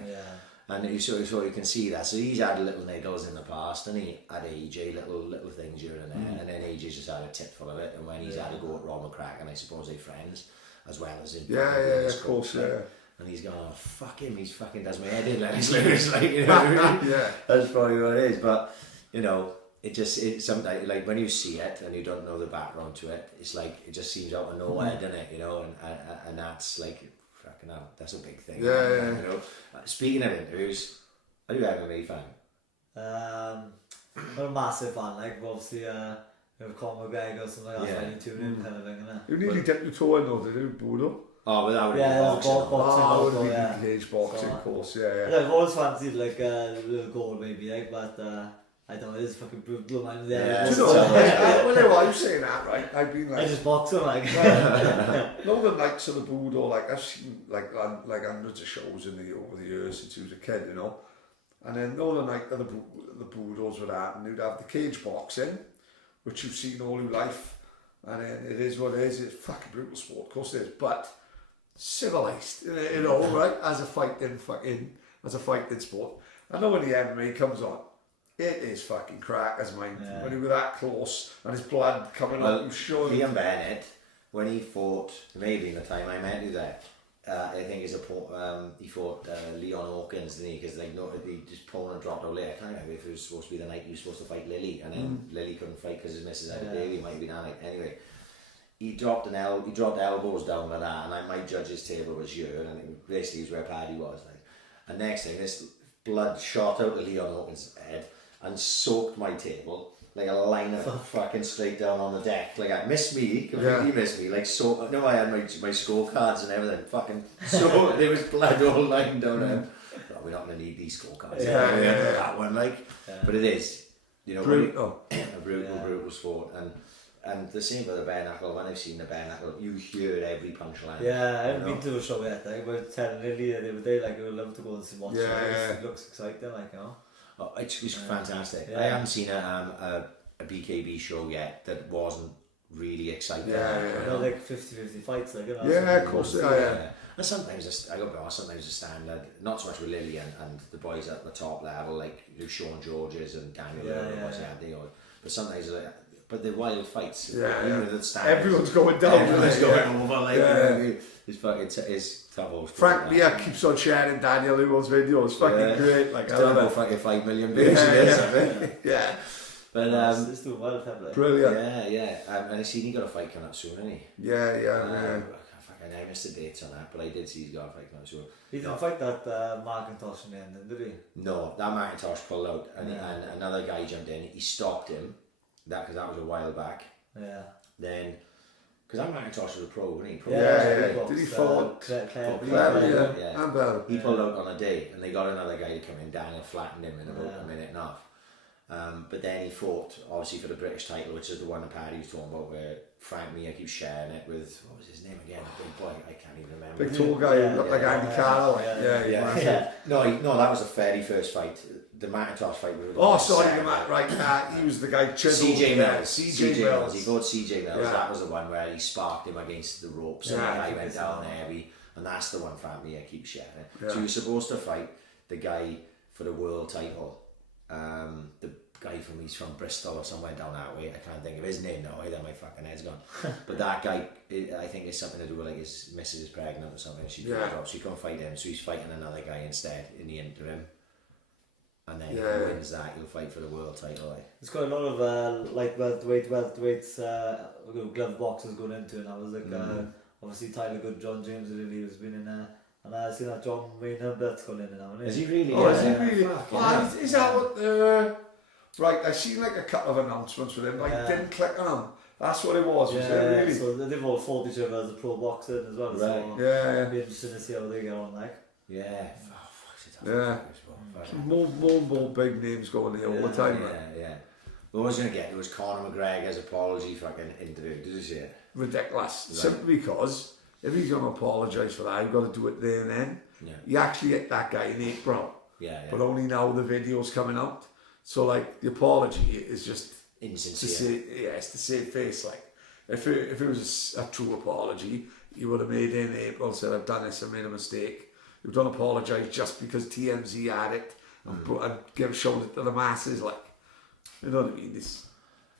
And you can see that. So he's had little niggles in the past, and he had AJ, little things here and there, and then AJ's just had a tip full of it, and when he's had a go at Ron McCracken, I suppose they're friends, as well as in of course, and he's gone, oh, fuck him, he's fucking does my head in, Lennox Lewis, like, you know what I mean? That's probably what it is, but, you know, it's sometimes, like, when you see it and you don't know the background to it, it's like, it just seems out of nowhere, doesn't it, you know, and that's like, fucking hell, that's a big thing. You know? Speaking of interviews, are you an MMA fan? I'm a massive fan, like, obviously, Conor McGregor or something like that, I need to tune in kind of thing, innit? You nearly dipped your toe in though, did you, Budo? Oh, but that would be boxing. That would be cage boxing, of course, I've always fancied, like, a little goal maybe, like, but, I don't know, it's fucking brutal, man. Do you know, well, I'm saying that, right? I've been like... I just box them, like... Northern Nights of the Budo, like, I've seen, like hundreds of shows over the years since he was a kid, you know? And then Northern Night of the Budos would happen, you'd have the cage boxing, which you've seen all your life, and then it is what it is, it's fucking brutal sport, of course it is, but civilised, you know, right? As a fighting sport. I know when the MMA comes on, it is fucking crack as mine. When he was that close and his blood coming up, I'm sure. Liam Bennett, when he fought, maybe in the time I met you there, I think he fought Leon Hawkins, didn't he? Because like, his opponent dropped out late. I can't remember if it was supposed to be the night he was supposed to fight Lily, and then Lily couldn't fight because his missus had a baby. It might have been that night. Anyway, he dropped elbows down like that, and my judge's table was here, and it basically was where Paddy was. Like, and next thing, this blood shot out of Leon Hawkins' head and soaked my table like a line of fucking straight down on the deck. Like, I missed me, completely missed me. Like, so, no, I had my scorecards and everything. Fucking, so there was blood all lying down there. Oh, we're not going to need these scorecards. That one, like. But it is, you know, a brutal sport. And the same with the bare knuckle. When I've seen the bare knuckle, you hear every punchline. Yeah, I haven't been to a show yet. I was telling Lily the other day, like, I would love to go and see one show. It looks exciting, like, you know. Oh, it's fantastic. I haven't seen a BKB show yet that wasn't really exciting. They're like 50-50 fights, like, you know. Yeah, of course they are, yeah. And sometimes, I got to be honest, sometimes the standard, not so much with Lily and the boys at the top level, like Sean Georges and Daniel, but sometimes, but the wild fights, the standards, everyone's going down. Everyone's going over, like, it's fucking, it's tough. Frank Mir keeps on sharing Daniel Newell's videos, fucking great. Like, I don't know, fucking 5 million views. Yeah. But it's doing well, like. Brilliant. Yeah. And I seen he got a fight coming up soon, hasn't he? Yeah. I missed the dates on that, but I did see he's got a fight coming up soon. He didn't fight that Macintosh in the end, did he? No, that Macintosh pulled out, and another guy jumped in. He stopped him, because that was a while back. Yeah. Then, because that Macintosh was a pro, wasn't he? Did he fall? Yeah. He pulled out on a day, and they got another guy to come in. Daniel flattened him in about a minute and a half. But then he fought, obviously, for the British title, which is the one that Paddy was talking about, where Frank Mir keeps sharing it with, what was his name again? The big boy, I can't even remember. Big tall guy, looked like Andy Carroll. No, that was the very first fight. The Macintosh fight. He was the guy chiseled. CJ Mills. CJ Mills. He fought CJ Mills. Yeah. That was the one where he sparked him against the ropes, and the guy went down heavy, and that's the one Frank Mir keeps sharing. So he was supposed to fight the guy for the world title. The guy he's from Bristol or somewhere down that way. I can't think of his name now either, my fucking head's gone. But that guy, I think it's something to do with like his missus is pregnant or something, she pulled up, so he can't fight him, so he's fighting another guy instead in the interim. And then if he wins that, he'll fight for the world title. There's got a lot of welterweights, glove boxers going into it, and I was like, obviously Tyler Good, John James really has been in there. And I see that John Maynard that's gone in now, isn't he? Is he really? Is he really? Is that what right, I seen like a couple of announcements with him, didn't click on them. That's what it was it really? So they've all fought each other as a pro boxer as well, so it'll be interesting to see how they get on, like. More big names going there all the time. What was going to get? It was Conor McGregor's apology fucking interview. Did you see it? Ridiculous. Right. Simply because if he's going to apologise for that, you've got to do it there and then. Yeah. You actually hit that guy in April. But only now the video's coming out. So like the apology is just insincere. It's to save face. Like if it was a true apology, you would have made it in April, said I've done this, I made a mistake. You don't apologise just because TMZ had it and showed it to the masses. Like, you know what I mean?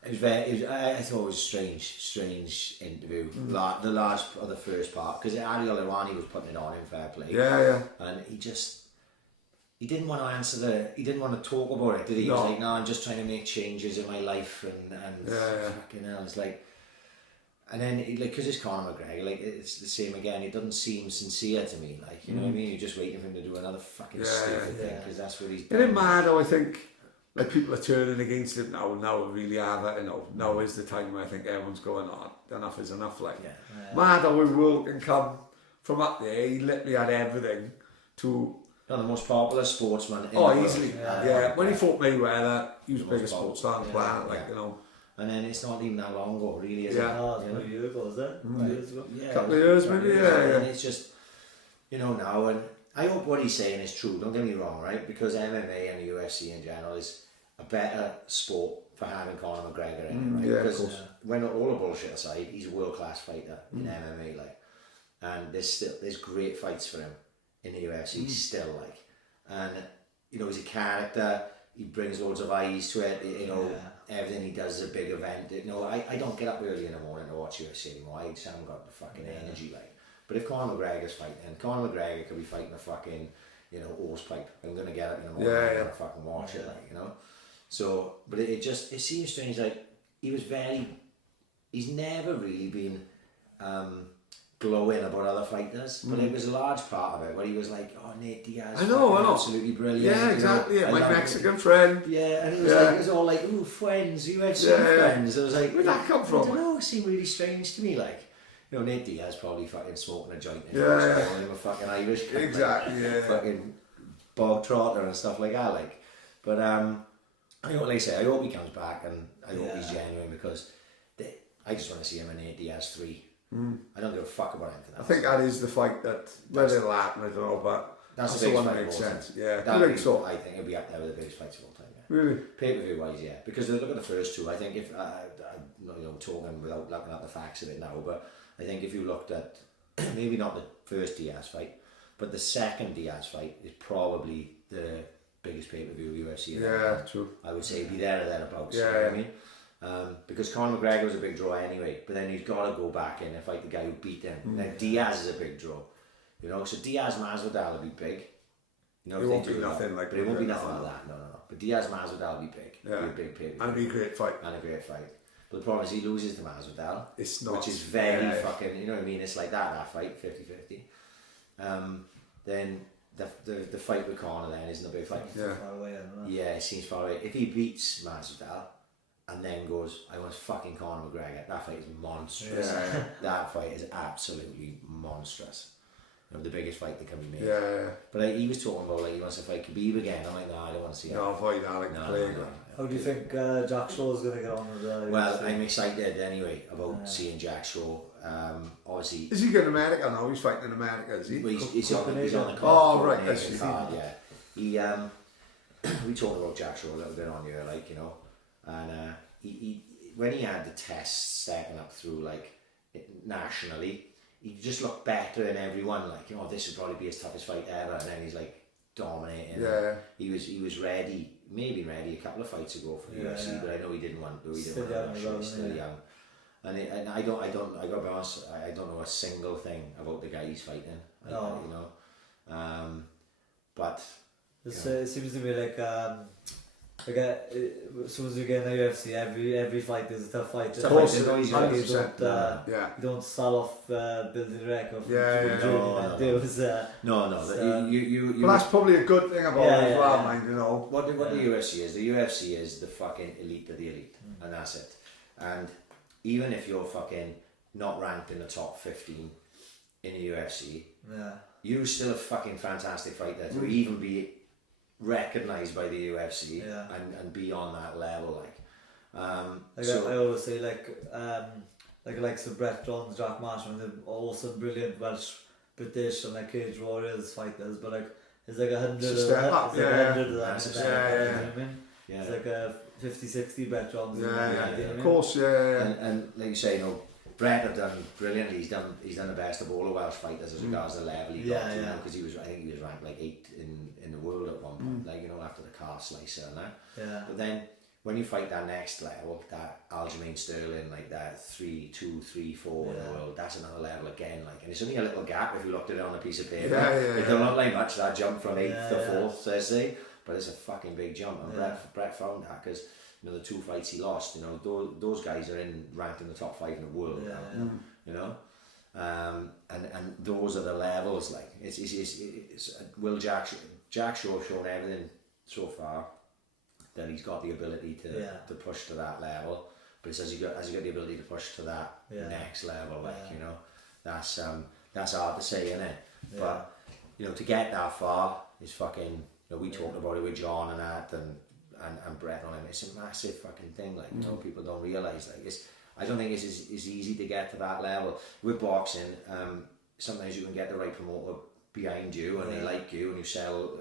I thought it was a strange interview. The last or the first part, because Ariel Irani was putting it on in fair play. And he didn't want to answer he didn't want to talk about it, did he? He was like, no, I'm just trying to make changes in my life and fucking hell, it's like. And then, because it's Conor McGregor, like, it's the same again. It doesn't seem sincere to me, like, you know what I mean? You're just waiting for him to do another fucking stupid thing, because that's what he's done. Isn't it mad how I think, like, people are turning against him now really are that, now is the time where I think everyone's going, enough is enough, like. Mad how a world can come from up there, he literally had everything to... the most popular sportsman in the world. Easily, when he fought Mayweather, he was the biggest sports star on the planet, like, you know. And then it's not even that long ago, really, is it? A year ago, is it? 2 years ago? A couple of years, maybe, And it's just, now, and I hope what he's saying is true, don't get me wrong, right? Because MMA and the UFC in general is a better sport for having Conor McGregor in it, right? Because when all the bullshit aside, he's a world-class fighter in MMA, like. And there's great fights for him in the UFC, still, like. And, he's a character, he brings loads of eyes to it, everything he does is a big event. I don't get up early in the morning to watch UFC anymore. I just haven't got the fucking energy, like. But if Conor McGregor's fighting, Conor McGregor could be fighting a fucking, horse pipe. I'm going to get up in the morning and I'm going to fucking watch it, like, So, but it seems strange, like, he's never really been glowing about other fighters, but it was a large part of it where he was like, Nate Diaz, I know, absolutely brilliant. Yeah, exactly. My Mexican friend. Yeah, and it was all like, ooh, friends, UFC friends. I was like, where'd that come from? I don't know, it seemed really strange to me, like, Nate Diaz probably fucking smoking a joint and calling him a fucking Irish cunt, exactly, fucking bog trotter and stuff like that, like. But I hope he comes back and I hope he's genuine, because I just want to see him in Nate Diaz 3. I don't give a fuck about anything else. I think that is the fight that, whether it'll happen, I don't know, but that's the one that makes sense. Yeah, I think so. I think it'll be up there with the biggest fights of all time. Really? Pay-per-view wise, because look at the first two. I think if talking without looking at the facts of it now, but I think if you looked at maybe not the first Diaz fight, but the second Diaz fight is probably the biggest pay-per-view UFC. Yeah, true. I would say be there or thereabouts. Yeah, you know what I mean? Because Conor McGregor was a big draw anyway, but then he's got to go back in and fight the guy who beat him. Then Diaz is a big draw, so Diaz Masvidal will be big. It won't be nothing like. But it won't be nothing like that. No. But Diaz Masvidal will be big. Yeah. It'll be a big pay-per-view. And it'll be a great fight. And a great fight. But the problem is he loses to Masvidal. It's not. Which is very fucking, you know what I mean? It's like that fight, 50-50. Then the fight with Conor then isn't a big fight. Yeah. Yeah, it seems far away. If he beats Masvidal and then goes, I want fucking Conor McGregor, that fight is monstrous. Yeah. That fight is absolutely monstrous. The biggest fight that can be made. Yeah. But he was talking about he wants to fight Khabib again. I'm like, no, I don't want to see that. No, fight Alec Plague. How do you think Jack Shaw's going to get on with that? Well, I'm excited anyway about seeing Jack Shaw. Obviously, is he going to America now? He's fighting in America, is he? Well, he's on the card. Oh, right, That's that's card. Yeah. We talked about Jack Shaw a little bit on here, and he when he had the tests stepping up through nationally, he just looked better than everyone. This would probably be his toughest fight ever, and then he's dominating. Yeah. He was ready. Maybe ready a couple of fights ago for the UFC, but I know he didn't want to. He didn't want to. He's still young, and I got to be honest. I don't know a single thing about the guy he's fighting. No. But it seems to me as soon as you get in the UFC, every fight is a tough fight. Of course, you don't you don't start off building a record. No. You. But that's probably a good thing about it as well, mind. What the UFC is? The UFC is the fucking elite of the elite, and that's it. And even if you're fucking not ranked in the top 15 in the UFC, you're still a fucking fantastic fighter to even be recognised by the UFC and be on that level. I always say so Brett Jones, Jack Marshall, they're all some brilliant Welsh, British and Cage Warriors fighters, but it's 100 of them. You know what I mean? It's a 50-60 Brett Jones. Of course, And like you say, Brett had done brilliantly. He's done the best of all the Welsh fighters as regards the level he got. Because I think he was ranked 8 in the world at one point. After the car slicer and that. Yeah. But then when you fight that next level, that Aljamain Sterling, that 3, 2, 3, 4 in the world, that's another level again. And it's only a little gap if you looked at it on a piece of paper. It don't look like much, that jump from 8th to 4th, so I say. But it's a fucking big jump, and Brett found that because the 2 fights he lost, those guys are ranked in the top 5 in the world now, and those are the levels. Will Jack Shaw shown everything so far that he's got the ability to push to that level, but it's as you got the ability to push to that next level, that's hard to say, isn't it? But to get that far is fucking. We talked about it with John and that, and Brett on him. It's a massive fucking thing. People don't realise. I don't think it's easy to get to that level. With boxing, sometimes you can get the right promoter behind you, and they like you, and you sell,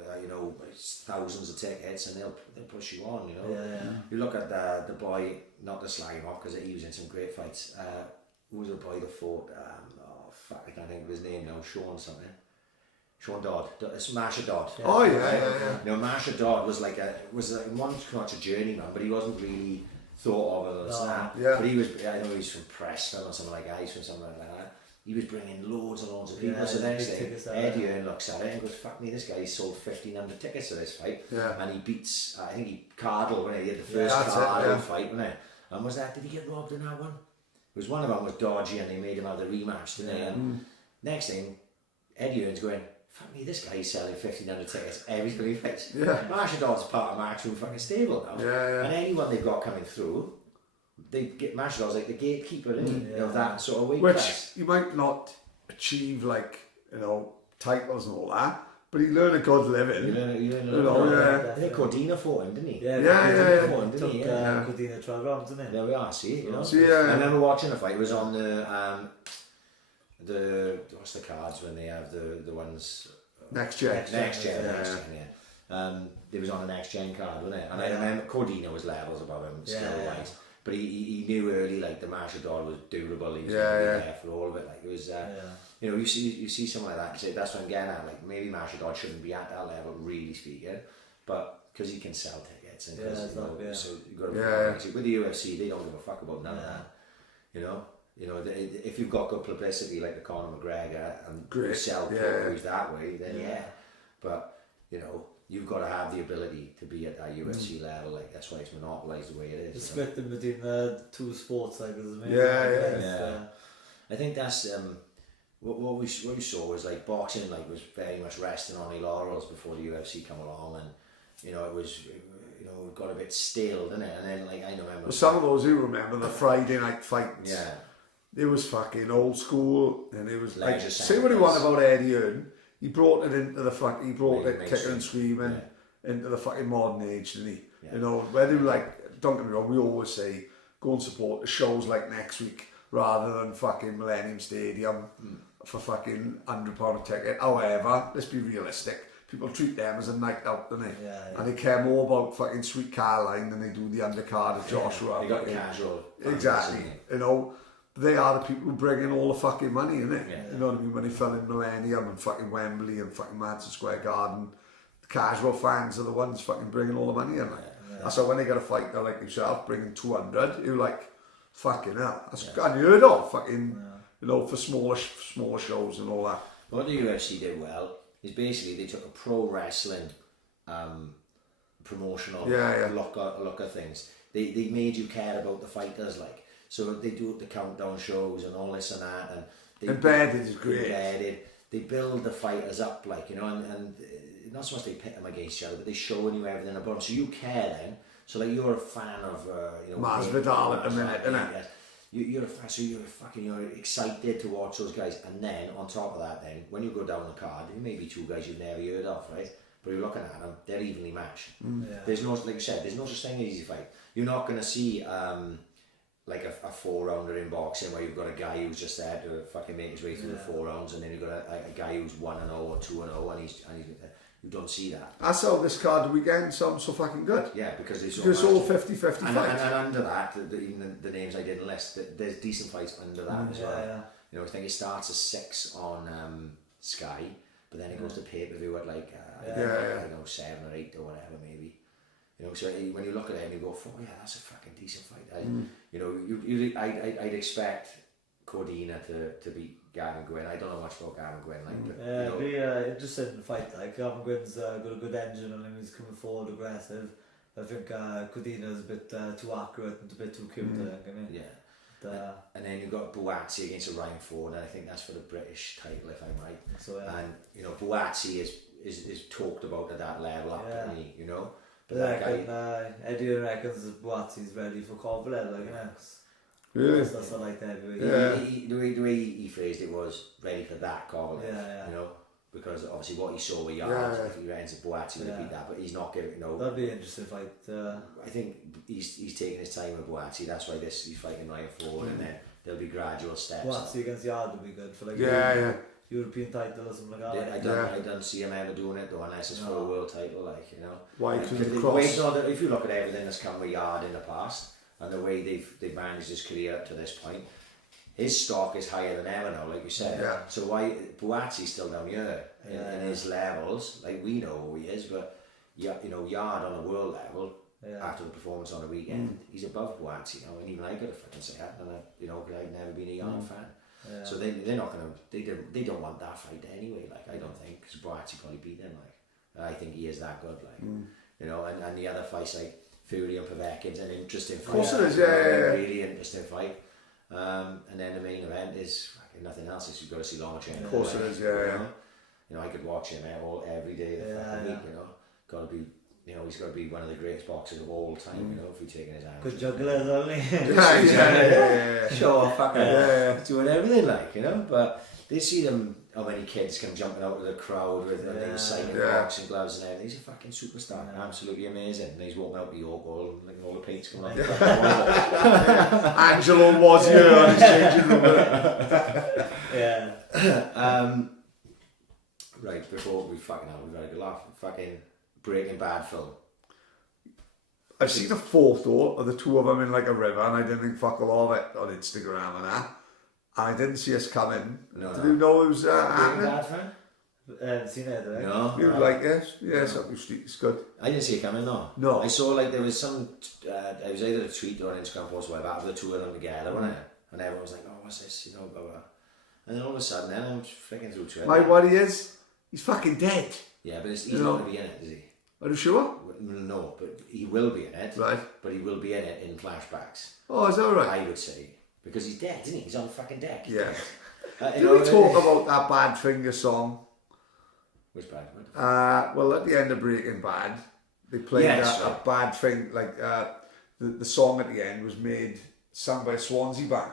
thousands of tickets, and they'll push you on. You look at the boy, not to slag him off because he was in some great fights. Who was the boy that fought? I can't think of his name now. Sean Dodd, Masha Dodd. Oh yeah. Masha Dodd was one much a journeyman, but he wasn't really thought of as that. Yeah. But he was. I know he's from Preston or something like that. He's from somewhere like that. He was bringing loads and loads of people. So the next day, Eddie Hearn looks at it and goes, "Fuck me, this guy sold 1,500 tickets to this fight." Yeah. And he beats. I think Cardle when he had the first Cardle fight, wasn't it? And was that? Did he get robbed in that one? It was one of them was dodgy, and they made him have the rematch, didn't they? And next thing, Eddie Hearn's going, fuck me, this guy's selling 1,500 tickets every time he fights. Masha Dodd's part of Matchroom fucking stable now. And anyone they've got coming through, they get Masha Dodd's like the gatekeeper of that sort of weight class. You might not achieve titles and all that, but he learn a good living. I think Cordina fought him, didn't he? Cordina 12 rounds, didn't he? There we are, see, I remember watching a fight, it was on the what's the cards when they have the ones next gen. It was on the next gen card, wasn't it? And I remember Cordina was levels above him skill wise, But he knew early, like, the martial art was durable. He was Yeah, going to yeah. be there for all of it. Like, it was, you know, you see someone like that, and say, that's what I'm getting at. Like, maybe martial art shouldn't be at that level, really speaking, but because he can sell tickets, and because so you got to with the UFC, they don't give a fuck about none of that. You know, if you've got good publicity like the Conor McGregor and you sell pay-per-views that way, then but you know, you've got to have the ability to be at that UFC level. Like, that's why it's monopolised the way it is. The split in between the two sports, like, is amazing. Yeah. I think that's what we saw was, like, boxing, like, was very much resting on their laurels before the UFC come along, and you know, it was, you know, it got a bit stale, didn't it? And then, like, I remember. Well, some of those you remember the Friday night fights. Yeah. It was fucking old school, and it was like, Leisure say what you want about Eddie Hearn, he brought it into the fucking, he brought it kicking mainstream. and screaming into the fucking modern age, didn't he? Yeah. You know, whether you like, don't get me wrong, we always say go and support the shows like next week rather than fucking Millennium Stadium for fucking £100 a ticket. However, let's be realistic. People treat them as a night out, don't they? And they care more about fucking Sweet Caroline than they do the undercard of Joshua. They got casual. Exactly. You know, they are the people who bring in all the fucking money, innit? Yeah. You know what I mean? When they fell in Millennium and fucking Wembley and fucking Madison Square Garden, the casual fans are the ones fucking bringing all the money in. That's why when they get a fight, they're like yourself, bringing 200, you're like, fucking hell. That's unheard of, fucking, you know, for smaller shows and all that. What the UFC did well is basically they took a pro wrestling promotional look of things. They made you care about the fighters, like, so they do the countdown shows and all this and that, and they Embedded is great. They build the fighters up, like, you know, and not so much they pit them against each other, but they showing you everything about them, so you care then. So, like, you're a fan of you know, Masvidal at the minute, innit? You're a fan, so you're excited to watch those guys, and then on top of that, then when you go down the card, there may be two guys you've never heard of, right? But you're looking at them, they're evenly matched. There's no, like you said, there's no such thing as easy fight. You're not going to see like a 4-rounder in boxing where you've got a guy who's just there to fucking make his way through the 4 rounds, and then you've got a guy who's 1-0 or 2-0, and he's you don't see that. I saw this card the weekend, sounds so fucking good. Yeah, because it's all 50-50 fights. And under that, even the names I didn't list, there's decent fights under that as well. You know, I think it starts at 6 on Sky, but then it goes to pay-per-view at like I don't know, 7 or 8 or whatever maybe. You know, so when you look at it and you go, "Oh yeah, that's a fucking decent fight." You know, I'd expect Cordina to beat Gavin Gwynn. I don't know much about Gavin Gwynn, like, but it'd be interesting fight. Like, Gavin Gwynn's got a good engine on him. He's coming forward aggressive. I think Cordina's a bit too accurate and a bit too cute. I mean. Yeah. And then you've got Buatsi against Ryan Ford, and I think that's for the British title, if I'm right. So, and you know, Buatsi is talked about at that level up, you know. But that guy, Eddie reckons Buatsi's ready for Kovalev, like, Really? That's not like that. The way he phrased it was ready for that Kovalev, you know, because obviously what he saw with yards, if he ends up Buatsi would beat that, but he's not giving, that'd be an interesting fight. I think he's taking his time with Buatsi. That's why he's fighting Ryan Ford, and then there'll be gradual steps. Buatsi against Yard would be good for like European title or something like that. I don't see him ever doing it though, unless it's for a world title, like, you know. Why to the cross? If you look at everything that's come with Yard in the past and the way they've managed his career up to this point, his stock is higher than ever now, like you said. So why Buatsi's still down here in his levels, like we know who he is, but you know, Yard on a world level. After the performance on the weekend, he's above Buatsi, you know, and even I could have fucking say that, and you know, because I've never been a Yard fan. So they're not gonna, they don't want that fight anyway, like, I don't think, because Buatsi probably beat him, like, I think he is that good, like, you know, and the other fights like Fury and Povetkin's an interesting fight. Of course it is, really interesting fight. And then the main event is fucking nothing else, is you've got to see Lomachenko. Of course it is, You know, I could watch him every day of the fucking week, you know, got to be. You know, he's got to be one of the greatest boxers of all time, you know, if we're taking his hands. Good juggler, only. Sure, fucking doing everything, like, you know, but they see them, how many kids come jumping out of the crowd with their signing boxing gloves and everything. He's a fucking superstar, absolutely amazing. And he's walking out the York Hall, like, all the paint's coming off the wall. Angelo was here on his changing room. Right, before we fucking have, we've got to go laugh. Fucking Breaking Bad film. I've seen a photo of the two of them in like a river, and I didn't think fuck all of it on Instagram and that. And I didn't see us coming. Did you know it was happening? I haven't seen it, right? No. You like this? Yes, up your street. It's good. I didn't see it coming, no. No. I saw like there was some, it was either a tweet or an Instagram post or whatever, of the two of them together, wasn't it? And everyone was like, oh, what's this, you know, blah, blah. And then all of a sudden, then I'm flicking through Twitter. My worry is, he's fucking dead. Yeah, but he's not going to be in it, is he? Are you sure? No, but he will be in it. Right. But he will be in it in flashbacks. Oh, is that right? I would say. Because he's dead, isn't he? He's on the fucking deck. Yeah. You Did know we what I talk mean? about that Badfinger song? Which bad? Well, at the end of Breaking Bad, they played Yes, a right. bad thing. Like the song at the end was sung by a Swansea band,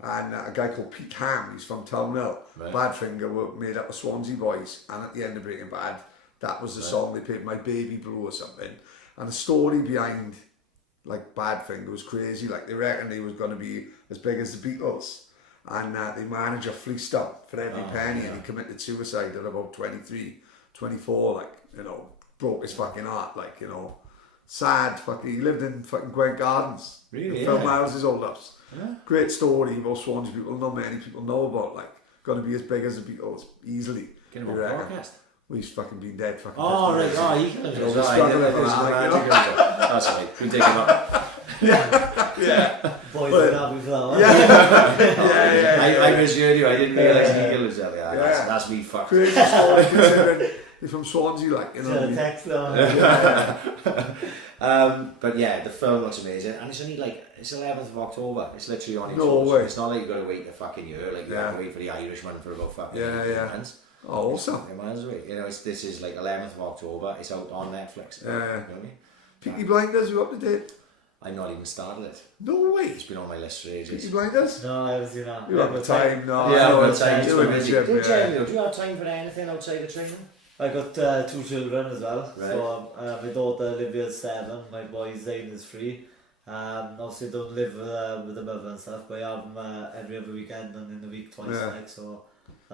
and a guy called Pete Ham, he's from Town Hill. Right. Badfinger were made up of Swansea boys, and at the end of Breaking Bad, that was the song they played, "My Baby Blue" or something. And the story behind like Badfinger was crazy. Like they reckoned he was going to be as big as the Beatles. And the manager fleeced him for every penny, and he committed suicide at about 23, 24, like, you know, broke his fucking heart, like, you know, sad, fucking, he lived in fucking Gwent Gardens. Really? Phil Yeah. Miles' old house. Yeah. Great story about Swansea people, not many people know about, like, going to be as big as the Beatles, easily. Get him you on reckon? podcast. Well, he's fucking been dead fucking Oh, 50 right. years. Oh, he can have You know, it. we're struggling with that, like, you know. That's all right. We take him up. Boys in Abbey Flower. I misheard you. I didn't realise he killed himself. Yeah, Yeah. that's me fucked. Crazy story considering he's from Swansea, like, you know. what I Send a mean? text on. But yeah, the film looks amazing, and it's only like it's 11th of October. It's literally on its No own. way. It's not like you got to wait a fucking year. Like you Yeah. have to wait for the Irishman for about fucking months. Oh, awesome. You know, this is like 11th of October. It's out on Netflix. Yeah. You know what I mean? Peaky Blinders, you up to date? I've not even started it. No way. It's been on my list for ages. Peaky Blinders? No, I haven't seen that. You have the time, no. Yeah, no, I've it's got time you to and the busy. gym, Do you, yeah. do you have time for anything outside of training? I got 2 children as well. Right. So my daughter Olivia's 7, my boy Zayn is 3. Obviously don't live with the mother and stuff, but I have them every other weekend and in the week twice. Yeah. Like, so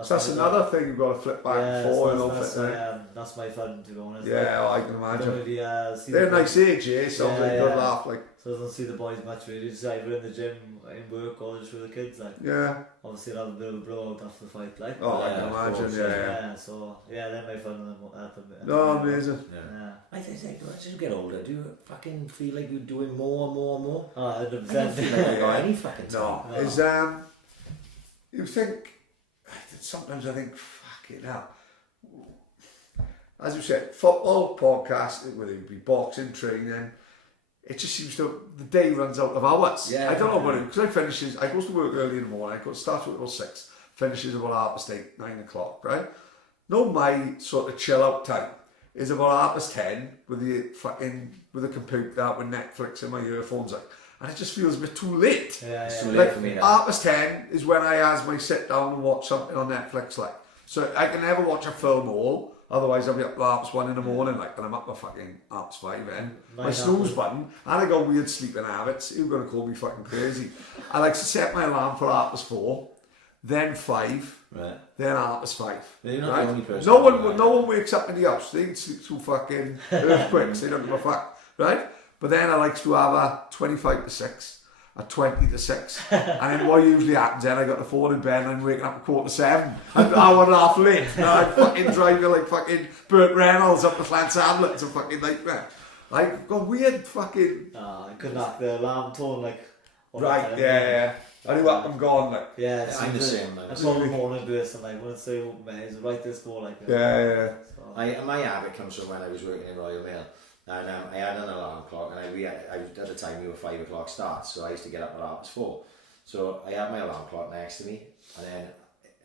So that's another thing you've got to flip back and so forth, you know, that's, fitting in. that's my fun, to be honest. Yeah, I can I don't imagine. really see They're a the nice age, eh? Sounds like a good laugh, like, So I don't see the boys much really, just either in the gym, in work, or just with the kids. Like, yeah. obviously I'll have a bit of a blowout after the fight, like. Oh, I Yeah, can of imagine, course, yeah. So yeah, they're my fun at the No, amazing. Yeah. I think as you get older, do you fucking feel like you're doing more and more and more? Oh, I don't 100%. feel like I got any fucking No, time. is you think sometimes I think fucking hell. As you said, football, podcast, whether it be boxing, training, it just seems to the day runs out of hours. Yeah, I don't know about it because I go to work early in the morning. I start work about 6, finishes about 8:30, 9 o'clock, right? No, my sort of chill out time is about 10 with the computer, with Netflix and my earphones, like, and it just feels a bit too late. Yeah, It's yeah. too late Like for me now. 10 is when I has my sit down and watch something on Netflix, like. So I can never watch a film all, otherwise I'll be up to 1 in the morning, like, and I'm up to fucking 5 then. My snooze button, and I got weird sleeping habits. You're gonna call me fucking crazy. I like to set my alarm for 4:30, then 5. Right. Then 5:30. You're not the only person No like one, that. no one wakes up in the house. They can sleep through fucking earthquakes. They don't give a fuck, right? But then I like to have a 25 to 6, a 20 to 6, and then what usually happens? Then I got the phone in bed and I'm waking up at 6:45. I'm an hour and a half late. And I'm fucking driving like fucking Burt Reynolds up the Llansamlet. It's a fucking nightmare. I've got weird fucking. I could knock the alarm tone like. all the Right, time. yeah. I knew up and gone, like. Yeah, I'm the same, man. I call the morning burst and like when it's so it's right this go like. Yeah. So, My habit comes from when I was working in Royal Mail, and I had an alarm clock, and at the time we were 5 o'clock starts, so I used to get up at 4:30. So I had my alarm clock next to me, and then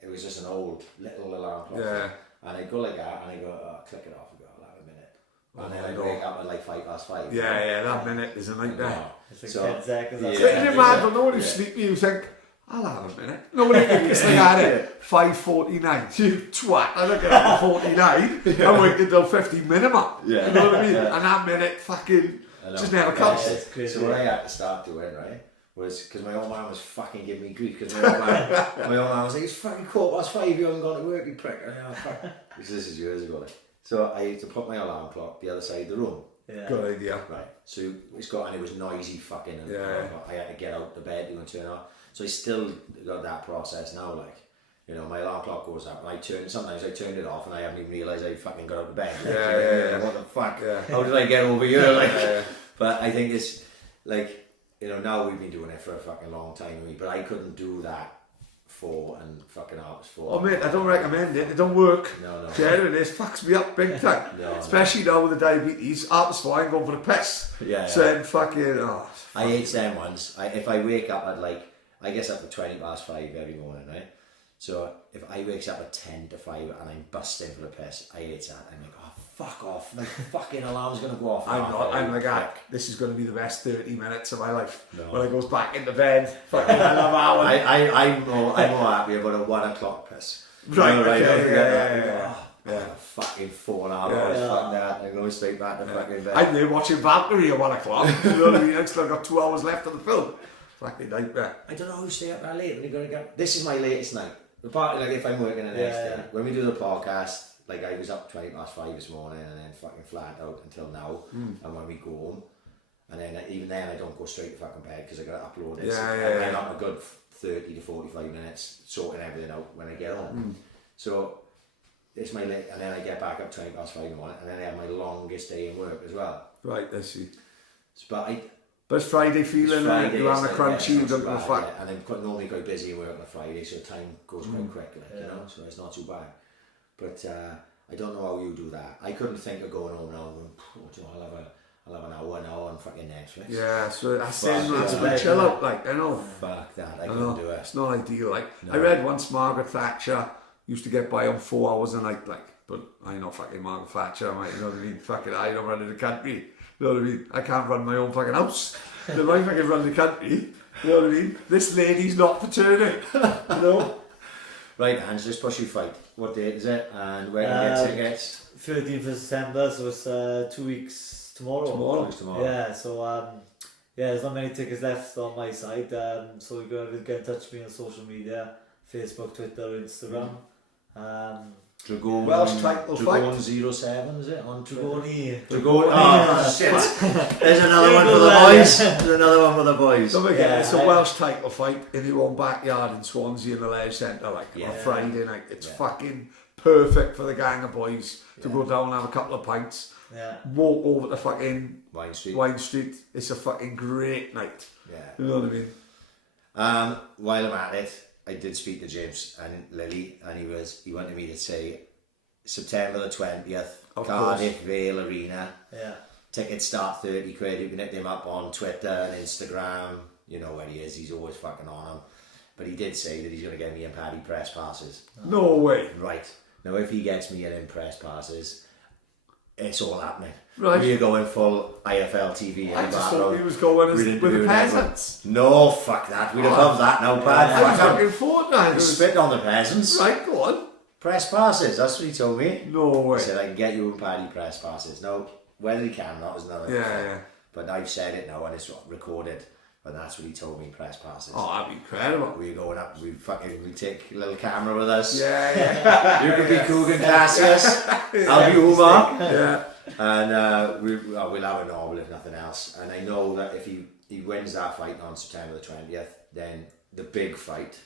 it was just an old little alarm clock, Yeah. and I go like that, and I go click it off, and go, I'll have a minute, and then I no. wake up at like 5:05. Yeah, that minute is a nightmare. Yeah. it's like So, 10 seconds. yeah. that's Can it. you imagine? No one who's sleepy, you think, I'll have a minute. Nobody thinks like I had it. 5:49. You twat. I don't get up at 49. I'm waiting until 50 minimum. Yeah. You know what I mean? And that minute fucking I know. just never comes. Yeah, it's crazy. So what I had to start doing, right, was because my old man was fucking giving me grief because my old man was like, it's fucking 5:15, you haven't gone to work, you prick. And I was like, fuck. This is years ago. Like. So I had to put my alarm clock the other side of the room. Yeah. Good idea. Right. So it's got, and it was noisy fucking, and I had to get out the bed to go and turn it off. So I still got that process now, like, you know, my alarm clock goes up and sometimes I turned it off and I haven't even realised I fucking got out of bed. Yeah. What the fuck? Yeah. How did I get over here? Like, but I think it's like, you know, now we've been doing it for a fucking long time, but I couldn't do that 4 hours. Oh mate, I don't recommend it. It don't work. No. Genuinely, it fucks me up big time. Especially now with the diabetes. After I'm going for the piss. Saying fucking, I hate them ones. If I wake up at like, I guess up at 5:20 every morning, right? So if I wakes up at 10 to 5 and I'm busting for the piss, I hate that. I'm like, oh fuck off! My fucking alarm's gonna go off. I'm like, this is going to be the best 30 minutes of my life. When I goes back into bed, fucking I love hour. I'm more happy about a 1 o'clock piss. Right, you know, okay, yeah. Fucking 4.5 hours, fuck that. I'm going straight back to fucking bed. I'm there watching Valkyrie at 1 o'clock. You know what I mean? I've still got 2 hours left of the film. Fucking nightmare. I don't know who stay up that late when you got to go. This is my latest night. The part, like if I'm working the next day, when we do the podcast, like I was up 5:20 this morning and then fucking flat out until now. And when we go home, and then even then I don't go straight to fucking bed because I got to upload it. I'm up a good 30 to 45 minutes sorting everything out when I get home. So it's my late, and then I get back up 5:20 in the morning, and then I have my longest day in work as well. Right, I see. But it's Friday feeling, you on a crunchy, you don't go fuck. Yeah, and I'm normally quite busy work on a Friday, so time goes quite quick, like, you know, so it's not too bad. But I don't know how you do that. I couldn't think of going home now and going, I'll have an hour now on fucking Netflix. Yeah, so that's a bit chill out, like, I know. Fuck that, I couldn't do it. It's not ideal, like, I read once Margaret Thatcher used to get by on 4 hours a night, like, but I'm not fucking Margaret Thatcher, mate, you know what I mean? Fucking, I don't run in the country. You know what I mean? I can't run my own fucking house. If I fucking run the country, you know what I mean? This lady's not for turning, you know? Right, Hans, let's push you fight. What date is it? And where can you get tickets? 13th of September, so it's 2 weeks tomorrow. Tomorrow. Yeah, so there's not many tickets left on my side, so you're going to get in touch with me on social media, Facebook, Twitter, Instagram. Dragone, Welsh title Dragone 07, is it? On Dragone. Dragone. Oh, shit. There's another one for the boys. There's another one for the boys. Don't forget, it's a Welsh title fight in your own backyard in Swansea in the Leisure Centre, like, on a Friday night. It's fucking perfect for the gang of boys to go down and have a couple of pints, walk over to fucking Wine Street. It's a fucking great night. Yeah. You know what I mean? While I'm at it, I did speak to James and Lily, and he wanted me to say September the 20th, Cardiff Vale Arena. Yeah. Tickets start 30 quid. You can hit him up on Twitter and Instagram. You know where he is. He's always fucking on them. But he did say that he's going to get me and Paddy press passes. No way. Right. Now, if he gets me in press passes, it's all happening. Right. We're going full IFL TV. I just thought he was going with the peasants. No, fuck that. We'd above that now, Pad. I was looking forward to it. Spit on the peasants. Right, go on. Press passes, that's what he told me. No way. He said, I can get you and Paddy press passes. Now, whether he can or not is another thing. Yeah. But I've said it now and it's recorded. But that's what he told me, press passes. Oh, that'd be incredible. We're going up, we take a little camera with us. Yeah. You can be Coogan Cassius. I'll be Umar. Yeah. And we'll have a normal if nothing else. And I know that if he wins that fight on September the 20th, then the big fight,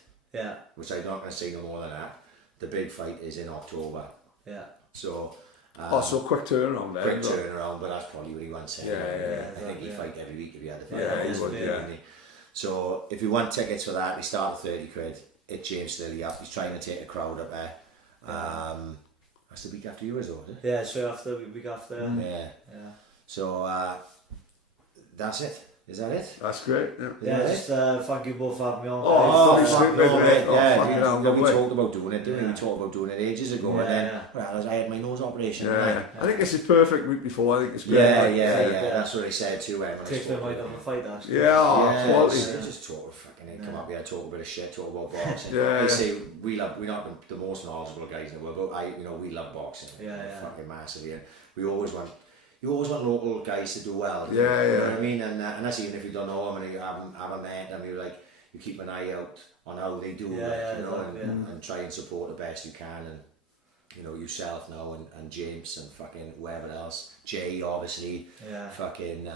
which I'm not going to say no more than that, the big fight is in October. Yeah. So... so quick turnaround there. Quick turnaround, but that's probably what he wants to say. I think he'd fight every week if he had to fight. He would. So if you want tickets for that, they start at 30 quid. It's James Lilly up. He's trying to take a crowd up there. That's the week after you as well, is it? Yeah, straight after, week after. Yeah. So that's it. Is that it? That's great. Yeah, just thank you both for having me on. We talked about doing it, didn't we? We talked about doing it ages ago, and then I had my nose operation. I think this is perfect week before. I think it's great. That's what I said too. Takes my mind on the fight, actually. Just talk fucking come up here, talk a bit of shit, talk about boxing. They say we're not the most knowledgeable guys in the world, but we love boxing. Fucking massively, and you always want local guys to do well. You know what I mean? And that's even if you don't know them and you haven't met them, you keep an eye out on how they do, and try and support the best you can. And you know, yourself now and James and fucking whoever else, Jay obviously, fucking,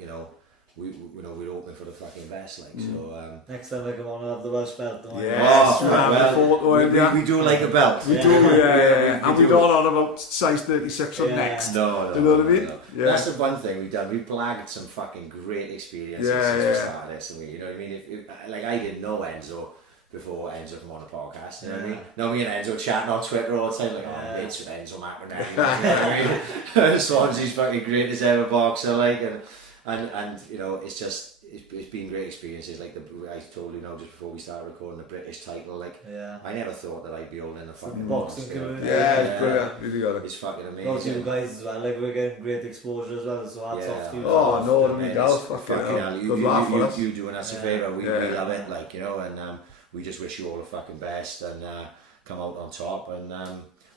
you know, we're open for the fucking best, like, so, Next time I come on, I'll have the Welsh belt, don't I? Yes, we do like a belt. We do, and we don't on about size 36 on next. No, you know what I mean? No. Yeah. That's the one thing we've done. We've blagged some fucking great experiences since we started this, and we, you know what I mean? Like, I didn't know Enzo before Enzo came on the podcast, you know what I mean? Now me and Enzo chatting on Twitter all the time, like, oh, mates with Enzo McInerney, you know what I mean? Swansea's fucking great as ever boxer, like, and you know, it's been great experiences. Like I told you now just before we started recording, the British title, like, I never thought that I'd be holding a fucking boxing community. It's brilliant, really got it. It's fucking amazing. Those you guys as well, like, we're getting great exposure as well, so hats off to you. Oh no, what do we go? Fucking hell, you doing us a favour, we love it, like, you know, and we just wish you all the fucking best and come out on top, and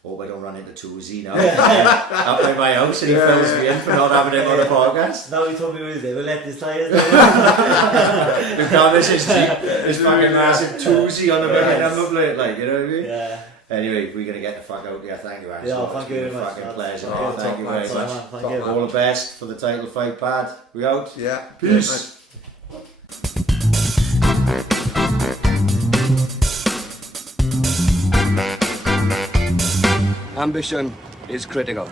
hope I don't run into Toozy now up by my house and he fills me in for not having him on the podcast. Now he told me we will let this tyres We've got this fucking massive Toozy on the back of the plate, like, you know what I mean? Yeah. Anyway, we're going to get the fuck out there. Thank you, Angelo. Yeah, thank you very much. Fucking pleasure. Thank you very much. Thank you. All the best for the title fight, Pad. We out. Yeah. Peace. Ambition is critical.